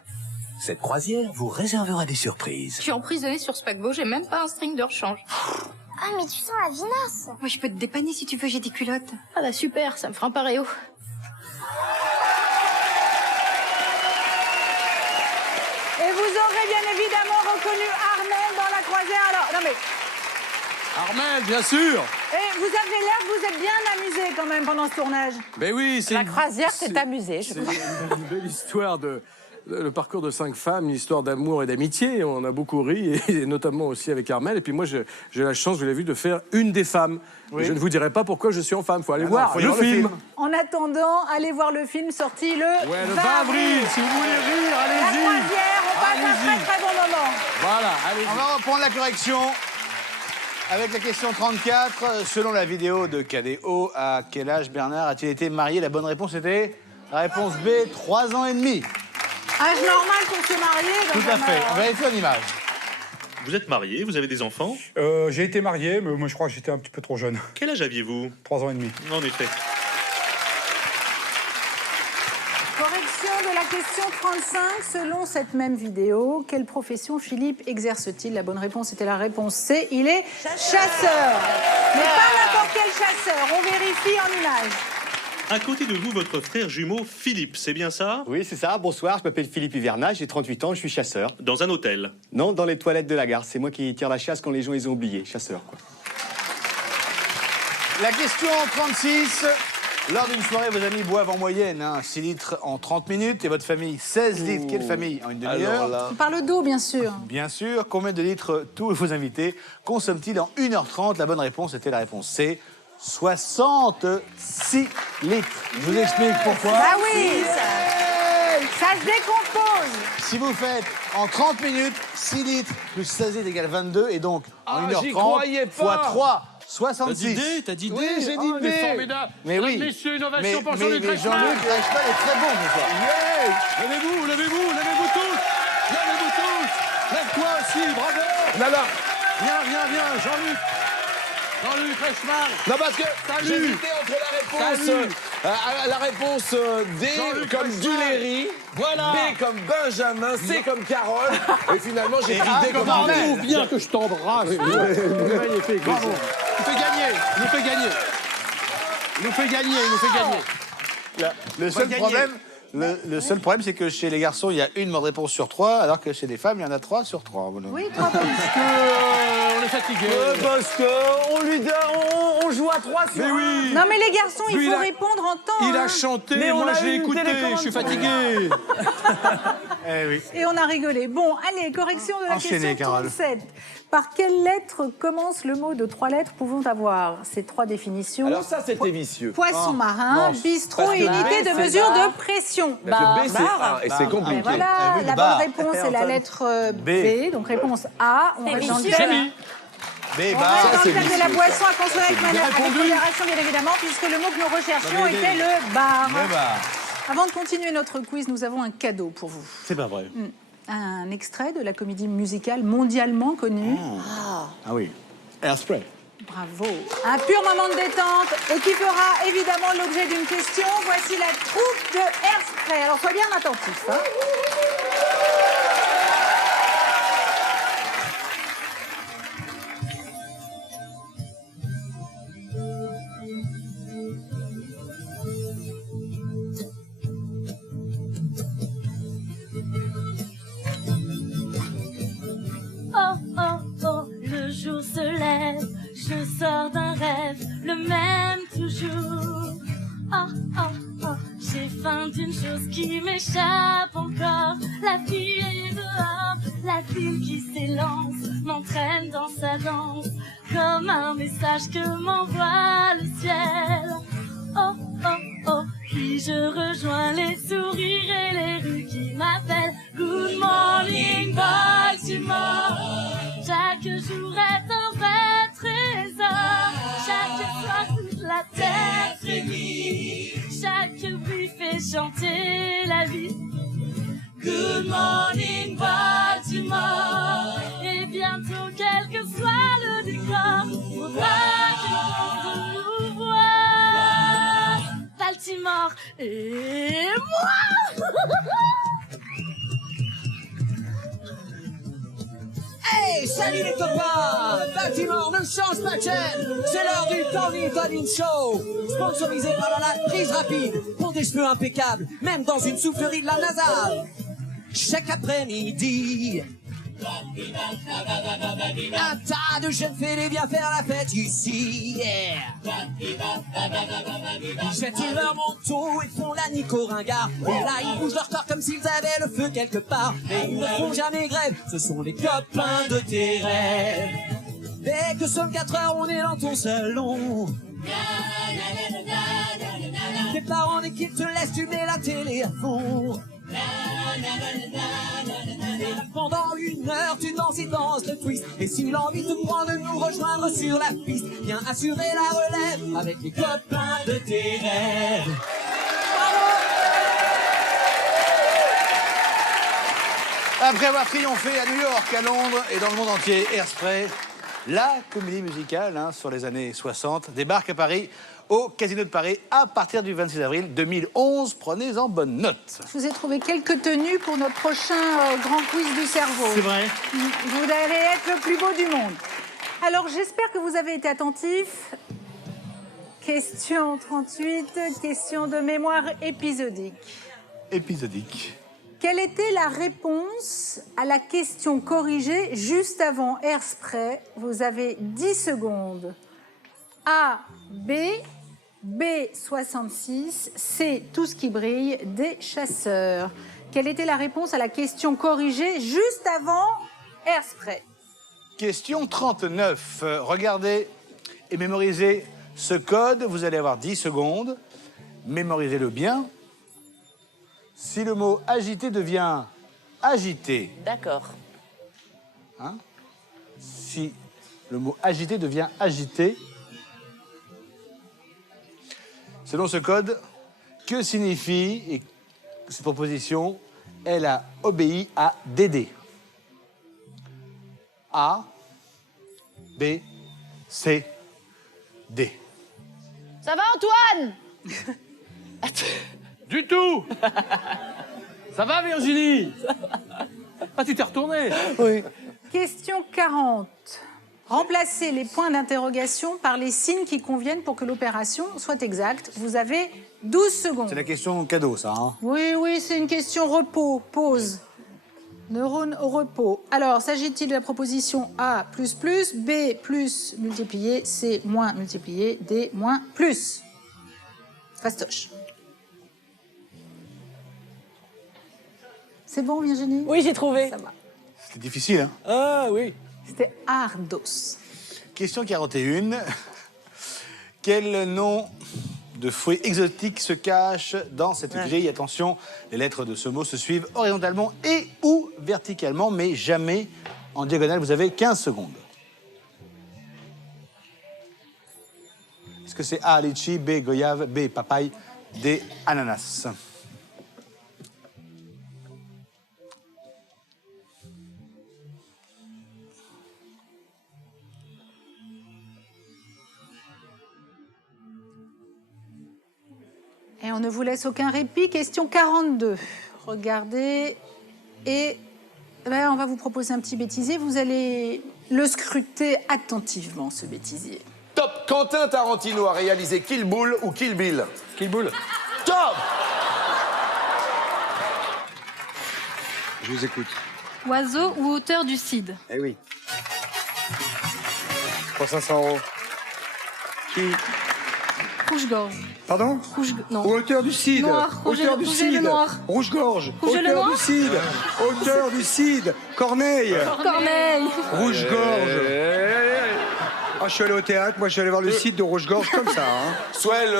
Cette croisière vous réservera des surprises. Je suis emprisonnée sur ce paquebot, j'ai même pas un string de rechange. Ah, mais tu sens la vinasse. Moi, je peux te dépanner si tu veux, j'ai des culottes. Ah bah super, ça me fera un paréo. Et vous aurez bien évidemment reconnu Armel dans la croisière. Alors, non mais... Armel, bien sûr. Et vous avez l'air que vous êtes bien amusé quand même pendant ce tournage. Ben oui, c'est La croisière s'est amusée, je c'est crois. une belle histoire le parcours de 5 femmes, une histoire d'amour et d'amitié. On a beaucoup ri, et notamment aussi avec Armel. Et puis moi, j'ai la chance, vous l'avez vu, de faire une des femmes. Oui. Je ne vous dirai pas pourquoi je suis en femme. Il faut aller Ah non, voir faut y le voir le film. film. En attendant, allez voir le film sorti le 20 Ouais, le 20 avril. Si vous voulez rire, La allez-y. croisière, on passe un Allez-y. très très bon moment. Voilà, allez-y. On va reprendre la correction avec la question 34. Selon la vidéo de KDO, à quel âge Bernard a-t-il été marié? La bonne réponse était la réponse B, 3 ans et demi. Âge normal pour se marier. dans Tout à un fait. mariage. On vérifie en image. Vous êtes marié, vous avez des enfants. J'ai été marié, mais moi, je crois que j'étais un petit peu trop jeune. Quel âge aviez-vous? 3 ans et demi. En effet. Correction de la question 35. Selon cette même vidéo, quelle profession Philippe exerce-t-il? La bonne réponse était la réponse C. Il est chasseur. Mais pas n'importe quel chasseur. On vérifie en image. À côté de vous, votre frère jumeau Philippe, c'est bien ça? Oui, c'est ça. Bonsoir, je m'appelle Philippe Hivernage, j'ai 38 ans, je suis chasseur. Dans un hôtel? Non, dans les toilettes de la gare. C'est moi qui tire la chasse quand les gens les ont oubliés. Chasseur, quoi. La question 36. Lors d'une soirée, vos amis boivent en moyenne 6 litres en 30 minutes et votre famille 16 litres. Quelle famille en une demi-heure? On parle d'eau, bien sûr. Bien sûr. Combien de litres tous vos invités consomment-ils en 1h30? La bonne réponse était la réponse C. 66 litres. Je vous explique pourquoi. Bah oui, ça se décompose. Si vous faites en 30 minutes, 6 litres plus 16 litres égale 22, et donc en j'y 1h30 croyais pas. fois 3, 66. T'as d'idée? Oui, j'ai Oh, d'idée. il est formidable. Mais oui. Messieurs, une ovation pour Jean-Luc mais Reichmann. Jean-Luc Reichmann est très bon ce soir. Levez-vous, levez-vous, levez-vous tous. Levez-vous tous. Lève-toi aussi, bravo. Là, là. Viens, Jean-Luc. Jean-Luc Reichmann. Non, parce que Salut. j'hésitais entre la réponse D Jean-Luc comme Reichmann. Duléry, Voilà. B comme Benjamin, C comme Carole, et finalement j'ai Et pris A D comme comme Armel. Armel. Trouve bien que je t'embrasse. Magnifique. Bravo. Il nous fait gagner. Il nous fait gagner. Il nous fait gagner. Il nous fait gagner. Le seul gagner. problème, le seul problème, c'est que chez les garçons, il y a une bonne réponse sur 3, alors que chez les femmes, il y en a 3 sur 3. Oui, 3 points. On est fatigué. Parce qu'on lui donne, on joue à 3 sur Mais oui. Non, mais les garçons, il Lui, faut il a- répondre en temps. Il hein. a chanté, Mais on moi a je l'ai eu une écouté, télécommande je suis pour fatigué. Eh oui. Et on a rigolé. Bon, allez, correction de la Enchaînez, question Carole. 37. Par quelle lettre commence le mot de 3 lettres? Pouvons avoir ces 3 définitions. Alors ça c'était vicieux. Poisson marin, bistrot Parce et que unité B, de c'est mesure bar. de pression. Parce que B c'est A et c'est Et compliqué. voilà, Ah oui, la le bar. bonne réponse est la lettre B. Donc réponse A. On reste dans le vicieux. thème. J'ai mis. B, On bar. reste Ça, dans c'est le thème de la vicieux, boisson ça. à consommer avec répondu. modération, bien évidemment, puisque le mot que nous recherchions était le bar. Le bar. Avant de continuer notre quiz, nous avons un cadeau pour vous. C'est pas vrai. Un extrait de la comédie musicale mondialement connue. Ah oui. Airspray. Bravo. Un pur moment de détente et qui fera évidemment l'objet d'une question. Voici la troupe de Airspray. Alors sois bien attentif. Hein. bien d'une chose qui m'échappe encore. La vie est dehors, la ville qui s'élance m'entraîne dans sa danse, comme un message que m'envoie le ciel. Oh, oh, oh, puis je rejoins les sourires et les rues qui m'appellent. Good morning, Baltimore. Chaque jour est un vrai trésor. Chaque soir, toute la terre frémit. Chaque bruit fait chanter la vie. Good morning, Baltimore. Et bientôt, quel que soit le décor, faudra que nous voit Baltimore et moi. Hey, salut les copains! Baltimore ne change pas de chaîne! C'est l'heure du Tony Tonin Show! Sponsorisé par la latte prise rapide, pour des cheveux impeccables, même dans une soufflerie de la NASA! Chaque après-midi, un tas de jeunes fêlés viennent faire la fête ici, yeah. Ils jettent leur manteau et font la Nico Ringard. Et là, ils bougent leur corps comme s'ils avaient le feu quelque part. Et ils ne font jamais grève, ce sont les copains de tes rêves. Dès que sonne 4 heures, on est dans ton salon. Tes parents dès qu'ils te laissent, tu mets la télé à fond. Pendant 1 heure, tu danses et danses le twist. Et si l'envie te prend de nous rejoindre sur la piste, viens assurer la relève avec les copains de tes rêves. Après avoir triomphé à New York, à Londres et dans le monde entier, Hairspray, la comédie musicale sur les années 60, débarque à Paris, au Casino de Paris, à partir du 26 avril 2011. Prenez-en bonne note. Je vous ai trouvé quelques tenues pour notre prochain grand quiz du cerveau. C'est vrai. Vous allez être le plus beau du monde. Alors, j'espère que vous avez été attentifs. Question 38, question de mémoire épisodique. Épisodique. Quelle était la réponse à la question corrigée juste avant Hairspray? Vous avez 10 secondes. A, B, B, 66, C, tout ce qui brille, D, chasseurs. Quelle était la réponse à la question corrigée juste avant Hairspray? Question 39. Regardez et mémorisez ce code. Vous allez avoir 10 secondes. Mémorisez-le bien. Si le mot agité devient agité... D'accord. Hein? Si le mot agité devient agité... Selon ce code, que signifie cette proposition? Elle a obéi à Dédé. A, B, C, D. Ça va, Antoine? Du tout. Ça va, Virginie? Ah, tu t'es retournée? Oui. Question 40. Remplacez les points d'interrogation par les signes qui conviennent pour que l'opération soit exacte. Vous avez 12 secondes. C'est la question cadeau, ça. Oui, oui, c'est une question repos, pause. Neurones au repos. Alors, s'agit-il de la proposition A plus plus, B plus multiplié, C moins multiplié, D moins plus? Fastoche. C'est bon, Virginie? Oui, j'ai trouvé. Ça va. C'était difficile, hein? Ah oui. C'était Ardos. Question 41. Quel nom de fruit exotique se cache dans cette grille? Attention, les lettres de ce mot se suivent horizontalement et ou verticalement, mais jamais en diagonale. Vous avez 15 secondes. Est-ce que c'est A, litchi, B, goyave, B, papaye, D, ananas? Et on ne vous laisse aucun répit. Question 42. Regardez. Et on va vous proposer un petit bêtisier. Vous allez le scruter attentivement, ce bêtisier. Top. Quentin Tarantino a réalisé Kill Bull ou Kill Bill? Kill Bull. Top. Je vous écoute. Oiseau ou auteur du Cid? Eh oui. Pour 500 €. Qui Rouge-gorge. Pardon Non. Hauteur du cid. Noir. Hauteur du Rouget le cid. noir. Rouge-gorge. Rouget le Hauteur noir. du cid. Hauteur du cid. Corneille. Corneille. Rouge-gorge. Ah, je suis allé au théâtre, moi je suis allé voir le site de Rouge-gorge comme ça. Hein. Swell,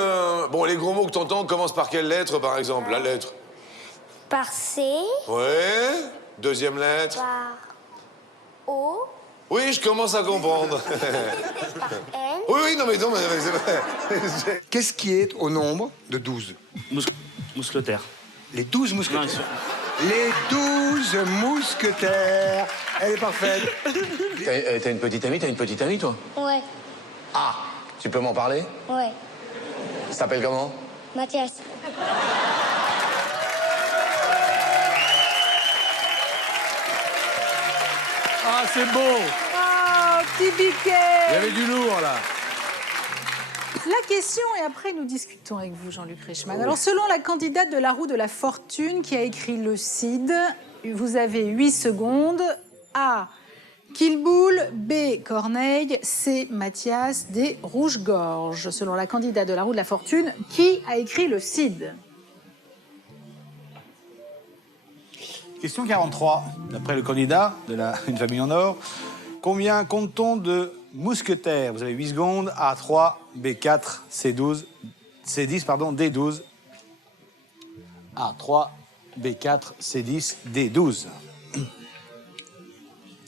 bon, les gros mots que t'entends commencent par quelle lettre, par exemple? La lettre. Par C. Ouais. Deuxième lettre. Par O. Oui, je commence à comprendre. Par N. Oui, non, mais c'est vrai. Qu'est-ce qui est au nombre de 12? Mousquetaires. Les 12 mousquetaires. Les 12 mousquetaires. Elle est parfaite. T'as une petite amie, toi? Ouais. Ah, tu peux m'en parler? Ouais. Ça s'appelle comment? Mathias. Ah, c'est beau. Oh, petit biquet. Il y avait du lourd, là. La question, et après nous discutons avec vous, Jean-Luc Reichmann. Alors, selon la candidate de la roue de la fortune qui a écrit le Cid, vous avez 8 secondes. A. Kilboul, B. Corneille, C. Mathias, D. Rouge-gorge. Selon la candidate de la roue de la fortune, qui a écrit le Cid? Question 43, d'après le candidat de Une famille en or. Combien compte-t-on de mousquetaires? Vous avez 8 secondes. A3, B4, C12, C10, pardon, D12. A3, B4, C10, D12.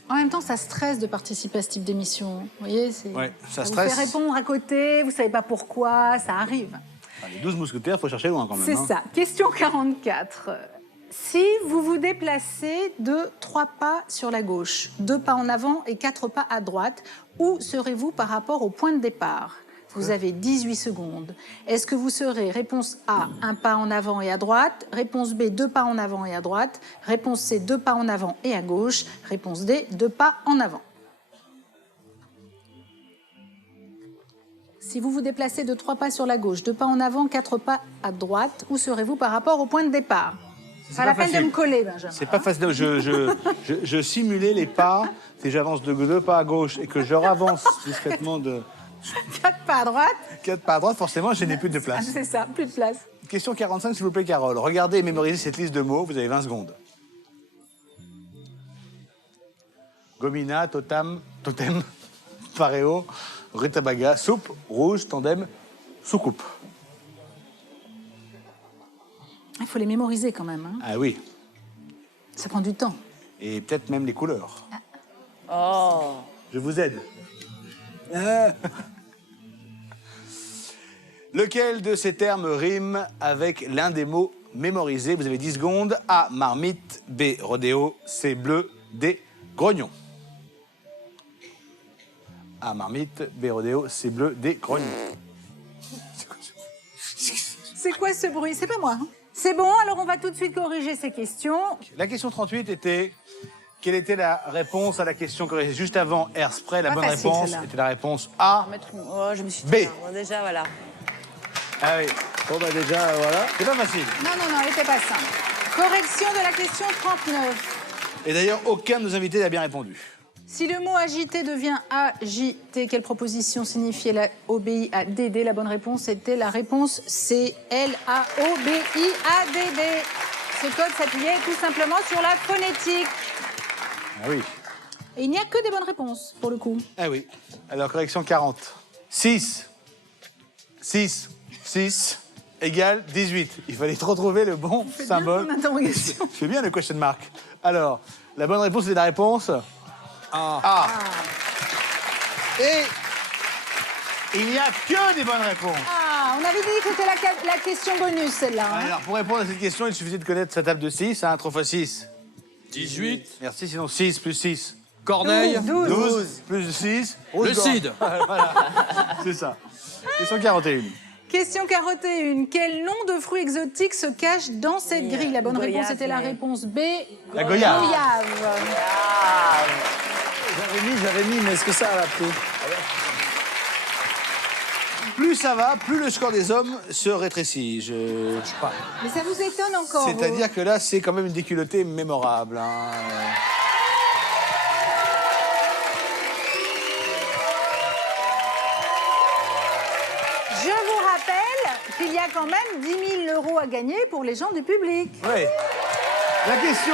En même temps, ça stresse de participer à ce type d'émission. Vous voyez, Ouais, ça vous stresse. fait répondre à côté, vous ne savez pas pourquoi, ça arrive. Les 12 mousquetaires, il faut chercher loin quand même. C'est hein. ça. Question 44. Si vous vous déplacez de 3 pas sur la gauche, 2 pas en avant et 4 pas à droite, où serez-vous par rapport au point de départ? Vous avez 18 secondes. Est-ce que vous serez, réponse A, 1 pas en avant et à droite, réponse B, 2 pas en avant et à droite, réponse C, 2 pas en avant et à gauche, réponse D, 2 pas en avant? Si vous vous déplacez de 3 pas sur la gauche, 2 pas en avant, 4 pas à droite, où serez-vous par rapport au point de départ? Pas la peine de me coller, Benjamin. C'est pas facile. Je simulais les pas. Si j'avance de 2 pas à gauche et que je ravance discrètement de 4 pas à droite. 4 pas à droite, forcément, je n'ai plus de place. C'est ça, plus de place. Question 45, s'il vous plaît, Carole. Regardez et mémorisez cette liste de mots. Vous avez 20 secondes. Gomina, totem, pareo, rutabaga, soupe, rouge, tandem, soucoupe. Il faut les mémoriser quand même. Hein. Ah oui. Ça prend du temps. Et peut-être même les couleurs. Oh. Je vous aide. Ah. Lequel de ces termes rime avec l'un des mots mémorisés? Vous avez 10 secondes. A, marmite. B, rodéo. C, bleu. D, grognon. A, marmite. B, rodéo. C, bleu. D, grognon. C'est quoi ce bruit? C'est pas moi. Hein. C'est bon, alors on va tout de suite corriger ces questions. La question 38 était... Quelle était la réponse à la question corrigée juste avant Airspray? La Pas bonne facile, réponse celle-là. était la réponse A. Oh, je me suis B. Bon, déjà, voilà. Ah oui. Bon, bah déjà, voilà. C'est pas facile. Non, elle n'était pas simple. Correction de la question 39. Et d'ailleurs, aucun de nos invités n'a bien répondu. Si le mot agité devient agité, quelle proposition signifiait la obéit à DD? La bonne réponse était la réponse C, L-A-O-B-I-A-D-D. Ce code s'appuyait tout simplement sur la phonétique. Ah oui. Et il n'y a que des bonnes réponses, pour le coup. Ah oui. Alors, correction 40. 6 égale 18. Il fallait retrouver le bon symbole. Bien mon interrogation. Je fais bien le question mark. Alors, la bonne réponse, c'est la réponse A. Et il n'y a que des bonnes réponses. Ah, on avait dit que c'était la question bonus, celle-là. Hein. Alors, pour répondre à cette question, il suffisait de connaître sa table de 6. Hein, 3 x 6. 18. Merci, sinon 6 plus 6. Corneille. 12 plus 6. Le Cid. Voilà, c'est ça. Question 41. Question 41. Quel nom de fruit exotique se cache dans cette grille? La bonne Goyave, réponse était la mais- réponse B. La goyave. J'avais mis, mais est-ce que ça a pris? Plus ça va, plus le score des hommes se rétrécit. Je sais pas. Mais ça vous étonne encore? C'est-à-dire que là, c'est quand même une déculottée mémorable. Hein. Je vous rappelle il y a quand même 10 000 € à gagner pour les gens du public. Oui. La question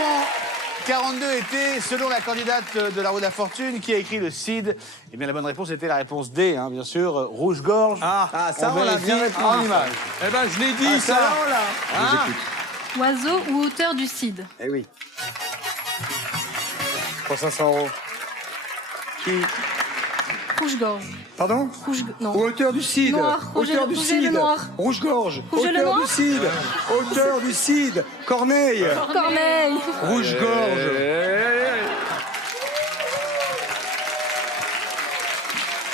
42 était, selon la candidate de la roue de la fortune, qui a écrit le CID? Eh bien, la bonne réponse était la réponse D, hein, bien sûr, rouge-gorge. Ah, ça, on l'a vérifie bien répondu. en image. Eh ben, je l'ai dit, ça. on l'a. Oiseau ou auteur du CID? Eh oui. Pour 500 €. Qui? Rouge-gorge. Pardon? Non. Ou auteur du CID. Noir. Auteur du Rougez le CID. noir. Rouge-gorge. Rougez le Auteur noir. du CID. Auteur du CID. Corneille. Corneille. Rouge-gorge.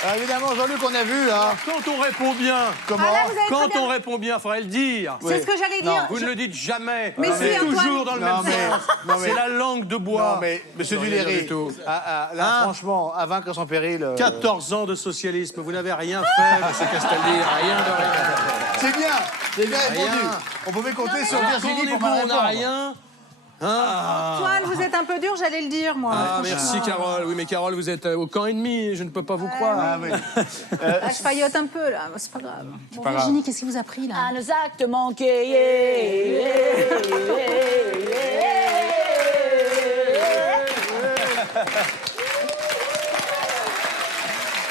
Alors, évidemment, Jean-Luc, on a vu, hein. Quand on répond bien, comment? Ah, là, vous avez très Quand bien- on répond bien, il faudrait le dire. C'est ce que j'allais dire. Vous ne le dites jamais. Mais C'est si, Antoine. toujours dans le même sens. non, mais- C'est la langue de bois. Non, mais, monsieur Non, rien Duléry, du tout. là, franchement, à vaincre sans péril... 14 ans de socialisme, vous n'avez rien fait, monsieur Castaldi, rien de rien. C'est bien, j'ai bien répondu. Rien. On pouvait compter sur Quand Virginie on est pour bon, mal on n'a répondre. rien. Hein? Antoine, vous êtes un peu dur, j'allais le dire, moi. Ah, franchement. merci Carole. Oui, mais Carole, vous êtes au camp ennemi, je ne peux pas vous croire. Ah, oui. Ah, je faillote un peu, là. C'est pas grave. Bon, pas Virginie, qu'est-ce qui vous a pris, là? À nos actes manqués.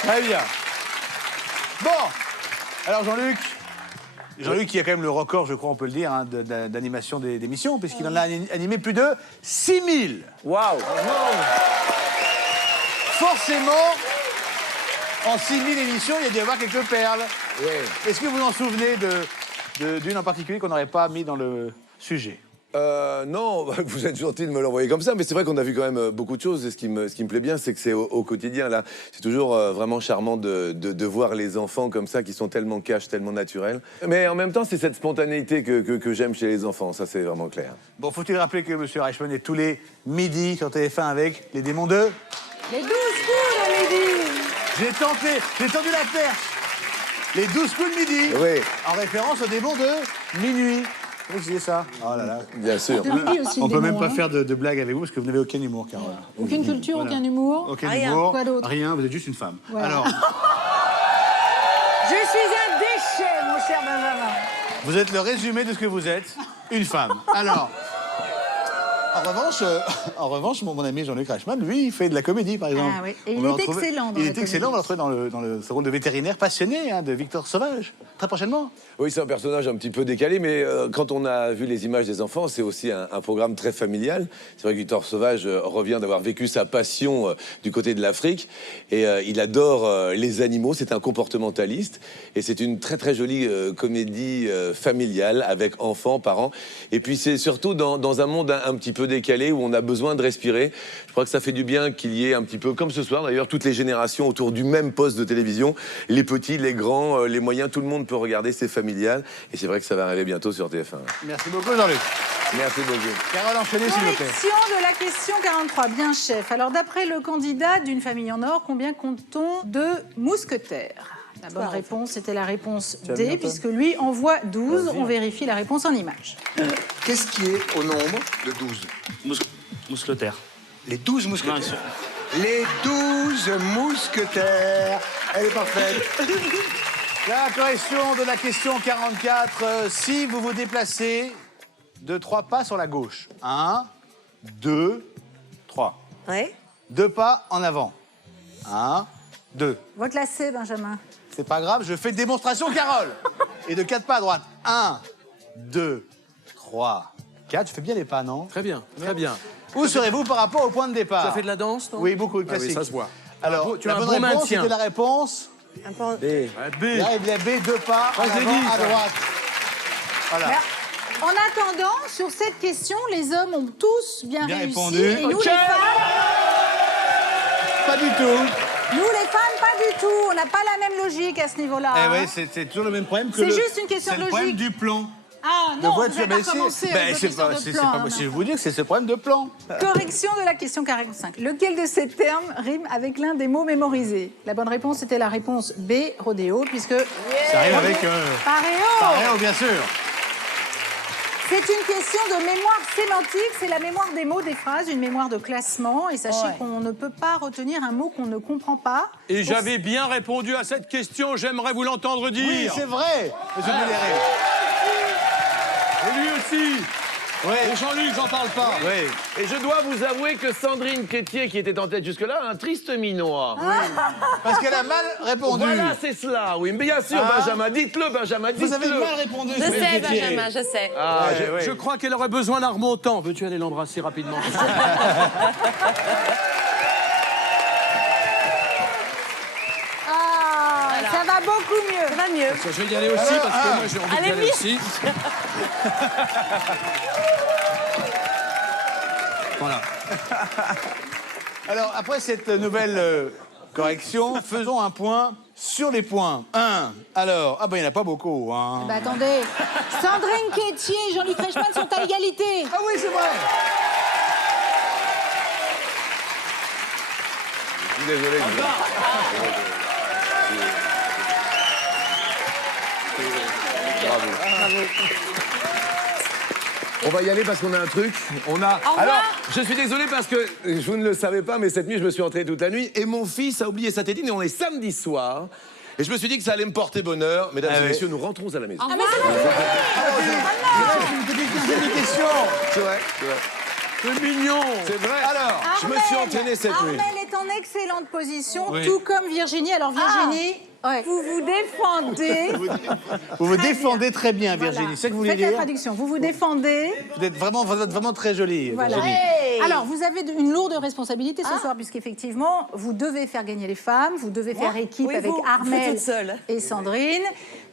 Très bien. Bon, alors Jean-Luc qui a quand même le record, je crois, on peut le dire, hein, d'animation d'émissions, puisqu'il en a animé plus de 6000. Waouh. Forcément, en 6000 émissions, il y a dû y avoir quelques perles. Oui. Est-ce que vous en souvenez d'une en particulier qu'on n'aurait pas mis dans le sujet? Non, vous êtes gentil de me l'envoyer comme ça, mais c'est vrai qu'on a vu quand même beaucoup de choses. Et ce qui me plaît bien, c'est que c'est au quotidien, là. C'est toujours vraiment charmant de voir les enfants comme ça, qui sont tellement cash, tellement naturels. Mais en même temps, c'est cette spontanéité que j'aime chez les enfants, ça c'est vraiment clair. Bon, faut-il rappeler que M. Reichmann est tous les midis sur TF1 avec les démons 2? Les 12 coups, à midi. J'ai tendu la perche. Les 12 coups de midi. Oui. En référence aux démons de minuit. Vous disiez ça? Oh là là. Bien sûr. De midi aussi, On le peut démon, même pas hein. faire de blagues avec vous parce que vous n'avez aucun humour, Carole. Aucune culture, Voilà. aucun humour. Aucun Rien. humour. Quoi d'autre? Rien, vous êtes juste une femme. Voilà. Alors, Je suis un déchet, mon cher Benjamin. vous êtes le résumé de ce que vous êtes, une femme. Alors, en revanche, mon ami Jean-Luc Reichmann, lui, il fait de la comédie, par exemple. Ah oui, et On il va est le retrouver- excellent dans Il la est excellent, on va le retrouver dans ce rôle de vétérinaire passionné hein, de Victor Sauvage, très prochainement. Oui, c'est un personnage un petit peu décalé, mais quand on a vu les images des enfants, c'est aussi un programme très familial. C'est vrai que Victor Sauvage revient d'avoir vécu sa passion du côté de l'Afrique, et il adore les animaux, c'est un comportementaliste, et c'est une très très jolie comédie familiale avec enfants, parents, et puis c'est surtout dans un monde un petit peu décalé où on a besoin de respirer. Je crois que ça fait du bien qu'il y ait un petit peu, comme ce soir d'ailleurs, toutes les générations autour du même poste de télévision, les petits, les grands, les moyens, tout le monde peut regarder, c'est familial, et c'est vrai que ça va arriver bientôt sur TF1. Merci beaucoup, Jean-Luc. Merci beaucoup. Carole, enchaînez, s'il vous plaît. Correction de la question 43. Bien, chef. Alors, d'après le candidat d'une famille en or, combien compte-t-on de mousquetaires? La bonne réponse était la réponse Tu as mis, D, Antoine puisque lui envoie 12. Vas-y. On vérifie la réponse en image. Qu'est-ce qui est au nombre de 12? Mousquetaire. Les 12 mousquetaires. Non, ils sont- Les 12 mousquetaires. Elle est parfaite. La correction de la question 44. Si vous vous déplacez de 3 pas sur la gauche. 1, 2, 3. Ouais. 2 pas en avant. 1, 2. Votre lacet, Benjamin. C'est pas grave, je fais une démonstration, Carole. Et de 4 pas à droite. 1, 2, 3, 4. Je fais bien les pas, non? Très bien, très bien. Où serez-vous par rapport au point de départ? Tu as fait de la danse, non? Oui, beaucoup de Ah oui, classiques. ça se voit. Alors, Tu la as un bonne bon réponse, maintien. c'était la réponse Un point. B. Ouais, B. Là, il y a B, 2 pas en je l'ai avant, dit, à ça. droite. Voilà. En attendant, sur cette question, les hommes ont tous bien Bien réussi. répondu. Et nous, Ok. les femmes, Pas du tout. nous, les femmes, pas du tout. On n'a pas la même logique à ce niveau-là. Eh hein. oui, c'est toujours le même problème que C'est le... juste une question c'est de le problème logique. du plan. Ah De non, voiture, vous avez ben, pas commencé ben, aux c'est questions pas, de c'est plan, pas non, possible de non. vous dire que c'est ce problème de plan. Correction de la question 45. Lequel de ces termes rime avec l'un des mots mémorisés? La bonne réponse était la réponse B, rodéo, puisque... Ça arrive avec... Paréo. Paréo, bien sûr. C'est une question de mémoire sémantique, c'est la mémoire des mots, des phrases, une mémoire de classement. Et sachez qu'on ne peut pas retenir un mot qu'on ne comprend pas. Et j'avais bien répondu à cette question, j'aimerais vous l'entendre dire. Oui, c'est vrai, monsieur Muléré. Et lui aussi. Et Jean-Luc, j'en parle pas. Oui. Et je dois vous avouer que Sandrine Quétier, qui était en tête jusque-là, a un triste minois. Parce qu'elle a mal répondu. Voilà, c'est cela, oui. Mais bien sûr, Benjamin, dites-le, Benjamin, dites-le. Vous avez mal répondu. Je sais, Benjamin, je sais. Ah, Je crois qu'elle aurait besoin d'un remontant. Veux-tu aller l'embrasser rapidement? Ça va beaucoup mieux. Ça va mieux. Je vais y aller aussi parce que moi j'ai envie d'y aller aussi. Voilà. Alors, après cette nouvelle correction, faisons un point sur les points. 1. Alors, il n'y en a pas beaucoup. Hein. Bah attendez, Sandrine Quétier et Jean-Luc Reichmann sont à égalité. Ah oui, c'est vrai. Je suis désolé. Bravo. On va y aller parce qu'on a un truc. Alors, je suis désolé parce que vous ne le savez pas, mais cette nuit, je me suis entraîné toute la nuit et mon fils a oublié sa tétine et on est samedi soir. Et je me suis dit que ça allait me porter bonheur. Mesdames et messieurs, nous rentrons à la maison. Ah mais c'est J'ai des questions. C'est vrai, c'est vrai. C'est mignon. C'est vrai. Alors, je me suis entraîné cette nuit. Armel est en excellente position, Oui. tout comme Virginie. Alors Virginie, vous vous défendez. Vous vous défendez très bien, Virginie. C'est ça que vous voulez Faites la dire? traduction. Vous vous défendez. Vous êtes vraiment très jolie, Voilà. Virginie. Alors, vous avez une lourde responsabilité ce soir, puisqu'effectivement, vous devez faire gagner les femmes, vous devez faire équipe avec Armel seule. et Sandrine.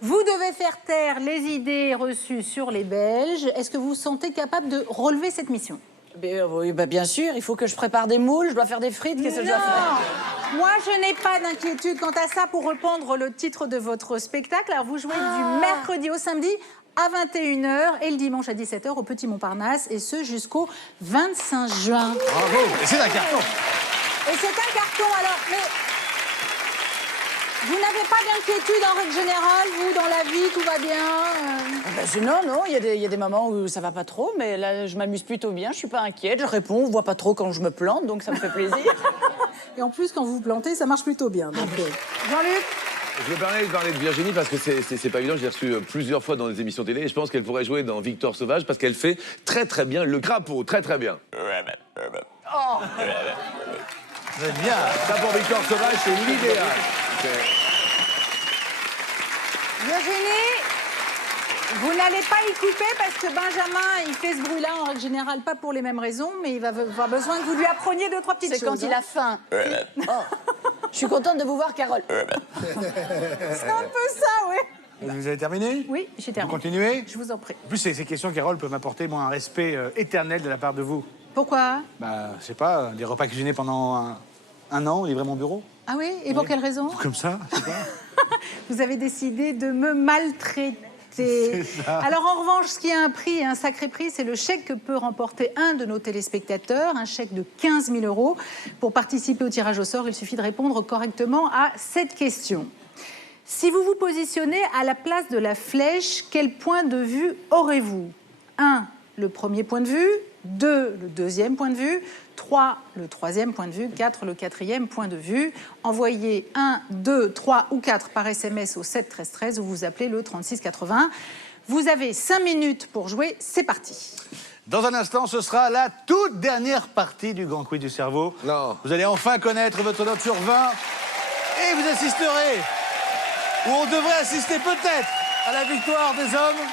Vous devez faire taire les idées reçues sur les Belges. Est-ce que vous vous sentez capable de relever cette mission? Oui, bien sûr, il faut que je prépare des moules, je dois faire des frites, qu'est-ce que je dois faire? Moi, je n'ai pas d'inquiétude quant à ça pour reprendre le titre de votre spectacle. Alors, vous jouez du mercredi au samedi à 21h et le dimanche à 17h au Petit Montparnasse, et ce jusqu'au 25 juin. Bravo. Et c'est un carton. Et c'est un carton, alors, mais vous n'avez pas d'inquiétude en règle générale, vous, dans la vie, tout va bien Non, il y a des moments où ça va pas trop, mais là, je m'amuse plutôt bien, je suis pas inquiète, je réponds, on voit pas trop quand je me plante, donc ça me fait plaisir. Et en plus, quand vous vous plantez, ça marche plutôt bien. Donc, Jean-Luc? Je me permets de parler de Virginie parce que c'est pas évident. Je l'ai reçue plusieurs fois dans des émissions télé et je pense qu'elle pourrait jouer dans Victor Sauvage parce qu'elle fait très très bien le crapaud, très très bien. Oh. Très bien. Ça pour Victor Sauvage, c'est l'idéal. Virginie, vous n'allez pas y couper parce que Benjamin, il fait ce bruit-là en règle générale, pas pour les mêmes raisons, mais il va avoir besoin que vous lui appreniez 2-3 petites choses. C'est quand il a faim. Je suis contente de vous voir, Carole. C'est un peu ça, oui. Vous avez terminé? Oui, j'ai terminé. Vous continuez? Je vous en prie. En plus, ces questions, Carole, peuvent m'apporter, moi, un respect éternel de la part de vous. Pourquoi? Bah, je sais pas, des repas cuisinés pendant un an, livrés à mon bureau. Ah oui? Et pour quelle raison? Comme ça, je sais pas. Vous avez décidé de me maltraiter. C'est ça. Alors en revanche, ce qui a un prix, un sacré prix, c'est le chèque que peut remporter un de nos téléspectateurs, un chèque de 15 000 €. Pour participer au tirage au sort, il suffit de répondre correctement à cette question. Si vous vous positionnez à la place de la flèche, quel point de vue aurez-vous? 1, le premier point de vue. 2, le deuxième point de vue. 3, le troisième point de vue. 4, le quatrième point de vue. Envoyez 1, 2, 3 ou 4 par SMS au 7 13 13 ou vous appelez le 36 80. Vous avez 5 minutes pour jouer. C'est parti. Dans un instant, ce sera la toute dernière partie du Grand Quiz du cerveau. Non. Vous allez enfin connaître votre note sur 20 et vous assisterez, ou on devrait assister peut-être, à la victoire des hommes.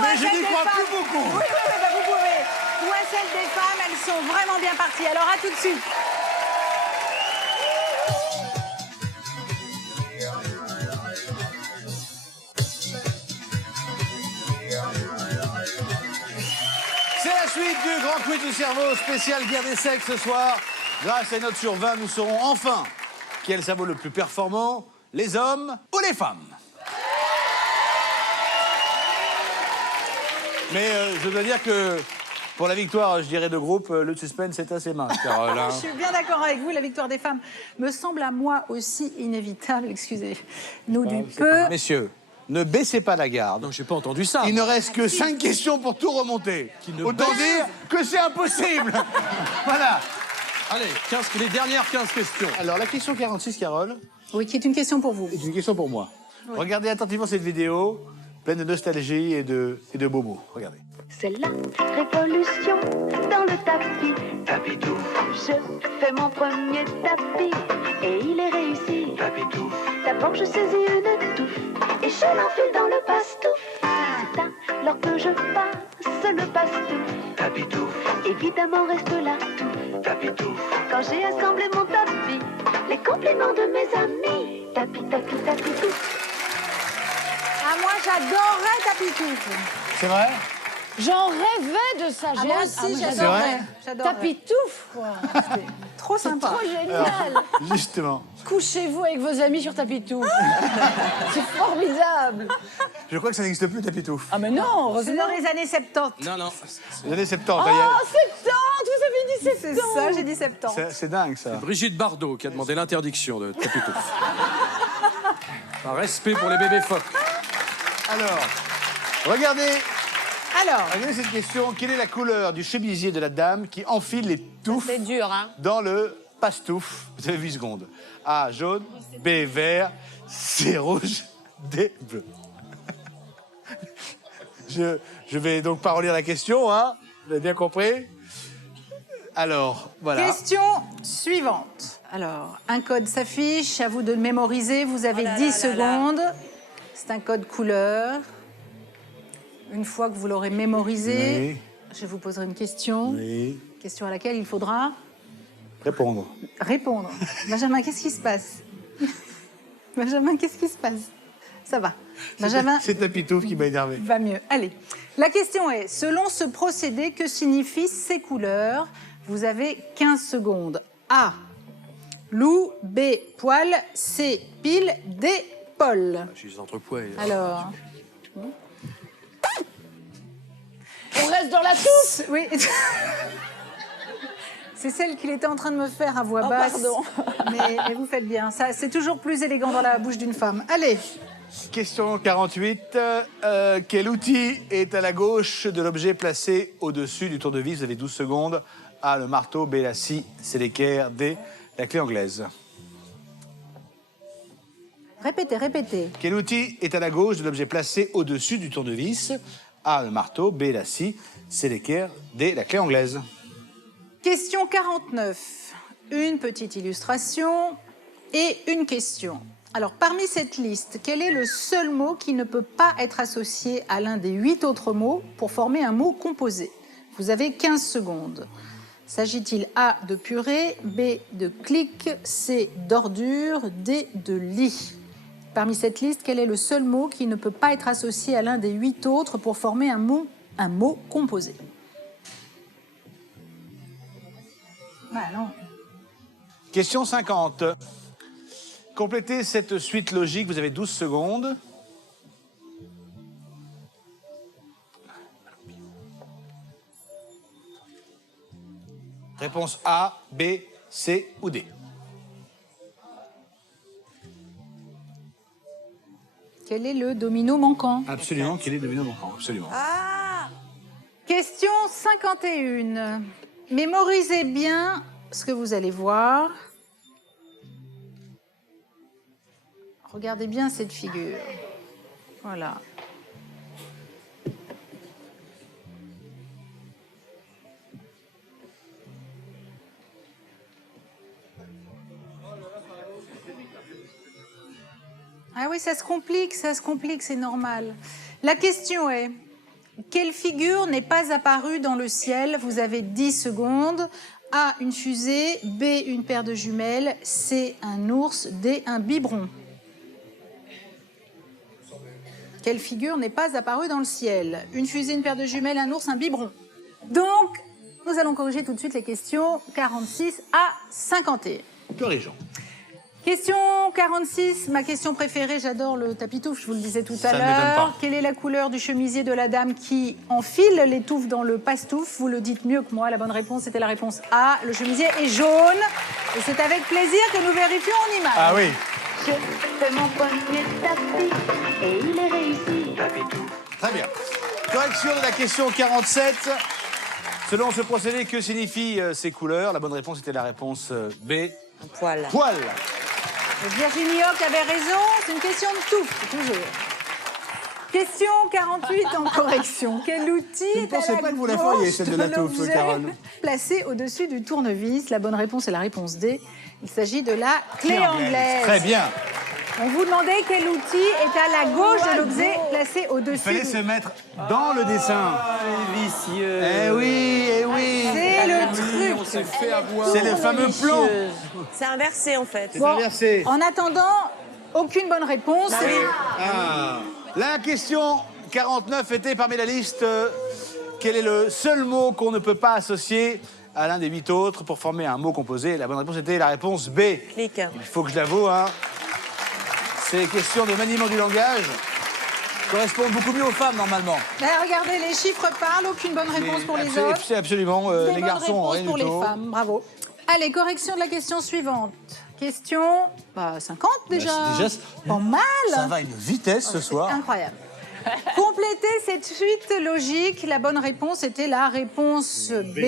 Mais je n'y crois plus beaucoup. Oui, bah vous pouvez. Ou à celle des femmes, elles sont vraiment bien parties. Alors à tout de suite. C'est la suite du Grand Quiz du cerveau, spécial guerre des sexes ce soir. Grâce à une note sur 20, nous saurons enfin qui est le cerveau le plus performant, les hommes ou les femmes. Mais je dois dire que pour la victoire, je dirais de groupe, le suspense est assez mince, Carole. Je suis bien d'accord avec vous, la victoire des femmes me semble à moi aussi inévitable, excusez-nous du peu. Messieurs, Ne baissez pas la garde. Non, j'ai pas entendu ça. Il ne reste que 5 questions pour tout remonter. Autant dire que c'est impossible. Voilà. Allez, les dernières 15 questions. Alors, la question 46, Carole. Oui, qui est une question pour vous. C'est une question pour moi. Oui. Regardez attentivement cette vidéo, pleine de nostalgie et de bobos. Regardez. C'est la révolution dans le tapis. Tapis-tout. Je fais mon premier tapis et il est réussi. Tapis-tout. D'abord je saisis une touffe et je l'enfile dans le passe-tout. C'est alors que je passe le passe-tout. Tapis-tout. Évidemment reste là tout. Tapis-tout. Quand j'ai assemblé mon tapis, les compliments de mes amis. Tapis, tapis, tapis-tout. Ah, moi, j'adorais Tapis-tout. C'est vrai? J'en rêvais de ça. Ah, moi aussi, C'est vrai j'adorais. Tapis-touffe, quoi. C'était trop sympa. Trop génial. Justement. Couchez-vous avec vos amis sur Tapis-touffe. C'est formidable. Je crois que ça n'existe plus, Tapis-touffe. Ah, mais non, C'est heureusement. dans les années 70. Non, non. Les années 70. Oh, ça y est. 70, vous avez dit 70. C'est ça, j'ai dit 70. C'est dingue, ça. Brigitte Bardot qui a demandé l'interdiction de Tapis-touffe. Par respect pour les bébés phoques. Alors, regardez Alors, cette question. Quelle est la couleur du chemisier de la dame qui enfile les touffes C'est dur, hein. dans le passe-touffe? Vous avez 8 secondes. A, jaune. B, vert. C, rouge. D, bleu. Je vais donc pas relire la question, hein. Vous avez bien compris? Alors, voilà. question suivante. Alors, un code s'affiche, à vous de le mémoriser. Vous avez 10 secondes. C'est un code couleur. Une fois que vous l'aurez mémorisé, je vous poserai une question. Question à laquelle il faudra Répondre. répondre. Benjamin, qu'est-ce qui se passe? Benjamin, qu'est-ce qui se passe? Ça va. Benjamin C'est Tapis-touffe qui m'a énervé. va mieux. Allez. La question est, selon ce procédé, que signifient ces couleurs? Vous avez 15 secondes. A, loup. B, poil. C, pile. D, Paul. Je suis entrepoids. Alors, On reste dans la touffe. oui. C'est celle qu'il était en train de me faire à voix Oh, basse. pardon. Mais vous faites bien. Ça, c'est toujours plus élégant dans la bouche d'une femme. Allez. Question 48. Quel outil est à la gauche de l'objet placé au-dessus du tournevis? Vous avez 12 secondes. A, le marteau. B, la scie. C, l'équerre. D, la clé anglaise. Répétez, répétez. Quel outil est à la gauche de l'objet placé au-dessus du tournevis? A, le marteau. B, la scie. C, l'équerre. D, la clé anglaise. Question 49. Une petite illustration et une question. Alors, parmi cette liste, quel est le seul mot qui ne peut pas être associé à l'un des 8 autres mots pour former un mot composé? Vous avez 15 secondes. S'agit-il A, de purée, B, de clic, C, d'ordure, D, de lit? Parmi cette liste, quel est le seul mot qui ne peut pas être associé à l'un des 8 autres pour former un mot composé? Bah non. Question 50. Complétez cette suite logique, vous avez 12 secondes. Réponse A, B, C ou D. Quel est le domino manquant? Absolument, quel est le domino manquant? Absolument. Question 51. Mémorisez bien ce que vous allez voir. Regardez bien cette figure. Voilà. Ah oui, ça se complique, c'est normal. La question est, quelle figure n'est pas apparue dans le ciel? Vous avez 10 secondes. A, une fusée. B, une paire de jumelles. C, un ours. D, un biberon. Quelle figure n'est pas apparue dans le ciel? Une fusée, une paire de jumelles, un ours, un biberon. Donc, nous allons corriger tout de suite les questions 46 à 51. Corrigeons. Question 46, ma question préférée, j'adore le tapis-touffe, je vous le disais tout à Ça ne m'étonne l'heure. pas. Quelle est la couleur du chemisier de la dame qui enfile les touffes dans le passe-touffe? Vous le dites mieux que moi, la bonne réponse était la réponse A, le chemisier est jaune. Et c'est avec plaisir que nous vérifions en image. Ah oui. Je fais mon premier tapis et il est réussi. Très bien. Correction de la question 47. Selon ce procédé, que signifient ces couleurs? La bonne réponse était la réponse B. Un poil. Poil. Virginie Hoc avait raison, c'est une question de touffe, toujours. Question 48 en correction. Quel outil Je ne est à pensais la pas que vous la feriez, gauche celle de la de touffe, l'objet Carole. placé au-dessus du tournevis? La bonne réponse est la réponse D. Il s'agit de la clé anglaise. Très bien. On vous demandait quel outil est à la gauche de l'objet placé au-dessus. Il fallait se mettre dans le dessin. Vicieux. Eh oui, eh oui. C'est le truc. s'est fait avoir. C'est le fameux plan. C'est inversé en fait. C'est inversé. En attendant, aucune bonne réponse. Ah. La question 49 était parmi la liste. Quel est le seul mot qu'on ne peut pas associer à l'un des 8 autres pour former un mot composé? La bonne réponse était la réponse B. Clic. Il faut que je l'avoue, hein. Ces questions de maniement du langage correspondent beaucoup mieux aux femmes, normalement. Ben, regardez, les chiffres parlent, aucune bonne réponse pour les C'est- autres. C'est absolument. Des Les bonnes garçons, réponses rien pour du les tout. femmes, bravo. Allez, correction de la question suivante. Question 50 déjà. Déjà, Pas mal. ça va à une vitesse ce soir. Incroyable. Complétez cette suite logique. La bonne réponse était la réponse B.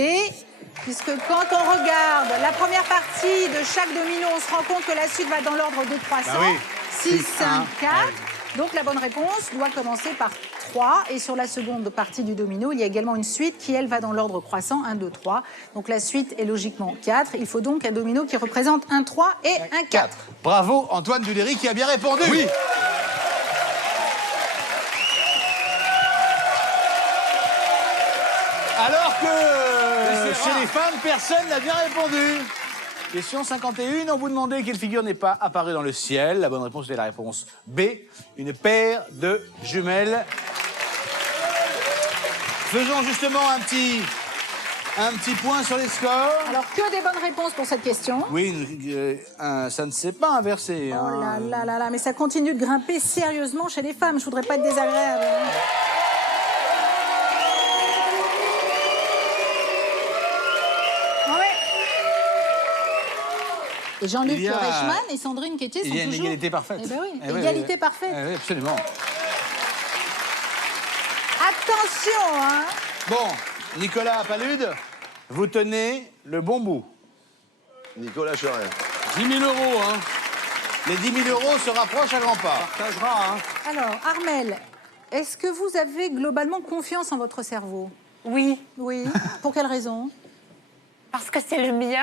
Puisque quand on regarde la première partie de chaque domino, on se rend compte que la suite va dans l'ordre décroissant. Bah oui. 6, 5, 4. Ouais. Donc la bonne réponse doit commencer par 3. Et sur la seconde partie du domino, il y a également une suite qui, elle, va dans l'ordre croissant, 1, 2, 3. Donc la suite est logiquement 4. Il faut donc un domino qui représente un 3 et un 4. Bravo Antoine Duléry qui a bien répondu. Oui. Alors que chez les femmes, personne n'a bien répondu. Question 51, on vous demandait quelle figure n'est pas apparue dans le ciel. La bonne réponse était la réponse B, une paire de jumelles. Faisons justement un petit point sur les scores. Alors, que des bonnes réponses pour cette question. Oui, ça ne s'est pas inversé. Oh hein. là là là là, mais ça continue de grimper sérieusement chez les femmes. Je voudrais pas être désagréable. hein. Ouais. Et Jean-Luc Il y a- Reichmann et Sandrine Quétier sont Il y a une toujours... égalité parfaite. Eh ben oui, Eh oui, égalité oui. parfaite. Eh oui, absolument. Attention, hein. Bon, Nicolas Palude, vous tenez le bon bout. Nicolas Cherin. 10 000 €, hein. Les 10 000 € se rapprochent à grands pas. Partagera, hein. Alors, Armel, est-ce que vous avez globalement confiance en votre cerveau? Oui. Oui. Pour quelle raison? Parce que c'est le mien.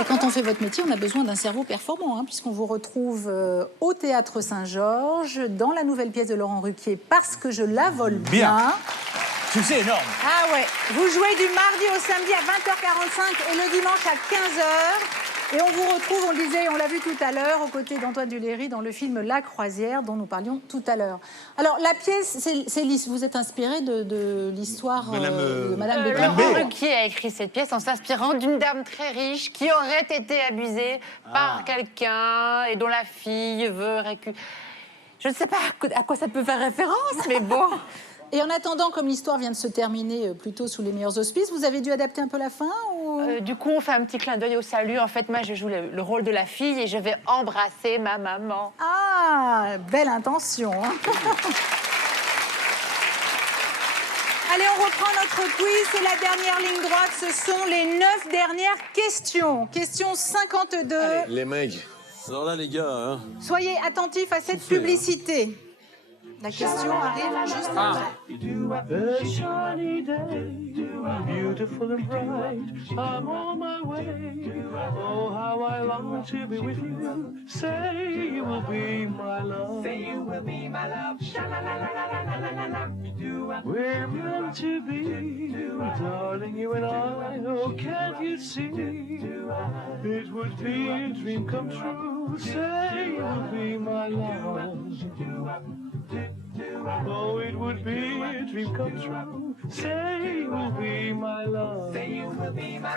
Et quand on fait votre métier, on a besoin d'un cerveau performant, hein, puisqu'on vous retrouve au Théâtre Saint-Georges, dans la nouvelle pièce de Laurent Ruquier, Parce que je la vole bien. Succès énorme. Ah ouais. Vous jouez du mardi au samedi à 20h45 et le dimanche à 15h. Et on vous retrouve, on le disait, on l'a vu tout à l'heure, aux côtés d'Antoine Duléry dans le film La Croisière, dont nous parlions tout à l'heure. Alors, la pièce, vous êtes inspiré de l'histoire de Madame de Laurent Clermont. Ruquier a écrit cette pièce en s'inspirant d'une dame très riche qui aurait été abusée par quelqu'un et dont la fille veut récupérer. Je ne sais pas à quoi ça peut faire référence, mais bon. Et en attendant, comme l'histoire vient de se terminer plutôt sous les meilleurs auspices, vous avez dû adapter un peu la fin ou... Du coup, on fait un petit clin d'œil au salut. En fait, moi, je joue le rôle de la fille et je vais embrasser ma maman. Ah, belle intention. Hein. Allez, on reprend notre quiz. C'est la dernière ligne droite. Ce sont les 9 dernières questions. Question 52. Les mecs. Alors là, les gars, hein. Soyez attentifs à cette publicité. La question arrive juste après. A shiny day, beautiful and bright. I'm on my way. Oh, how I long to be with you. Say you will be my love. Say you will be my love. We're meant to be, darling, you and I. Oh, can't you see? It would be a dream come true. Say you will be my love. Oh, it would be a dream come true. Say you will be my love. Say you will be my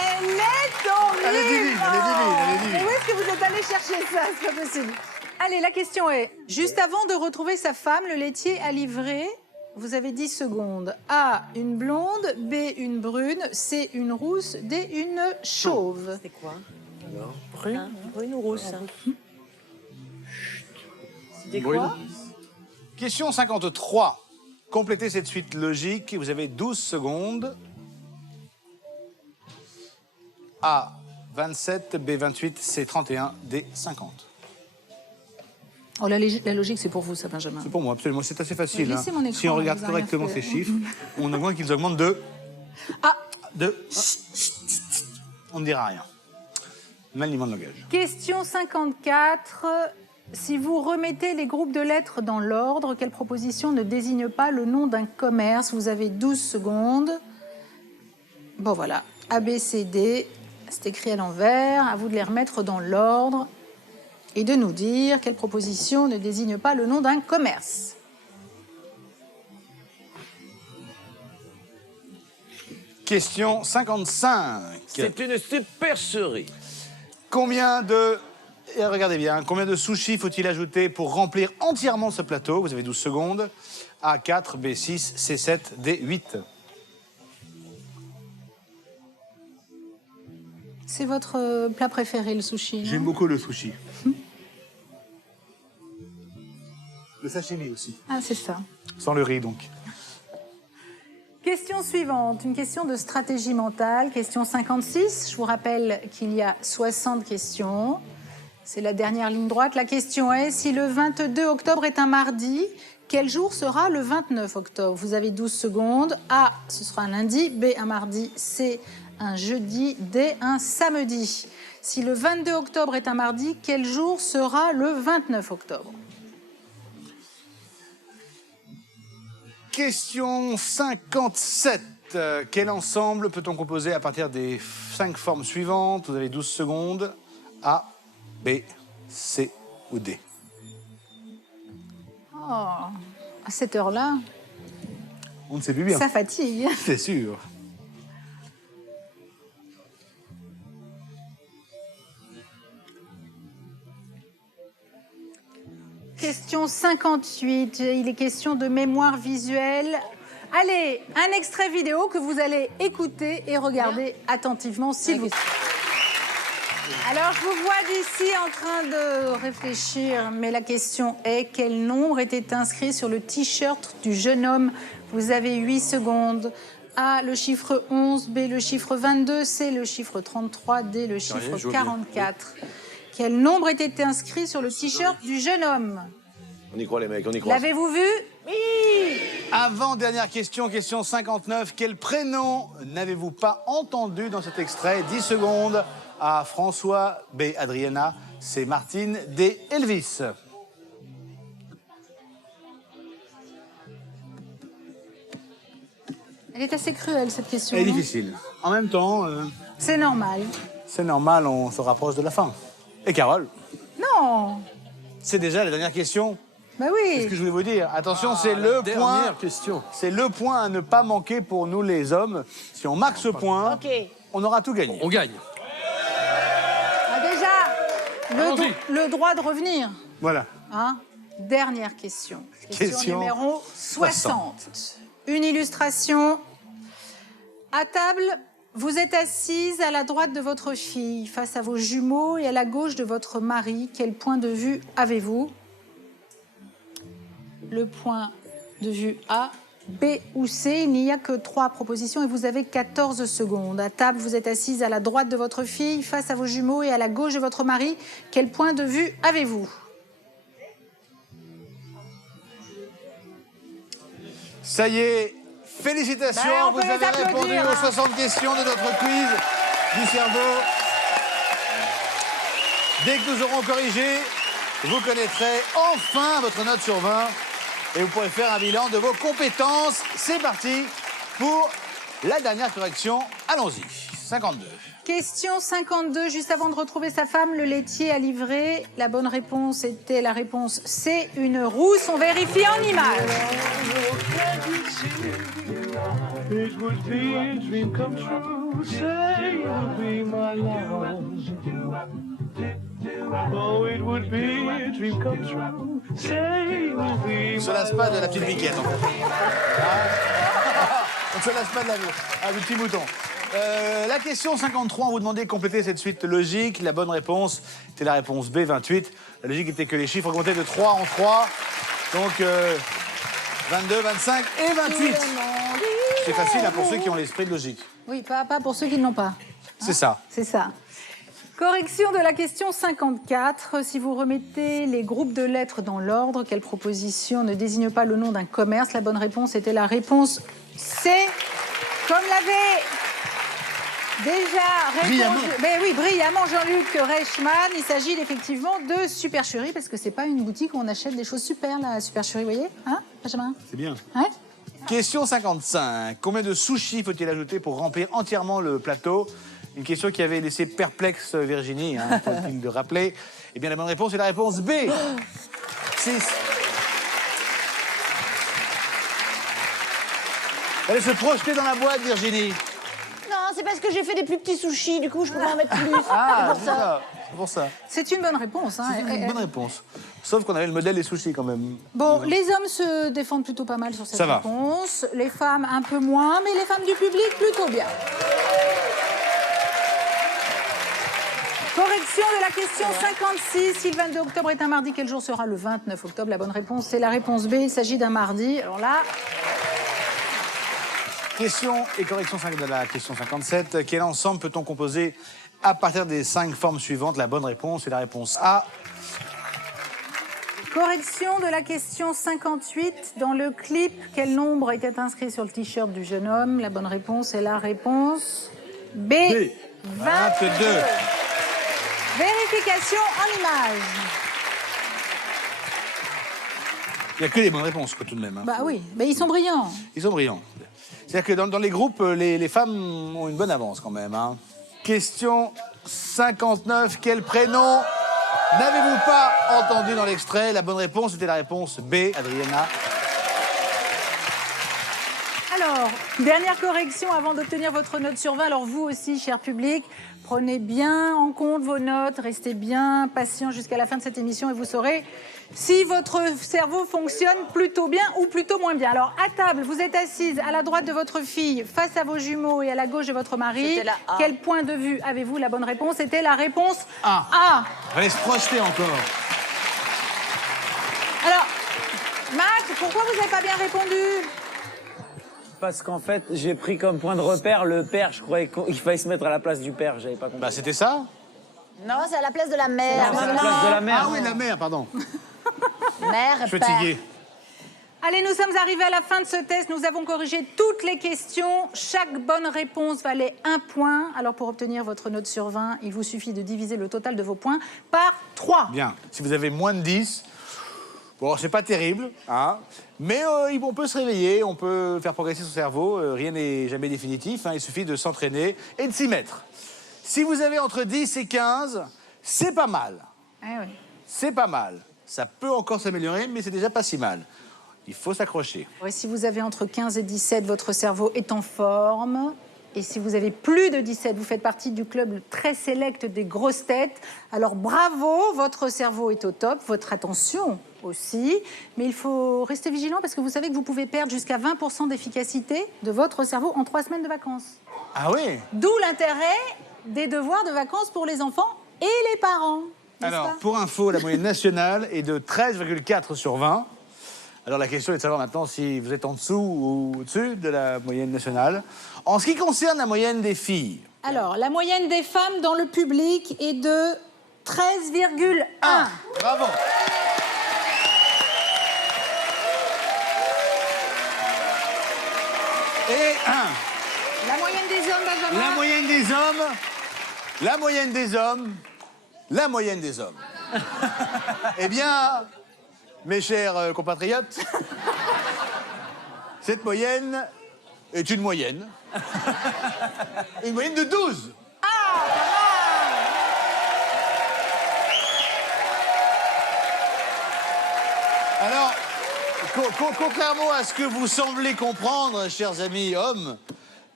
Elle est horrible. Elle est divine, elle est divine, elle est divine. Mais où est-ce que vous êtes allé chercher ça? C'est pas possible. Allez, la question est, juste avant de retrouver sa femme, le laitier a livré Vous avez 10 secondes. A, une blonde. B, une brune. C, une rousse. D, une chauve. C'est quoi? Alors, Brune ou rousse? C'était Brune. quoi? Question 53. Complétez cette suite logique. Vous avez 12 secondes. A, 27. B, 28. C, 31. D, 50. Oh, la logique, c'est pour vous, ça, Benjamin. C'est pour moi, absolument. C'est assez facile. Mais laissez mon écran, Si on regarde vous avez rien correctement fait. ces chiffres, on voit qu'ils augmentent de... Ah. On ne dira rien. Maniement de langage. Question 54. Si vous remettez les groupes de lettres dans l'ordre, quelle proposition ne désigne pas le nom d'un commerce? Vous avez 12 secondes. Bon, voilà. A, B, C, D. C'est écrit à l'envers. À vous de les remettre dans l'ordre et de nous dire quelle proposition ne désigne pas le nom d'un commerce. Question 55. C'est une supercherie. Combien de... Et regardez bien, combien de sushis faut-il ajouter pour remplir entièrement ce plateau? Vous avez 12 secondes. A, 4, B, 6, C, 7, D, 8. C'est votre plat préféré, le sushi, non? J'aime beaucoup le sushi. Le sashimi aussi. Ah, c'est ça. Sans le riz, donc. Question suivante, une question de stratégie mentale, question 56. Je vous rappelle qu'il y a 60 questions. C'est la dernière ligne droite. La question est, si le 22 octobre est un mardi, quel jour sera le 29 octobre? Vous avez 12 secondes. A, ce sera un lundi. B, un mardi. C, un jeudi. D, un samedi. Si le 22 octobre est un mardi, quel jour sera le 29 octobre? Question 57. Quel ensemble peut-on composer à partir des 5 formes suivantes? Vous avez 12 secondes. A, B, C ou D. Oh, à cette heure-là, On ne sait plus bien. ça fatigue. C'est sûr. Question 58, il est question de mémoire visuelle. Allez, un extrait vidéo que vous allez écouter et regarder attentivement, s'il vous plaît. Alors, je vous vois d'ici en train de réfléchir, mais la question est, quel nombre était inscrit sur le t-shirt du jeune homme? Vous avez 8 secondes. A, le chiffre 11, B, le chiffre 22, C, le chiffre 33, D, le chiffre 44. Quel nombre était inscrit sur le t-shirt du jeune homme? On y croit, les mecs, on y croit. L'avez-vous vu? Oui. Avant-dernière question, question 59. Quel prénom n'avez-vous pas entendu dans cet extrait? 10 secondes. A, François. B, Adriana. C, Martine. D, Elvis. Elle est assez cruelle, cette question. Elle est non? difficile. En même temps, C'est normal. c'est normal, on se rapproche de la fin. Et Carole, Non. c'est déjà la dernière question. Bah C'est oui. ce que je voulais vous dire. Attention, Ah, c'est la le dernière point. question. C'est le point à ne pas manquer pour nous les hommes. Si on marque ce point, Ok. on aura tout gagné. On gagne. Ah, déjà, Allons-y. le droit de revenir. Voilà. Hein? Dernière question. Question numéro 60. Une illustration. À table, vous êtes assise à la droite de votre fille, face à vos jumeaux et à la gauche de votre mari. Quel point de vue avez-vous? Le point de vue A, B ou C. Il n'y a que 3 propositions et vous avez 14 secondes. À table, vous êtes assise à la droite de votre fille, face à vos jumeaux et à la gauche de votre mari. Quel point de vue avez-vous? Ça y est, félicitations, Ben, on vous peut les avez répondu applaudir, aux hein. 60 questions de notre quiz du cerveau. Dès que nous aurons corrigé, vous connaîtrez enfin votre note sur 20 et vous pourrez faire un bilan de vos compétences. C'est parti pour la dernière correction. Allons-y. 52. Question 52, juste avant de retrouver sa femme, le laitier a livré. La bonne réponse était la réponse C, une rousse. On vérifie en image. It would be a dream come true. Say you'll be my love. On se lasse pas de la petite biquette, en fait. On ne se lasse pas du petit mouton. La question 53, on vous demandait de compléter cette suite logique. La bonne réponse était la réponse B, 28. La logique était que les chiffres comptaient de 3 en 3. Donc 22, 25 et 28. C'est facile hein, pour ceux qui ont l'esprit de logique. Oui, pas pour ceux qui ne l'ont pas. C'est ça. C'est ça. Correction de la question 54. Si vous remettez les groupes de lettres dans l'ordre, quelle proposition ne désigne pas le nom d'un commerce? La bonne réponse était la réponse C. Comme l'avait déjà répondu... brillamment Jean-Luc Reichmann. Il s'agit effectivement de Supercherie, parce que c'est pas une boutique où on achète des choses super, la Supercherie, vous voyez, hein, Benjamin? C'est bien. Ouais. Question 55. Combien de sushis faut-il ajouter pour remplir entièrement le plateau? Une question qui avait laissé perplexe Virginie, hein, faut-il de rappeler. Eh bien, la bonne réponse est la réponse B. 6. Allez se projeter dans la boîte, Virginie. Non, c'est parce que j'ai fait des plus petits sushis, du coup, je peux pas en mettre plus. Ah, c'est pour ça. C'est pour ça. C'est une bonne réponse. Hein. C'est une bonne réponse. Sauf qu'on avait le modèle des sushis quand même. Bon, les hommes se défendent plutôt pas mal sur cette Ça va. réponse. Les femmes un peu moins, mais les femmes du public plutôt bien. Correction de la question 56. Si le 22 octobre est un mardi, quel jour sera le 29 octobre? La bonne réponse, c'est la réponse B. Il s'agit d'un mardi. Alors là... Question et correction de la question 57. Quel ensemble peut-on composer à partir des 5 formes suivantes? La bonne réponse est la réponse A. Correction de la question 58. Dans le clip, quel nombre était inscrit sur le t-shirt du jeune homme? La bonne réponse est la réponse B. 22. Vérification en images. Il n'y a que les bonnes réponses, quoi, tout de même. Hein. Bah oui, mais ils sont brillants. Ils sont brillants. C'est-à-dire que dans les groupes, les femmes ont une bonne avance quand même. Hein. Question 59. Quel prénom n'avez-vous pas entendu dans l'extrait? La bonne réponse était la réponse B, Adriana. Alors, dernière correction avant d'obtenir votre note sur 20. Alors vous aussi, cher public, prenez bien en compte vos notes, restez bien patient jusqu'à la fin de cette émission et vous saurez si votre cerveau fonctionne plutôt bien ou plutôt moins bien. Alors, à table, vous êtes assise à la droite de votre fille, face à vos jumeaux et à la gauche de votre mari. C'était la A. Quel point de vue avez-vous? La bonne réponse était la réponse A. A. Allez se projeter encore. Alors, Max, pourquoi vous n'avez pas bien répondu? Parce qu'en fait, j'ai pris comme point de repère le père. Je croyais qu'il fallait se mettre à la place du père. J'avais pas compris. Bah, c'était ça? Non, c'est à la place de la mère. Non, c'est à la place de la mère. Ah oui, la mère, pardon. Mère, Je suis père. fatigué. Allez, nous sommes arrivés à la fin de ce test. Nous avons corrigé toutes les questions. Chaque bonne réponse valait 1 point. Alors, pour obtenir votre note sur 20, il vous suffit de diviser le total de vos points par 3. Bien. Si vous avez moins de 10, bon, c'est pas terrible, hein. Mais on peut se réveiller, on peut faire progresser son cerveau. Rien n'est jamais définitif. Hein. Il suffit de s'entraîner et de s'y mettre. Si vous avez entre 10 et 15, c'est pas mal. Eh oui. C'est pas mal. Ça peut encore s'améliorer, mais c'est déjà pas si mal. Il faut s'accrocher. Et si vous avez entre 15 et 17, votre cerveau est en forme. Et si vous avez plus de 17, vous faites partie du club très sélect des grosses têtes. Alors bravo, votre cerveau est au top, votre attention aussi. Mais il faut rester vigilant parce que vous savez que vous pouvez perdre jusqu'à 20% d'efficacité de votre cerveau en 3 semaines de vacances. Ah oui? D'où l'intérêt des devoirs de vacances pour les enfants et les parents. Alors, pas pour info, la moyenne nationale est de 13,4 sur 20. Alors, la question est de savoir maintenant si vous êtes en dessous ou au-dessus de la moyenne nationale. En ce qui concerne la moyenne des filles... Alors, la moyenne des femmes dans le public est de 13,1. Bravo. Et 1. La moyenne des hommes, Benjamin. La moyenne des hommes... La moyenne des hommes... La moyenne des hommes. Eh bien, mes chers compatriotes, cette moyenne est une moyenne. Une moyenne de 12. Alors, contrairement à ce que vous semblez comprendre, chers amis hommes,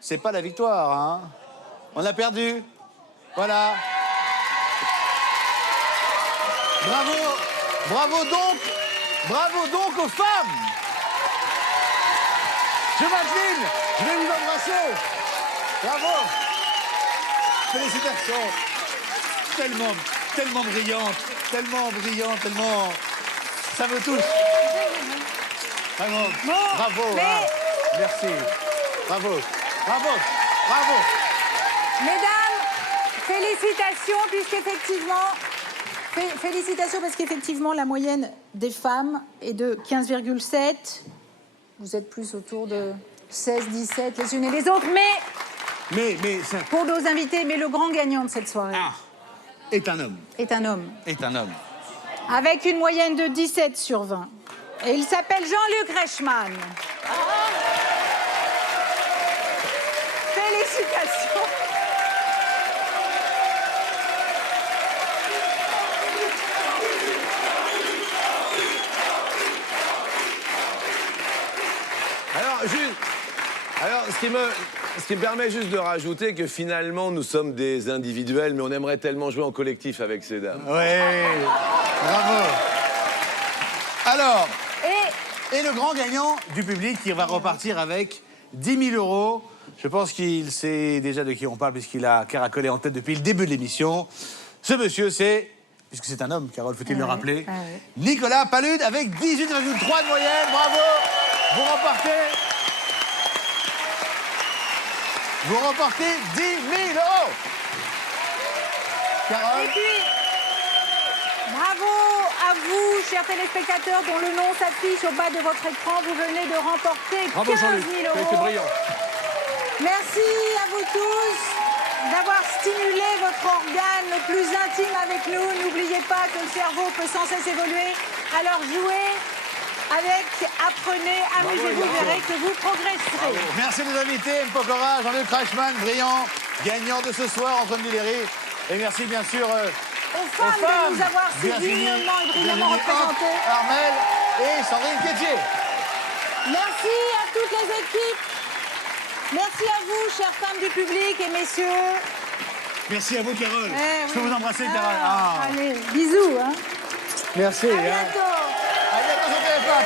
c'est pas la victoire, hein. On a perdu. Voilà. Bravo donc aux femmes. Jacqueline, je vais vous embrasser. Bravo. Félicitations. Tellement brillante, tellement... Ça me touche. Vraiment, bravo. mais- hein. Merci. Bravo. Mesdames, félicitations, puisqu'effectivement... Félicitations, parce qu'effectivement, la moyenne des femmes est de 15,7. Vous êtes plus autour de 16, 17, les unes et les autres. Mais ça pour nos invités, mais le grand gagnant de cette soirée est un homme. est un homme. Avec Avec une moyenne de 17 sur 20. Et il s'appelle Jean-Luc Reichmann. Félicitations. Alors, ce qui me permet juste de rajouter que finalement, nous sommes des individuels, mais on aimerait tellement jouer en collectif avec ces dames. Ouais, bravo. Alors, et le grand gagnant du public qui va repartir avec 10 000 euros. Je pense qu'il sait déjà de qui on parle puisqu'il a caracolé en tête depuis le début de l'émission. Ce monsieur, c'est, puisque c'est un homme, Carole, faut-il le rappeler, Nicolas Palud avec 18,3 de moyenne. Bravo. Vous remportez 10 000 euros. Carole. Et puis, bravo à vous, chers téléspectateurs, dont le nom s'affiche au bas de votre écran. Vous venez de remporter 15 000 euros. Ça a été brillant. Merci à vous tous d'avoir stimulé votre organe le plus intime avec nous. N'oubliez pas que le cerveau peut sans cesse évoluer. Alors jouez avec, apprenez, amusez-vous, vous verrez que vous progresserez. Merci de nos invités, M. Pokora, Jean-Luc Reichmann, brillant, gagnant de ce soir entre midi et rire. Et merci bien sûr aux femmes de nous avoir si dignement et brillamment représentés. Armel et Sandrine Quétier. Merci à toutes les équipes. Merci à vous, chères femmes du public et messieurs. Merci à vous, Carole. Je peux oui. vous embrasser, Carole. Allez, bisous. Hein. Merci. À bientôt. À bientôt sur TF1.